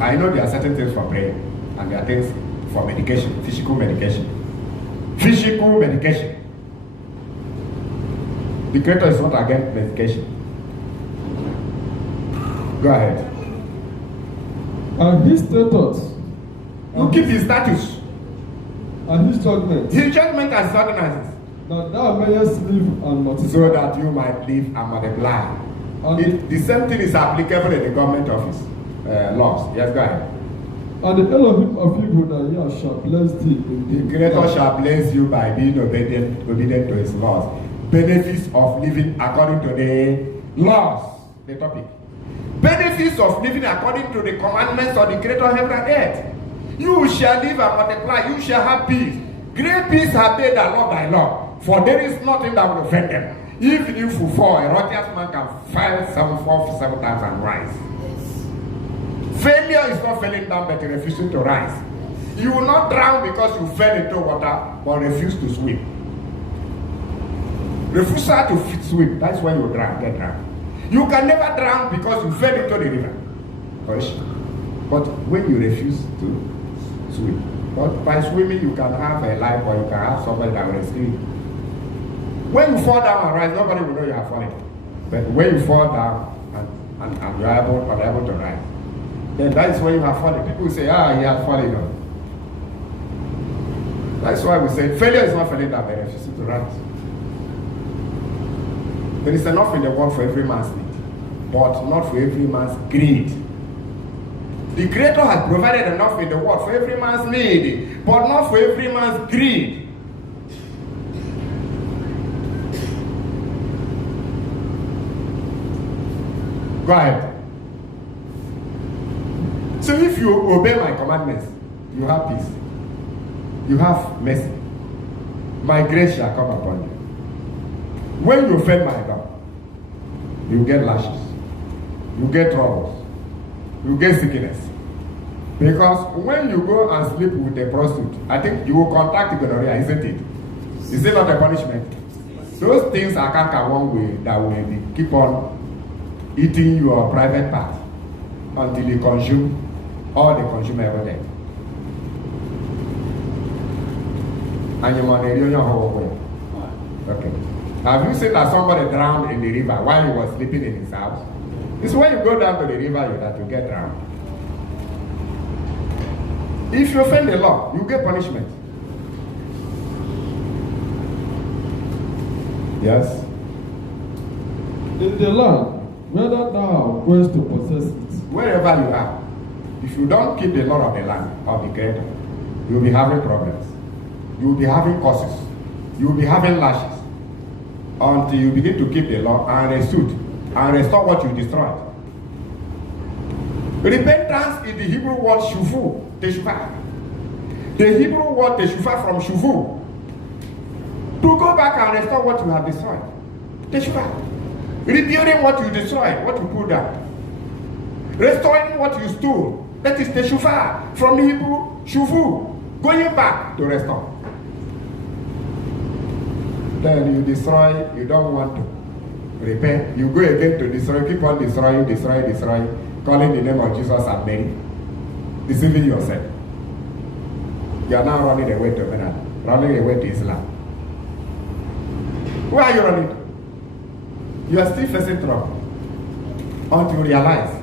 I know there are certain things for prayer and there are things for medication, physical medication. Physical medication. The Creator is not against medication. Go ahead. And his status. You keep his status. And his judgment. His judgment and ordinances. That thou mayest live and multiply. So that you might live and multiply. The same thing is applicable in the government office laws. Yes, go ahead. And the Elohim of evil that Yah shall bless thee. The Creator shall bless you by being obedient to his laws. Benefits of living according to the laws. The topic. Benefits of living according to the commandments of the Creator of heaven and earth. You shall live and multiply. You shall have peace. Great peace have they that love thy law. For there is nothing that will offend them. Even if you fall, a righteous man can fall 7 times and rise. Failure is not falling down but refusing to rise. You will not drown because you fell into water but refuse to swim. Refusal to swim, that's when you get drowned. You can never drown because you fell into the river. But when you refuse to swim, but by swimming you can have a life or you can have somebody that will rescue you. When you fall down and rise, nobody will know you have fallen. But when you fall down and you are able to rise, then that is when you have fallen. People say, he has fallen. No. That's why we say failure is not falling down, but refusing to rise. There is enough in the world for every man's need, but not for every man's greed. The Creator has provided enough in the world for every man's need, but not for every man's greed. Go ahead. So if you obey my commandments, you have peace. You have mercy. My grace shall come upon you. When you offend my God, you get lashes. You get troubles. You get sickness. Because when you go and sleep with a prostitute, I think you will contact gonorrhea, isn't it? Is it not a punishment? Those things are canker one way that will keep on eating your private part until you consume all the consumer ever there. And you want to know your whole way. Okay. Have you seen that somebody drowned in the river while he was sleeping in his house? It's when you go down to the river that you get drowned. If you offend the law, you get punishment. Yes? In the land, whether thou goest to possess it. Wherever you are, if you don't keep the law of the land, of the Creator, you'll be having problems. You'll be having causes. You'll be having lashes. Until you begin to keep the law and restore what you destroyed. Repentance is the Hebrew word shuvu, teshuvah. The Hebrew word teshuvah from shuvu. To go back and restore what you have destroyed. Teshuvah. Rebuilding what you destroyed, what you put down. Restoring what you stole. That is teshuvah. From the Hebrew shuvu. Going back to restore. Then you destroy, you don't want to repent. You go again to destroy, keep on destroying, calling the name of Jesus and Mary, deceiving yourself. You are now running away to Canada, running away to Islam. Where are you running to? You are still facing trouble until you realize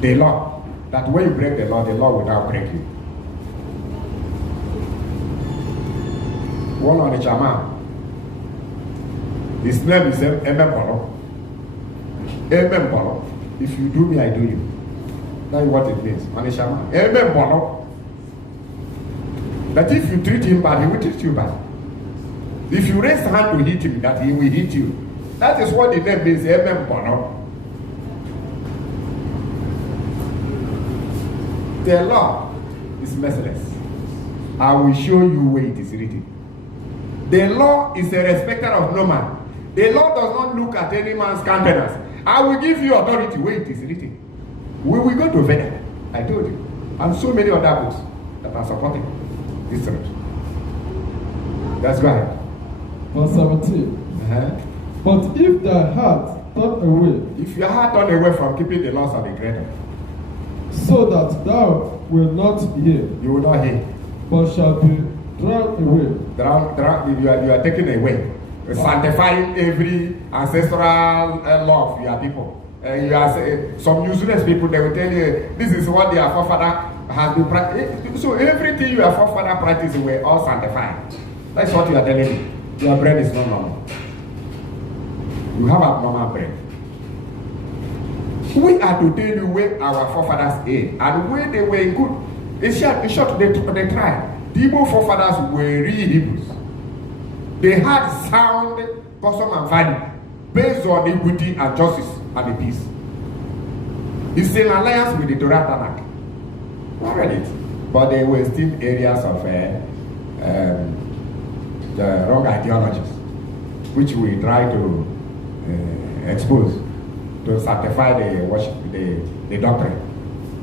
the law, that when you break the law will now break you. One on the chairman. His name is Emepolo. Emepolo. If you do me, I do you. That's what it means. On the chairman. Emepolo. That if you treat him bad, he will treat you bad. If you raise a hand to hit him, that he will hit you. That is what the name means. The law is merciless. I will show you where it is written. The law is a respecter of no man. The law does not look at any man's countenance. I will give you authority where it is written. We will go to Veda. I told you. And so many other books that are supporting this truth. Let's go ahead. Verse 17. But if thy heart turn away, if your heart turn away from keeping the laws of the Creator, so that thou wilt not hear, you will not hear, but shall be drowned away. You are taken away, sanctifying every ancestral law of your people. You are some useless people. They will tell you this is what their forefather has been practicing. So everything your forefather practiced were all sanctified. That's what you are telling me. Your brain is not normal. You have abnormal brain. We are to tell you where our forefathers are and where they were good. In short, they tried. The Igbo forefathers were real Hebrews. They had sound custom and value based on equity and justice and the peace. It's an alliance with the Torah Tanakh. I read it. But there were still areas of the wrong ideologies, which we try to expose to sanctify the worship, the doctrine.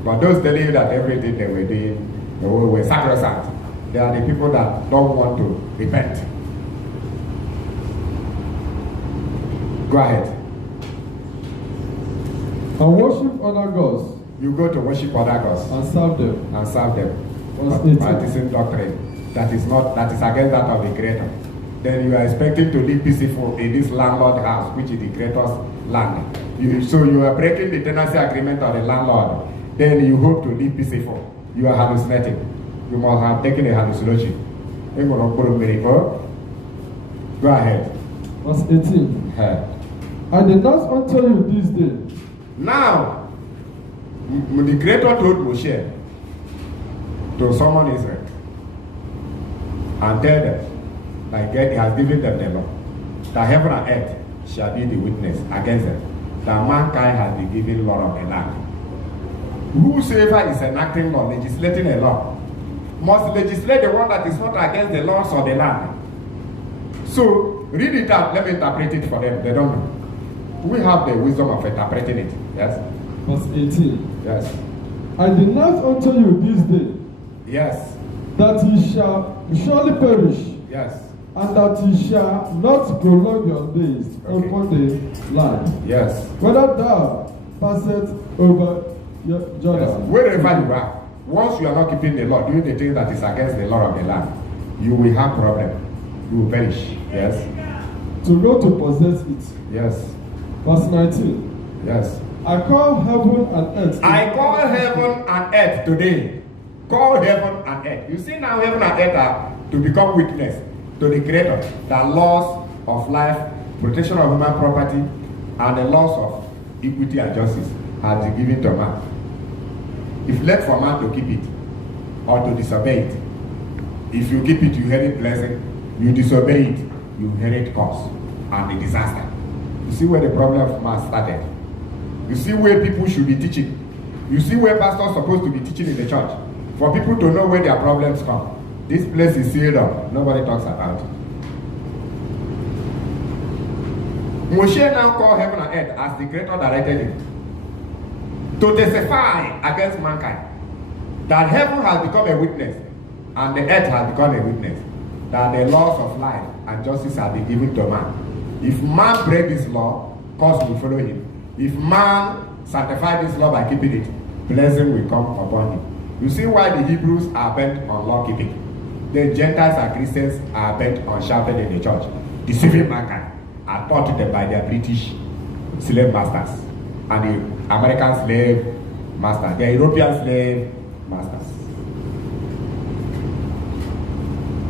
But those telling you that everything they were doing were sacrosanct, they are the people that don't want to repent. Go ahead. And worship other gods. You go to worship other gods and serve them. And serve them. Practicing doctrine that is against that of the Creator. Then you are expecting to live peaceful in this landlord house, which is the Creator's land. So you are breaking the tenancy agreement of the landlord. Then you hope to live peaceful. You are hallucinating. You must have taken a hallucination. Go ahead. Verse 18. I denounce unto you this day. Now, the Creator told Moshe to summon Israel and tell them that God has given them the law, that heaven and earth shall be the witness against them, that mankind has been given law of the land. Whosoever is enacting law, legislating a law, must legislate the one that is not against the laws of the land. So, read it out, let me interpret it for them. They don't know. We have the wisdom of interpreting it. Yes? Verse 18. Yes. I denounce unto you this day. Yes. That ye shall surely perish. Yes. And that ye shall not prolong your days upon the land. Yes. Whether thou passest over Jordan. Yes. Wherever you are, once you are not keeping the law, doing the thing that is against the law of the land, you will have problem. You will perish. Yes. To go to possess it. Yes. Verse 19. Yes. I call heaven and earth. I call heaven and earth today. Call heaven and earth. You see now heaven and earth are to become witness to the Creator. The laws of life, protection of human property, and the laws of equity and justice have been given to man. If left for man to keep it or to disobey it, if you keep it, you inherit blessing. You disobey it, you inherit curse and the disaster. You see where the problem of man started. You see where people should be teaching. You see where pastors are supposed to be teaching in the church. For people to know where their problems come. This place is sealed up. Nobody talks about it. Moshe now called heaven and earth as the Creator directed him to testify against mankind that heaven has become a witness and the earth has become a witness that the laws of life and justice have been given to man. If man break this law, curse will follow him. If man sanctify this law by keeping it, blessing will come upon him. You see why the Hebrews are bent on law keeping. The Gentiles and Christians are bent on shouting in the church, deceiving mankind, and taught to them by their British slave masters and the American slave masters, the European slave masters.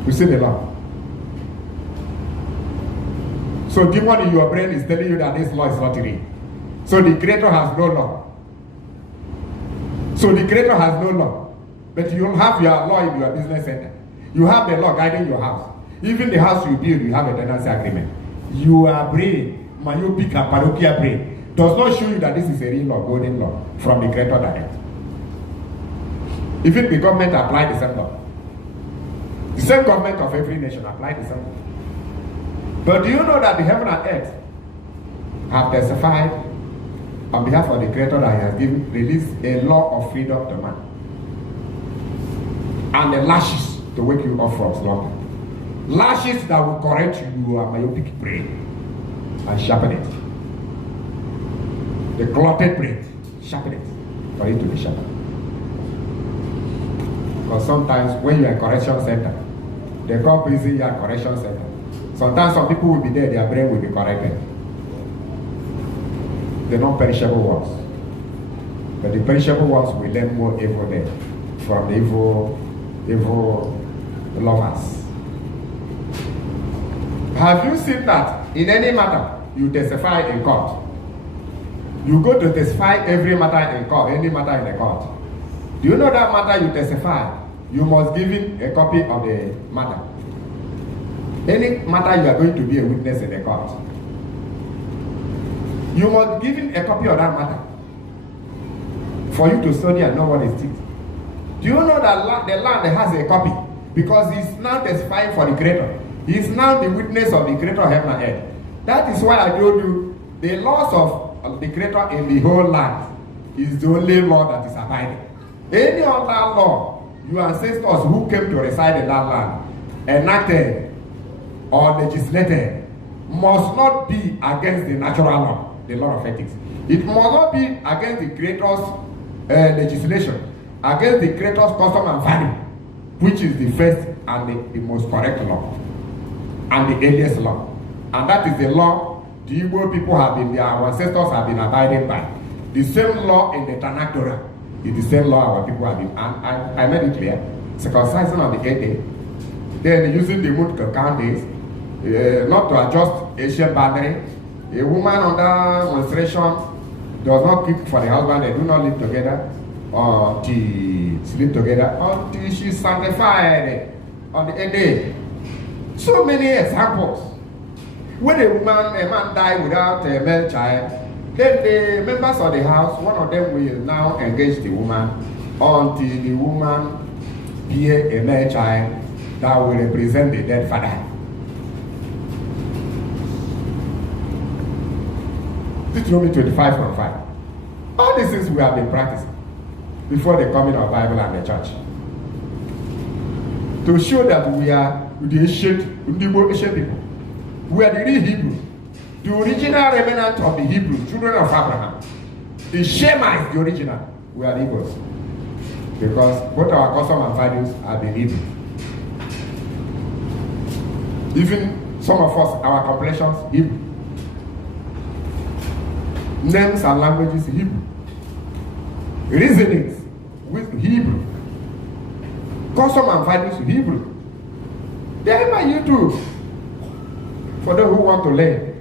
You see the law. So demon in your brain is telling you that this law is not real. So the Creator has no law. So the Creator has no law. But you have your law in your business center. You have the law guiding your house. Even the house you build, you have a tenancy agreement. Your brain myopic and parochial brain does not show you that this is a real law, golden law from the Creator direct. Even the government apply the same law. The same government of every nation apply the same law. But do you know that the heaven and earth have testified on behalf of the Creator that He has given, released a law of freedom to man, and the lashes to wake you up from slumber, lashes that will correct your myopic brain and sharpen it, the clotted brain, sharpen it for it to be sharpened. Because sometimes when you are in correction center, they call prison your correction center. Sometimes some people will be there, their brain will be corrected. The non-perishable ones. But the perishable ones will learn more evil there from the evil lovers. Have you seen that in any matter you testify in court? You go to testify every matter in court, any matter in the court. Do you know that matter you testify? You must give him a copy of the matter. Any matter you are going to be a witness in the court, you must give him a copy of that matter for you to study and know what it is. Do you know that the land has a copy? Because he's now testifying for the Creator. He's now the witness of the Creator of heaven and earth. That is why I told you the laws of the Creator in the whole land is the only law that is abiding. Any other law, your ancestors who came to reside in that land enacted or legislated must not be against the natural law, the law of ethics. It must not be against the Creator's legislation, against the Creator's custom and value, which is the first and the most correct law, and the earliest law. And that is the law the Igbo people have been, our ancestors have been abiding by. The same law in the Tanakh Torah is the same law our people have been. And I made it clear. Circumcision on the 8th day, then using the moon to count days, not to adjust Asian boundary. A woman under menstruation does not cook for the husband. They do not live together or sleep together until she's sanctified on the 8th day. So many examples. When a man died without a male child, then the members of the house, one of them will now engage the woman until the woman bear a male child that will represent the dead father. Deuteronomy 25:5. All these things we have been practicing before the coming of Bible and the church, to show that we are the ancient people. We are the real Hebrews, the original remnant of the Hebrews, children of Abraham. The Shemites, the original. We are the Hebrews, because both our custom and values are the Hebrew. Even some of us, our complexions, Hebrew. Names and languages, Hebrew. Reasonings with Hebrew. Custom and values, Hebrew. They are by you too. For those who want to learn.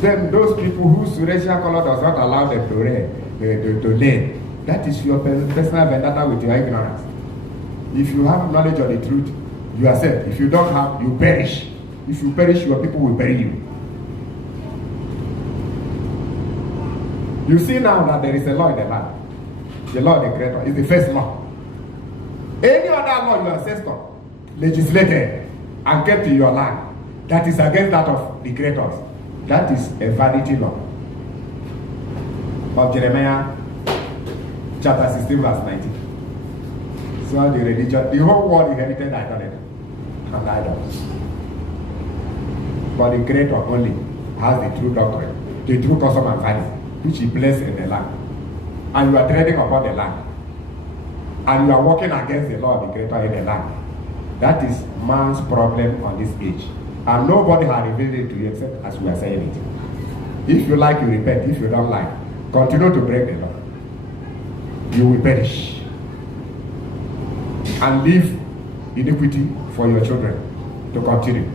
Then those people whose racial color does not allow them to learn, that is your personal vendetta with your ignorance. If you have knowledge of the truth, you accept. If you don't have, you perish. If you perish, your people will bury you. You see now that there is a law in the land. The law of the Creator is the first law. Any other law your ancestor legislated and kept in your land that is against that of the Creators, that is a vanity law. Of Jeremiah chapter 16 verse 19. So the religion, the whole world inherited idolatry and idols. But the Creator only has the true doctrine, the true custom and value, which He placed in the land. And you are treading upon the land. And you are working against the law of the Creator in the land. That is man's problem on this age. And nobody has revealed it to you except as we are saying it. If you like, you repent. If you don't like, continue to break the law. You will perish. And leave iniquity for your children to continue.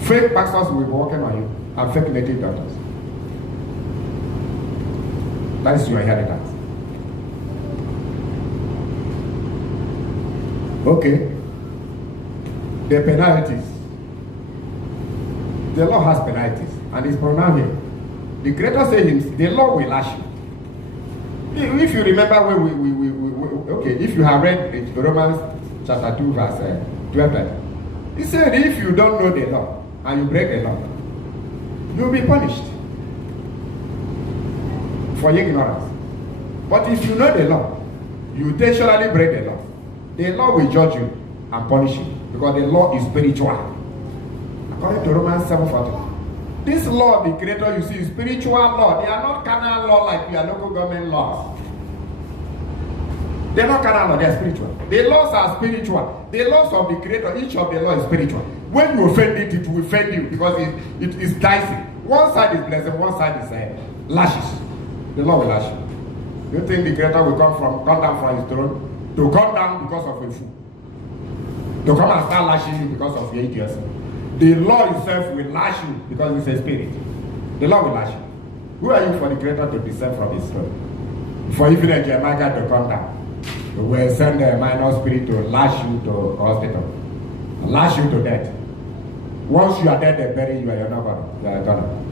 Fake pastors will be working on you, and fake native doctors. That is your inheritance. Okay. the penalties. The law has penalties, and it's pronounced here. The Creator says the law will lash you. If you remember when okay, if you have read Romans chapter 2 verse 12, he said if you don't know the law and you break the law, you'll be punished for ignorance. But if you know the law, you intentionally break the law will judge you and punish you, because the law is spiritual. According to Romans 7:40. This law, the Creator, you see, is spiritual law. They are not carnal law like your local government laws. They are not carnal law, they are spiritual. The laws are spiritual. The laws of the Creator, each of the law is spiritual. When you offend it, it will offend you, because it is dicey. One side is blessing, one side is lashes. The law will lash you. You think the Creator will come down from his throne to come down because of a fool? To come and start lashing you because of your idiocy? The law itself will lash you because it's a spirit. The law will lash you. Who are you for the Creator to descend from his throne? For even a Jeremiah to come down. We will send a minor spirit to lash you to hospital. Lash you to death. Once you are dead, they bury you and you're not going. You are eternal.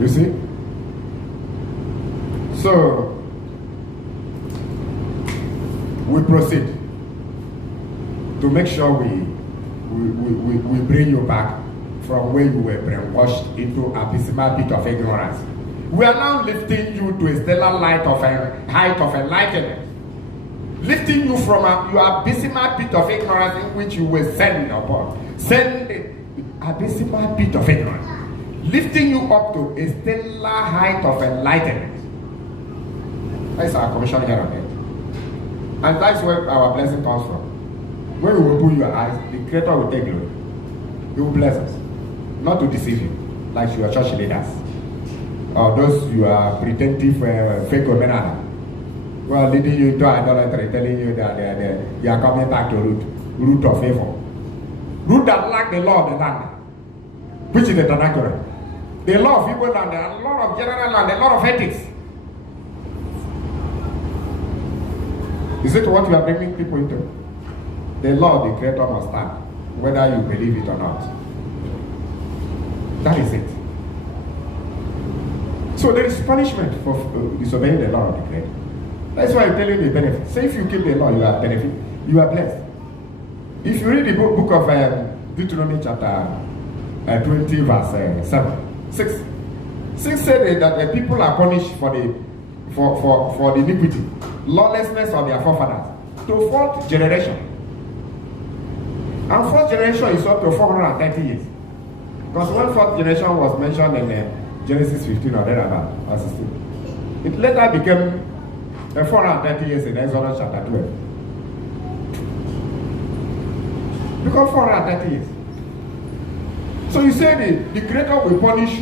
You see? So, we proceed to make sure we bring you back from where you were brainwashed into a abysmal pit of ignorance. We are now lifting you to a stellar light of a height of enlightenment. Lifting you from your abysmal pit of ignorance in which you were sent upon. Send the abysmal pit of ignorance. Lifting you up to a stellar height of enlightenment. That's our commission here on earth. And that's where our blessing comes from. When we open your eyes, the Creator will take glory. He will bless us. Not to deceive you, like your church leaders. Or those you are pretending fake women who are leading you into idolatry, telling you that they are coming back to root of evil. Root that lack the law of the land, which is the vernacular. The law of evil land, a lot of general land, a lot of ethics. Is it what you are bringing people into? The law of the Creator must stand, whether you believe it or not. That is it. So there is punishment for disobeying the law of the Creator. That's why I'm telling you the benefit. Say if you keep the law, you are benefit. You are blessed. If you read the book of Deuteronomy chapter 20 verse 6 said that the people are punished for the iniquity, lawlessness of their forefathers to fourth generation. And fourth generation is up to 430 years. Because when fourth generation was mentioned in Genesis 15 or thereabout, or 16, it later became 430 years in Exodus chapter 12. Because 430 years. So you say the Creator will punish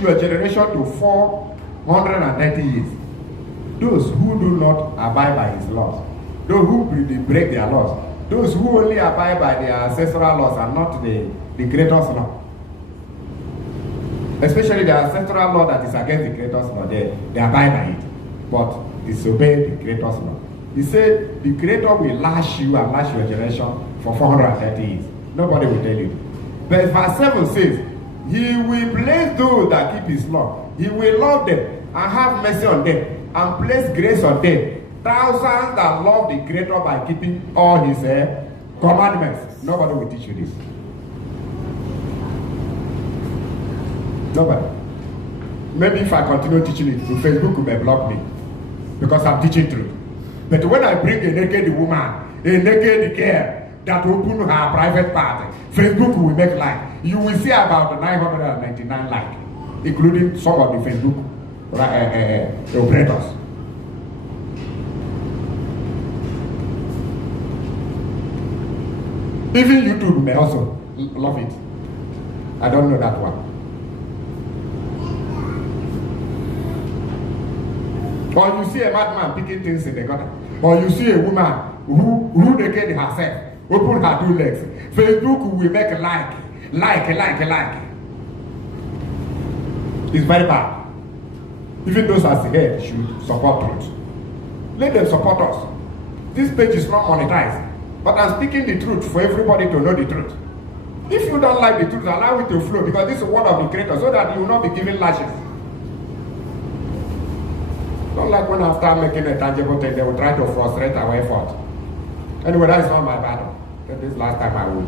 your generation to 430 years. Those who do not abide by his laws, those who break their laws, those who only abide by their ancestral laws and not the Creator's law. Especially the ancestral law that is against the Creator's law, they abide by it, but disobey the Creator's law. He said the Creator will lash you and lash your generation for 430 years. Nobody will tell you. But verse 7 says, he will bless those that keep his law. He will love them and have mercy on them and place grace on them. Thousands that love the Creator by keeping all his commandments. Nobody will teach you this. Nobody. Maybe if I continue teaching it, Facebook will block me because I'm teaching truth. But when I bring a naked woman, a naked girl that open her private part, Facebook will make like. You will see about 999 like, including some of the Facebook operators. Even YouTube may also love it. I don't know that one. Or you see a madman picking things in the gutter. Or you see a woman who naked herself, open her two legs. Facebook will make like. It's very bad. Even those as the head should support truth. Let them support us. This page is not monetized, but I'm speaking the truth for everybody to know the truth. If you don't like the truth, allow it to flow, because this is the word of the Creator, so that you will not be given lashes. Don't like when after making a tangible thing, they will try to frustrate our effort. Anyway, that is not my battle. This last time I will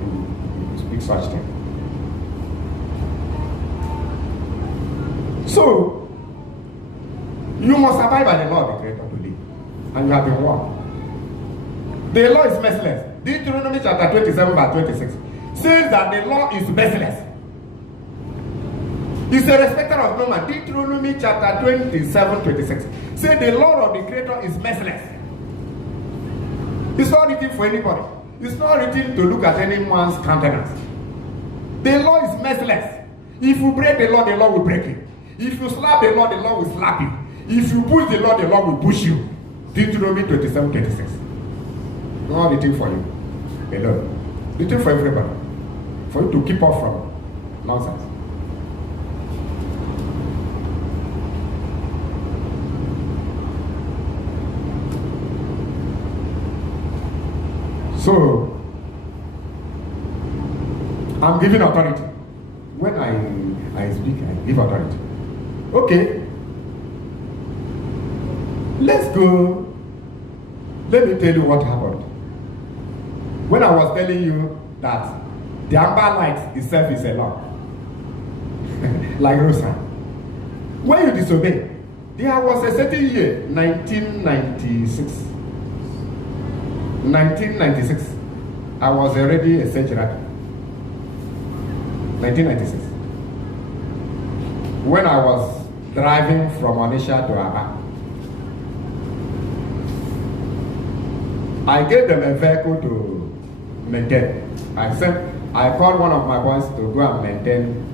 speak such thing. So, you must abide by the law of the Creator to live. And you have been warned. The law is merciless. Deuteronomy chapter 27 verse 26 says that the law is merciless. It's a respecter of no man. Deuteronomy chapter 27, 26 says the law of the Creator is merciless. It's not written for anybody. It's not written to look at any man's countenance. The law is merciless. If you break the law will break you. If you slap the law will slap you. If you push the law will push you. Deuteronomy 27, 26. Not written for you alone. Written for everybody. For you to keep off from nonsense. So, I'm giving authority. When I speak, I give authority. Okay. Let's go. Let me tell you what happened. When I was telling you that the amber light itself is a law. Like Rosa. When you disobey, there was a certain year, 1996. 1996, I was already a century. 1996. When I was driving from Onitsha to Aba, I gave them a vehicle to maintain. I called one of my boys to go and maintain,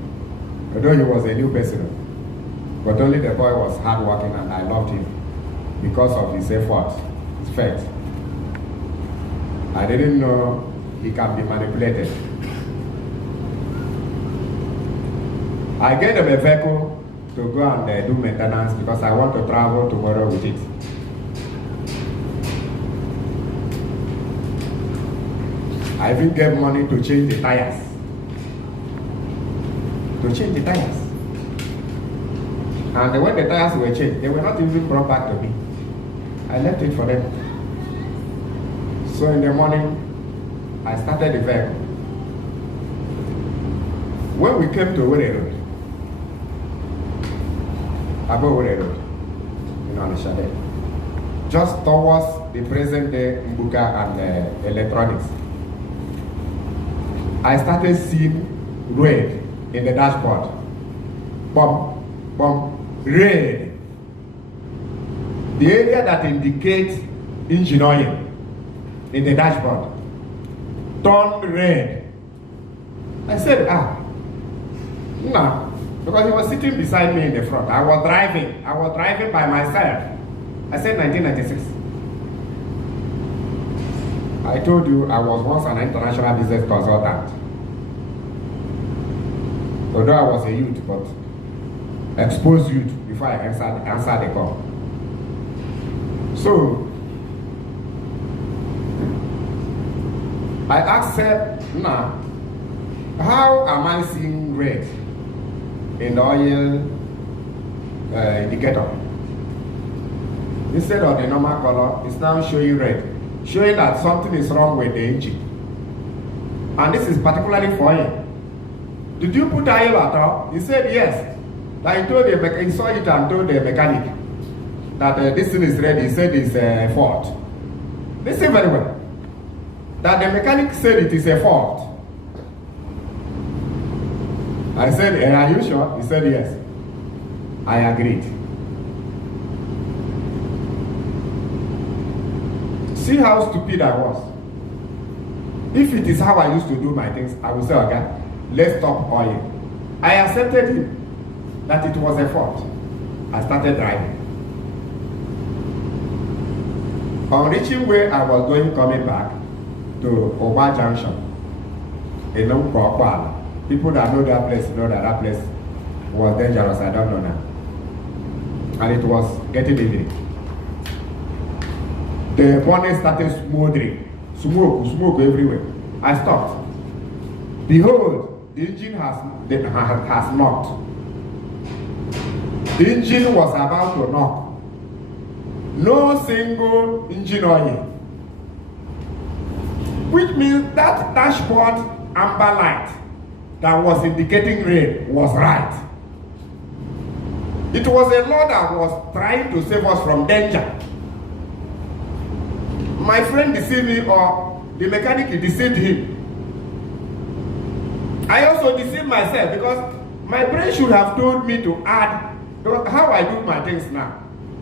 although he was a new person. But only the boy was hardworking and I loved him because of his effort, his faith. I didn't know he can be manipulated. I gave them a vehicle to go and do maintenance because I want to travel tomorrow with it. I even gave money to change the tires. And when the tires were changed, they were not even brought back to me. I left it for them. So in the morning, I started the vehicle. When we came to Owerri Road, above Owerri Road, in Onitsha, just towards the present day Mbuka and electronics, I started seeing red in the dashboard. Bump, bump, red. The area that indicates engine oil in the dashboard turned red. I said, no, because he was sitting beside me in the front. I was driving by myself. I said 1996. I told you I was once an international business consultant. Although I was a youth, but exposed youth before I answered the call. So, I asked her, now, how am I seeing red in the oil indicator? Instead of the normal color, it's now showing red, showing that something is wrong with the engine. And this is particularly for him. Did you put oil at all? He said yes. That he told the mechanic, he saw it and told the mechanic that this thing is red. He said it's a fault. Listen very well. That the mechanic said it is a fault. I said, are you sure? He said yes. I agreed. See how stupid I was. If it is how I used to do my things, I would say, okay, let's stop oil. I accepted it, that it was a fault. I started driving. On reaching where I was going, coming back to Oba Junction, in Lumpo. People that know that place know that that place was dangerous. I don't know now. And it was getting evening. the bonnet started smoldering. Smoke everywhere. I stopped. Behold, the engine has knocked. The engine was about to knock. No single engine oil. Which means that dashboard amber light that was indicating rain was right. It was a Lord that was trying to save us from danger. My friend deceived me, or the mechanic deceived him. I also deceived myself because my brain should have told me to add how I do my things now.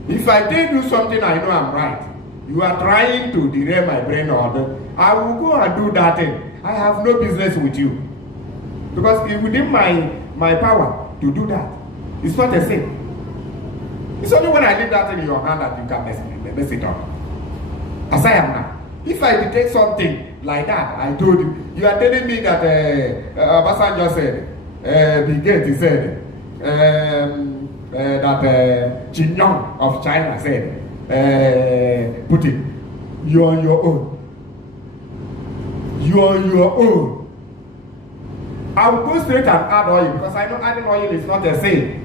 If I did do something I know I'm right, you are trying to derail my brain order, I will go and do that thing. I have no business with you. Because it's within my power to do that. It's not a sin. It's only when I leave that thing in your hand that you can mess it up. As I am now. If I detect something like that, I told you. You are telling me that Obasanjo said, the gate said, that Jin Yong of China said, Putin, you're on your own. You're on your own. I will go straight and add oil because I know adding oil is not a sin.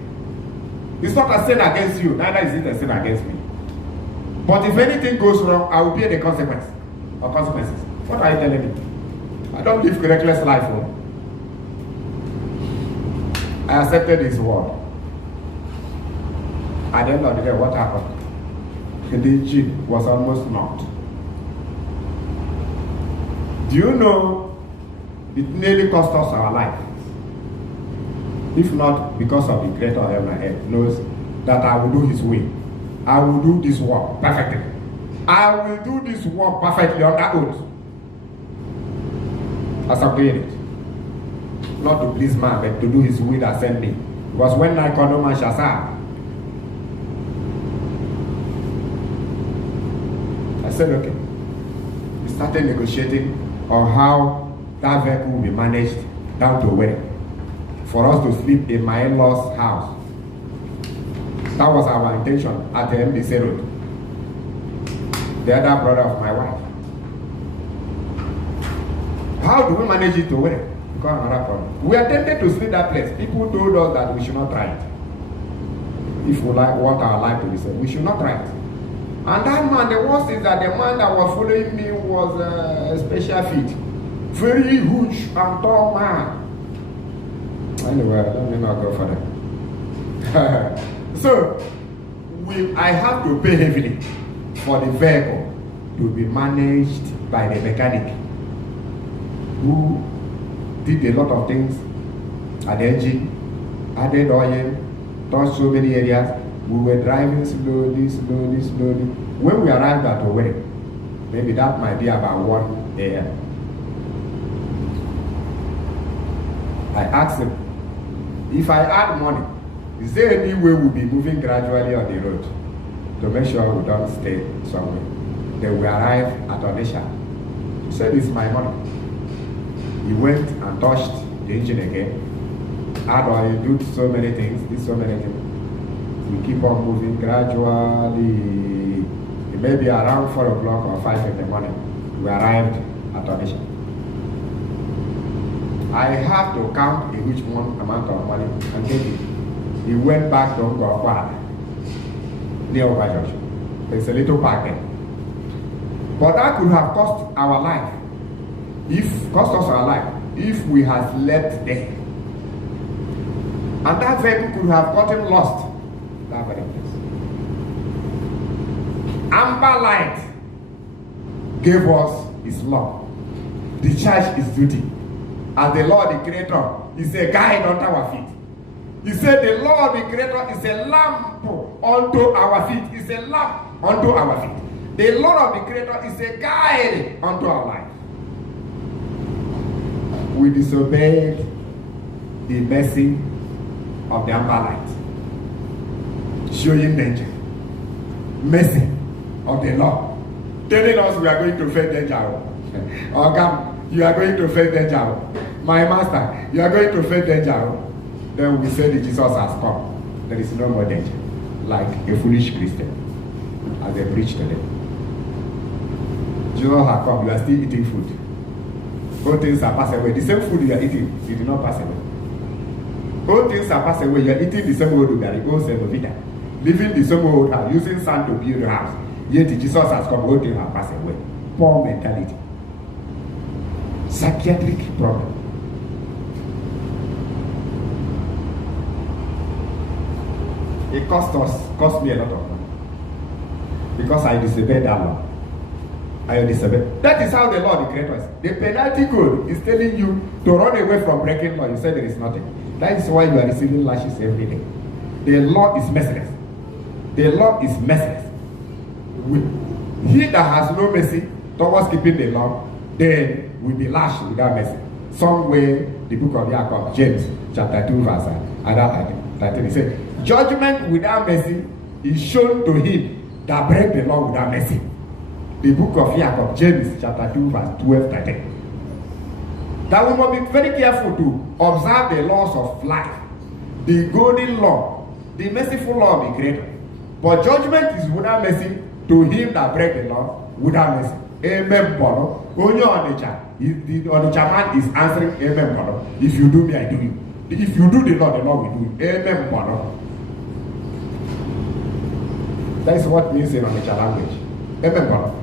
It's not a sin against you, neither is it a sin against me. But if anything goes wrong, I will bear the consequence or consequences. What are you telling me? I don't live a reckless life. Oh. I accepted his word. At the end of the day, what happened? The engine was almost knocked. Do you know it nearly cost us our life? If not because of the Creator of heaven and earth knows that I will do his will. I will do this work perfectly. I will do this work perfectly on that oath. As I'm doing it. Not to please man, but to do his will that sent me. Because when I call no man shall serve. I said, okay. We started negotiating on how that vehicle will be managed down to where. For us to sleep in my in-laws' house. That was our intention at the MDC Road. The other brother of my wife. How do we manage it to where? Because another problem. We attempted to sleep that place. People told us that we should not try it. If we want our life to be saved, we should not try it. And that man, the worst is that the man that was following me was a special feet. Very huge and tall man. Anyway, let me not go further. So, I have to pay heavily for the vehicle to be managed by the mechanic who did a lot of things at the engine, added oil, touched so many areas. We were driving slowly. When we arrived at Owerri, maybe that might be about 1 a.m. I asked him, if I add money, is there any way we'll be moving gradually on the road to make sure we don't stay somewhere? Then we arrived at Odisha. He said, it's my money. He went and touched the engine again. Add oil, do so many things, did so many things. We keep on moving gradually. It may be around 4 o'clock or 5 in the morning. We arrived at Odisha. I have to count a huge amount of money and take it. He went back to Ngokwa, near Obajosh. There's a little park there. But that could have cost our life. Cost us our life if we had slept there. And that vehicle could have gotten lost. That very place. Amber light gave us his law. The church is duty. As the Lord, the Creator, is a guide unto our feet. He said, the Lord, the Creator, is a lamp unto our feet. Is a lamp unto our feet. The Lord of the Creator is a guide unto our life. We disobeyed the mercy of the amber light, showing danger. Mercy of the Lord, telling us we are going to face danger. Oh God, you are going to face danger. My master, you are going to face danger. Then we say that Jesus has come. There is no more danger. Like a foolish Christian, as they preach today. Jesus has come, you are still eating food. All things are passed away. The same food you are eating, it did not pass away. All things are passed away. You are eating the same old that goes Senovita, living the same old house, using sand to build a house. Yet Jesus has come, all things have passed away. Poor mentality. Psychiatric problem. It cost me a lot of money. Because I disobeyed that law. I disobeyed. That is how the law created us. The penalty code is telling you to run away from breaking law. You said there is nothing. That is why you are receiving lashes every day. The law is merciless. The law is merciless. He that has no mercy towards keeping the law, then will be lashed without mercy. Somewhere, the book of Jacob, James, chapter 2, verse 13, he said, judgment without mercy is shown to him that break the law without mercy. The book of Jacob, James, chapter 2, verse 12, 13. That we must be very careful to observe the laws of life, the golden law, the merciful law of the Creator. But judgment is without mercy to him that break the law without mercy. Amen, Bono. Only on the man is answering, Amen, Bono. If you do me, I do you. If you do the law will do you. Amen, Bono. That is what means in Onitsha language. Amen, Bono.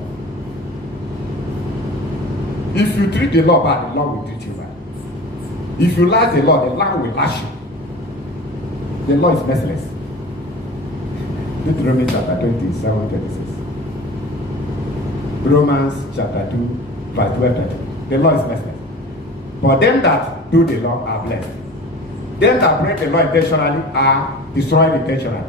If you treat the law bad, the law will treat you bad. If you lash the law will lash you. The law is merciless. Deuteronomy chapter 27, 26. Romans chapter 2, verse 12, 13. The law is merciless. But them that do the law are blessed. Them that break the law intentionally are destroyed intentionally.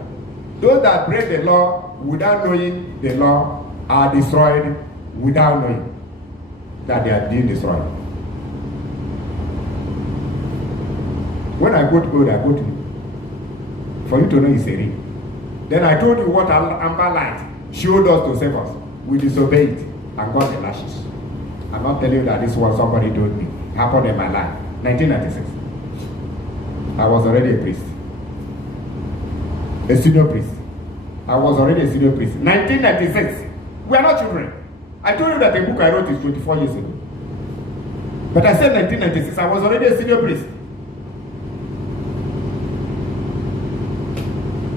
Those that break the law without knowing the law are destroyed without knowing that they are being destroyed. When I go to God, I go to you. For you to know it's a ring. Then I told you what amber light showed us to save us. We disobeyed it and got the lashes. I'm not telling you that this was somebody told me. It happened in my life. 1996. I was already a priest. A senior priest. I was already a senior priest. 1996. We are not children. I told you that the book I wrote is 24 years ago. But I said 1996. I was already a senior priest.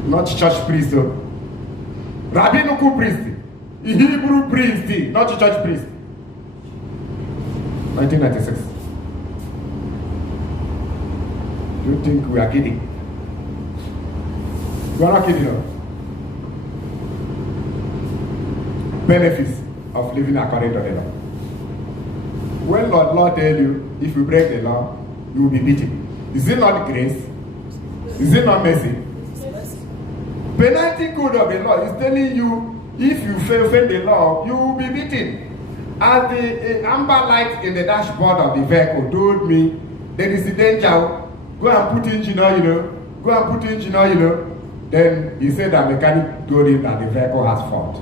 Not church priest, though. Rabbinical priest. Hebrew priest, not church priest. 1996. You think we are kidding? We are not kidding, no. Benefits of living according to the law. When Lord tell you, if you break the law, you will be beaten. Is it not grace? Is it not mercy? Penalty code of the law is telling you, if you fail the law, you will be beaten. As the amber light in the dashboard of the vehicle told me, there is a danger. Go and put engine oil, Go and put engine oil, Then he said that mechanic told him that the vehicle has fault.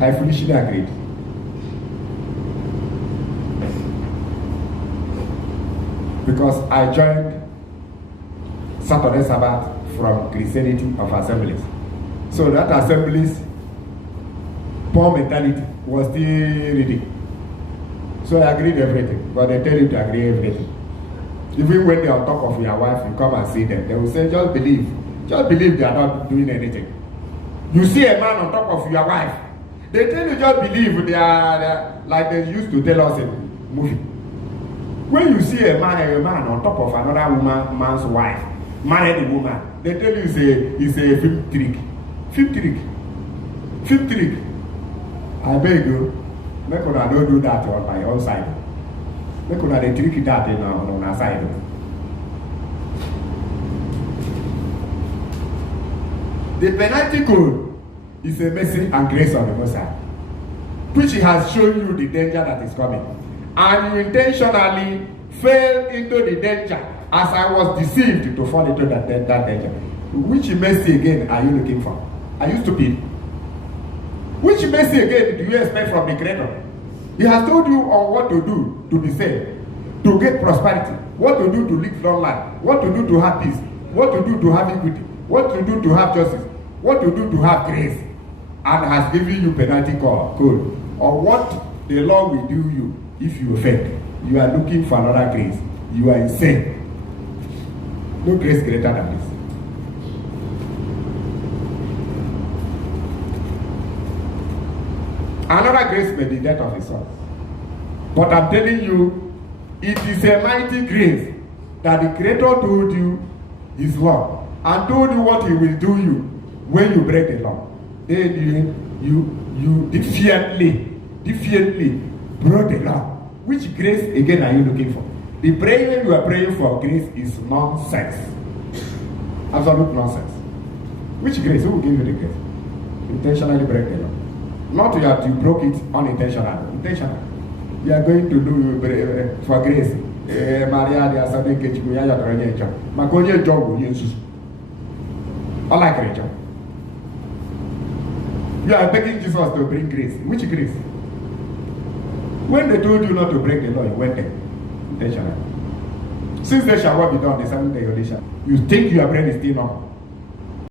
I foolishly agreed. Because I joined Saturday Sabbath from Christianity of Assemblies. So that assemblies, poor mentality was still reading. So I agreed everything, but they tell you to agree everything. Even when they're on top of your wife, you come and see them, they will say, just believe they are not doing anything. You see a man on top of your wife, they tell you just believe they are like they used to tell us in movie. When you see a man on top of another man's wife, married a woman, they tell you it's a film trick. Film trick. I beg you, make una don't do that on my own side. Make una they trick that on our side. The penalty code is a mercy and grace of the Messiah, which he has shown you the danger that is coming. And you intentionally fell into the danger as I was deceived to fall into that danger. Which mercy again are you looking for? Are you stupid? Which mercy again do you expect from the Creator? He has told you on what to do to be saved, to get prosperity, what to do to live long life, what to do to have peace, what to do to have equity, what to do to have justice, what to do to have grace. and has given you penalty code, or what the law will do you if you offend. You are looking for another grace. You are insane. No grace greater than this. Another grace may be that of the Son. But I'm telling you, it is a mighty grace that the Creator told you His law and told you what He will do you when you break the law. Then you defiantly broke the law. Which grace again are you looking for? The prayer you are praying for grace is nonsense. Absolute nonsense. Which grace? Who will give you the grace? Intentionally break the law. Not that you broke it unintentionally. Intentional. You are going to do for grace. Maria, the Assembly Kitchen, you are going to job. Makoye job will use. I like a job. You are begging Jesus to bring grace. Which grace? When they told you not to break the law, you went there. Intentionally. Since there shall what be done, the seventh day, you think your brain is still on.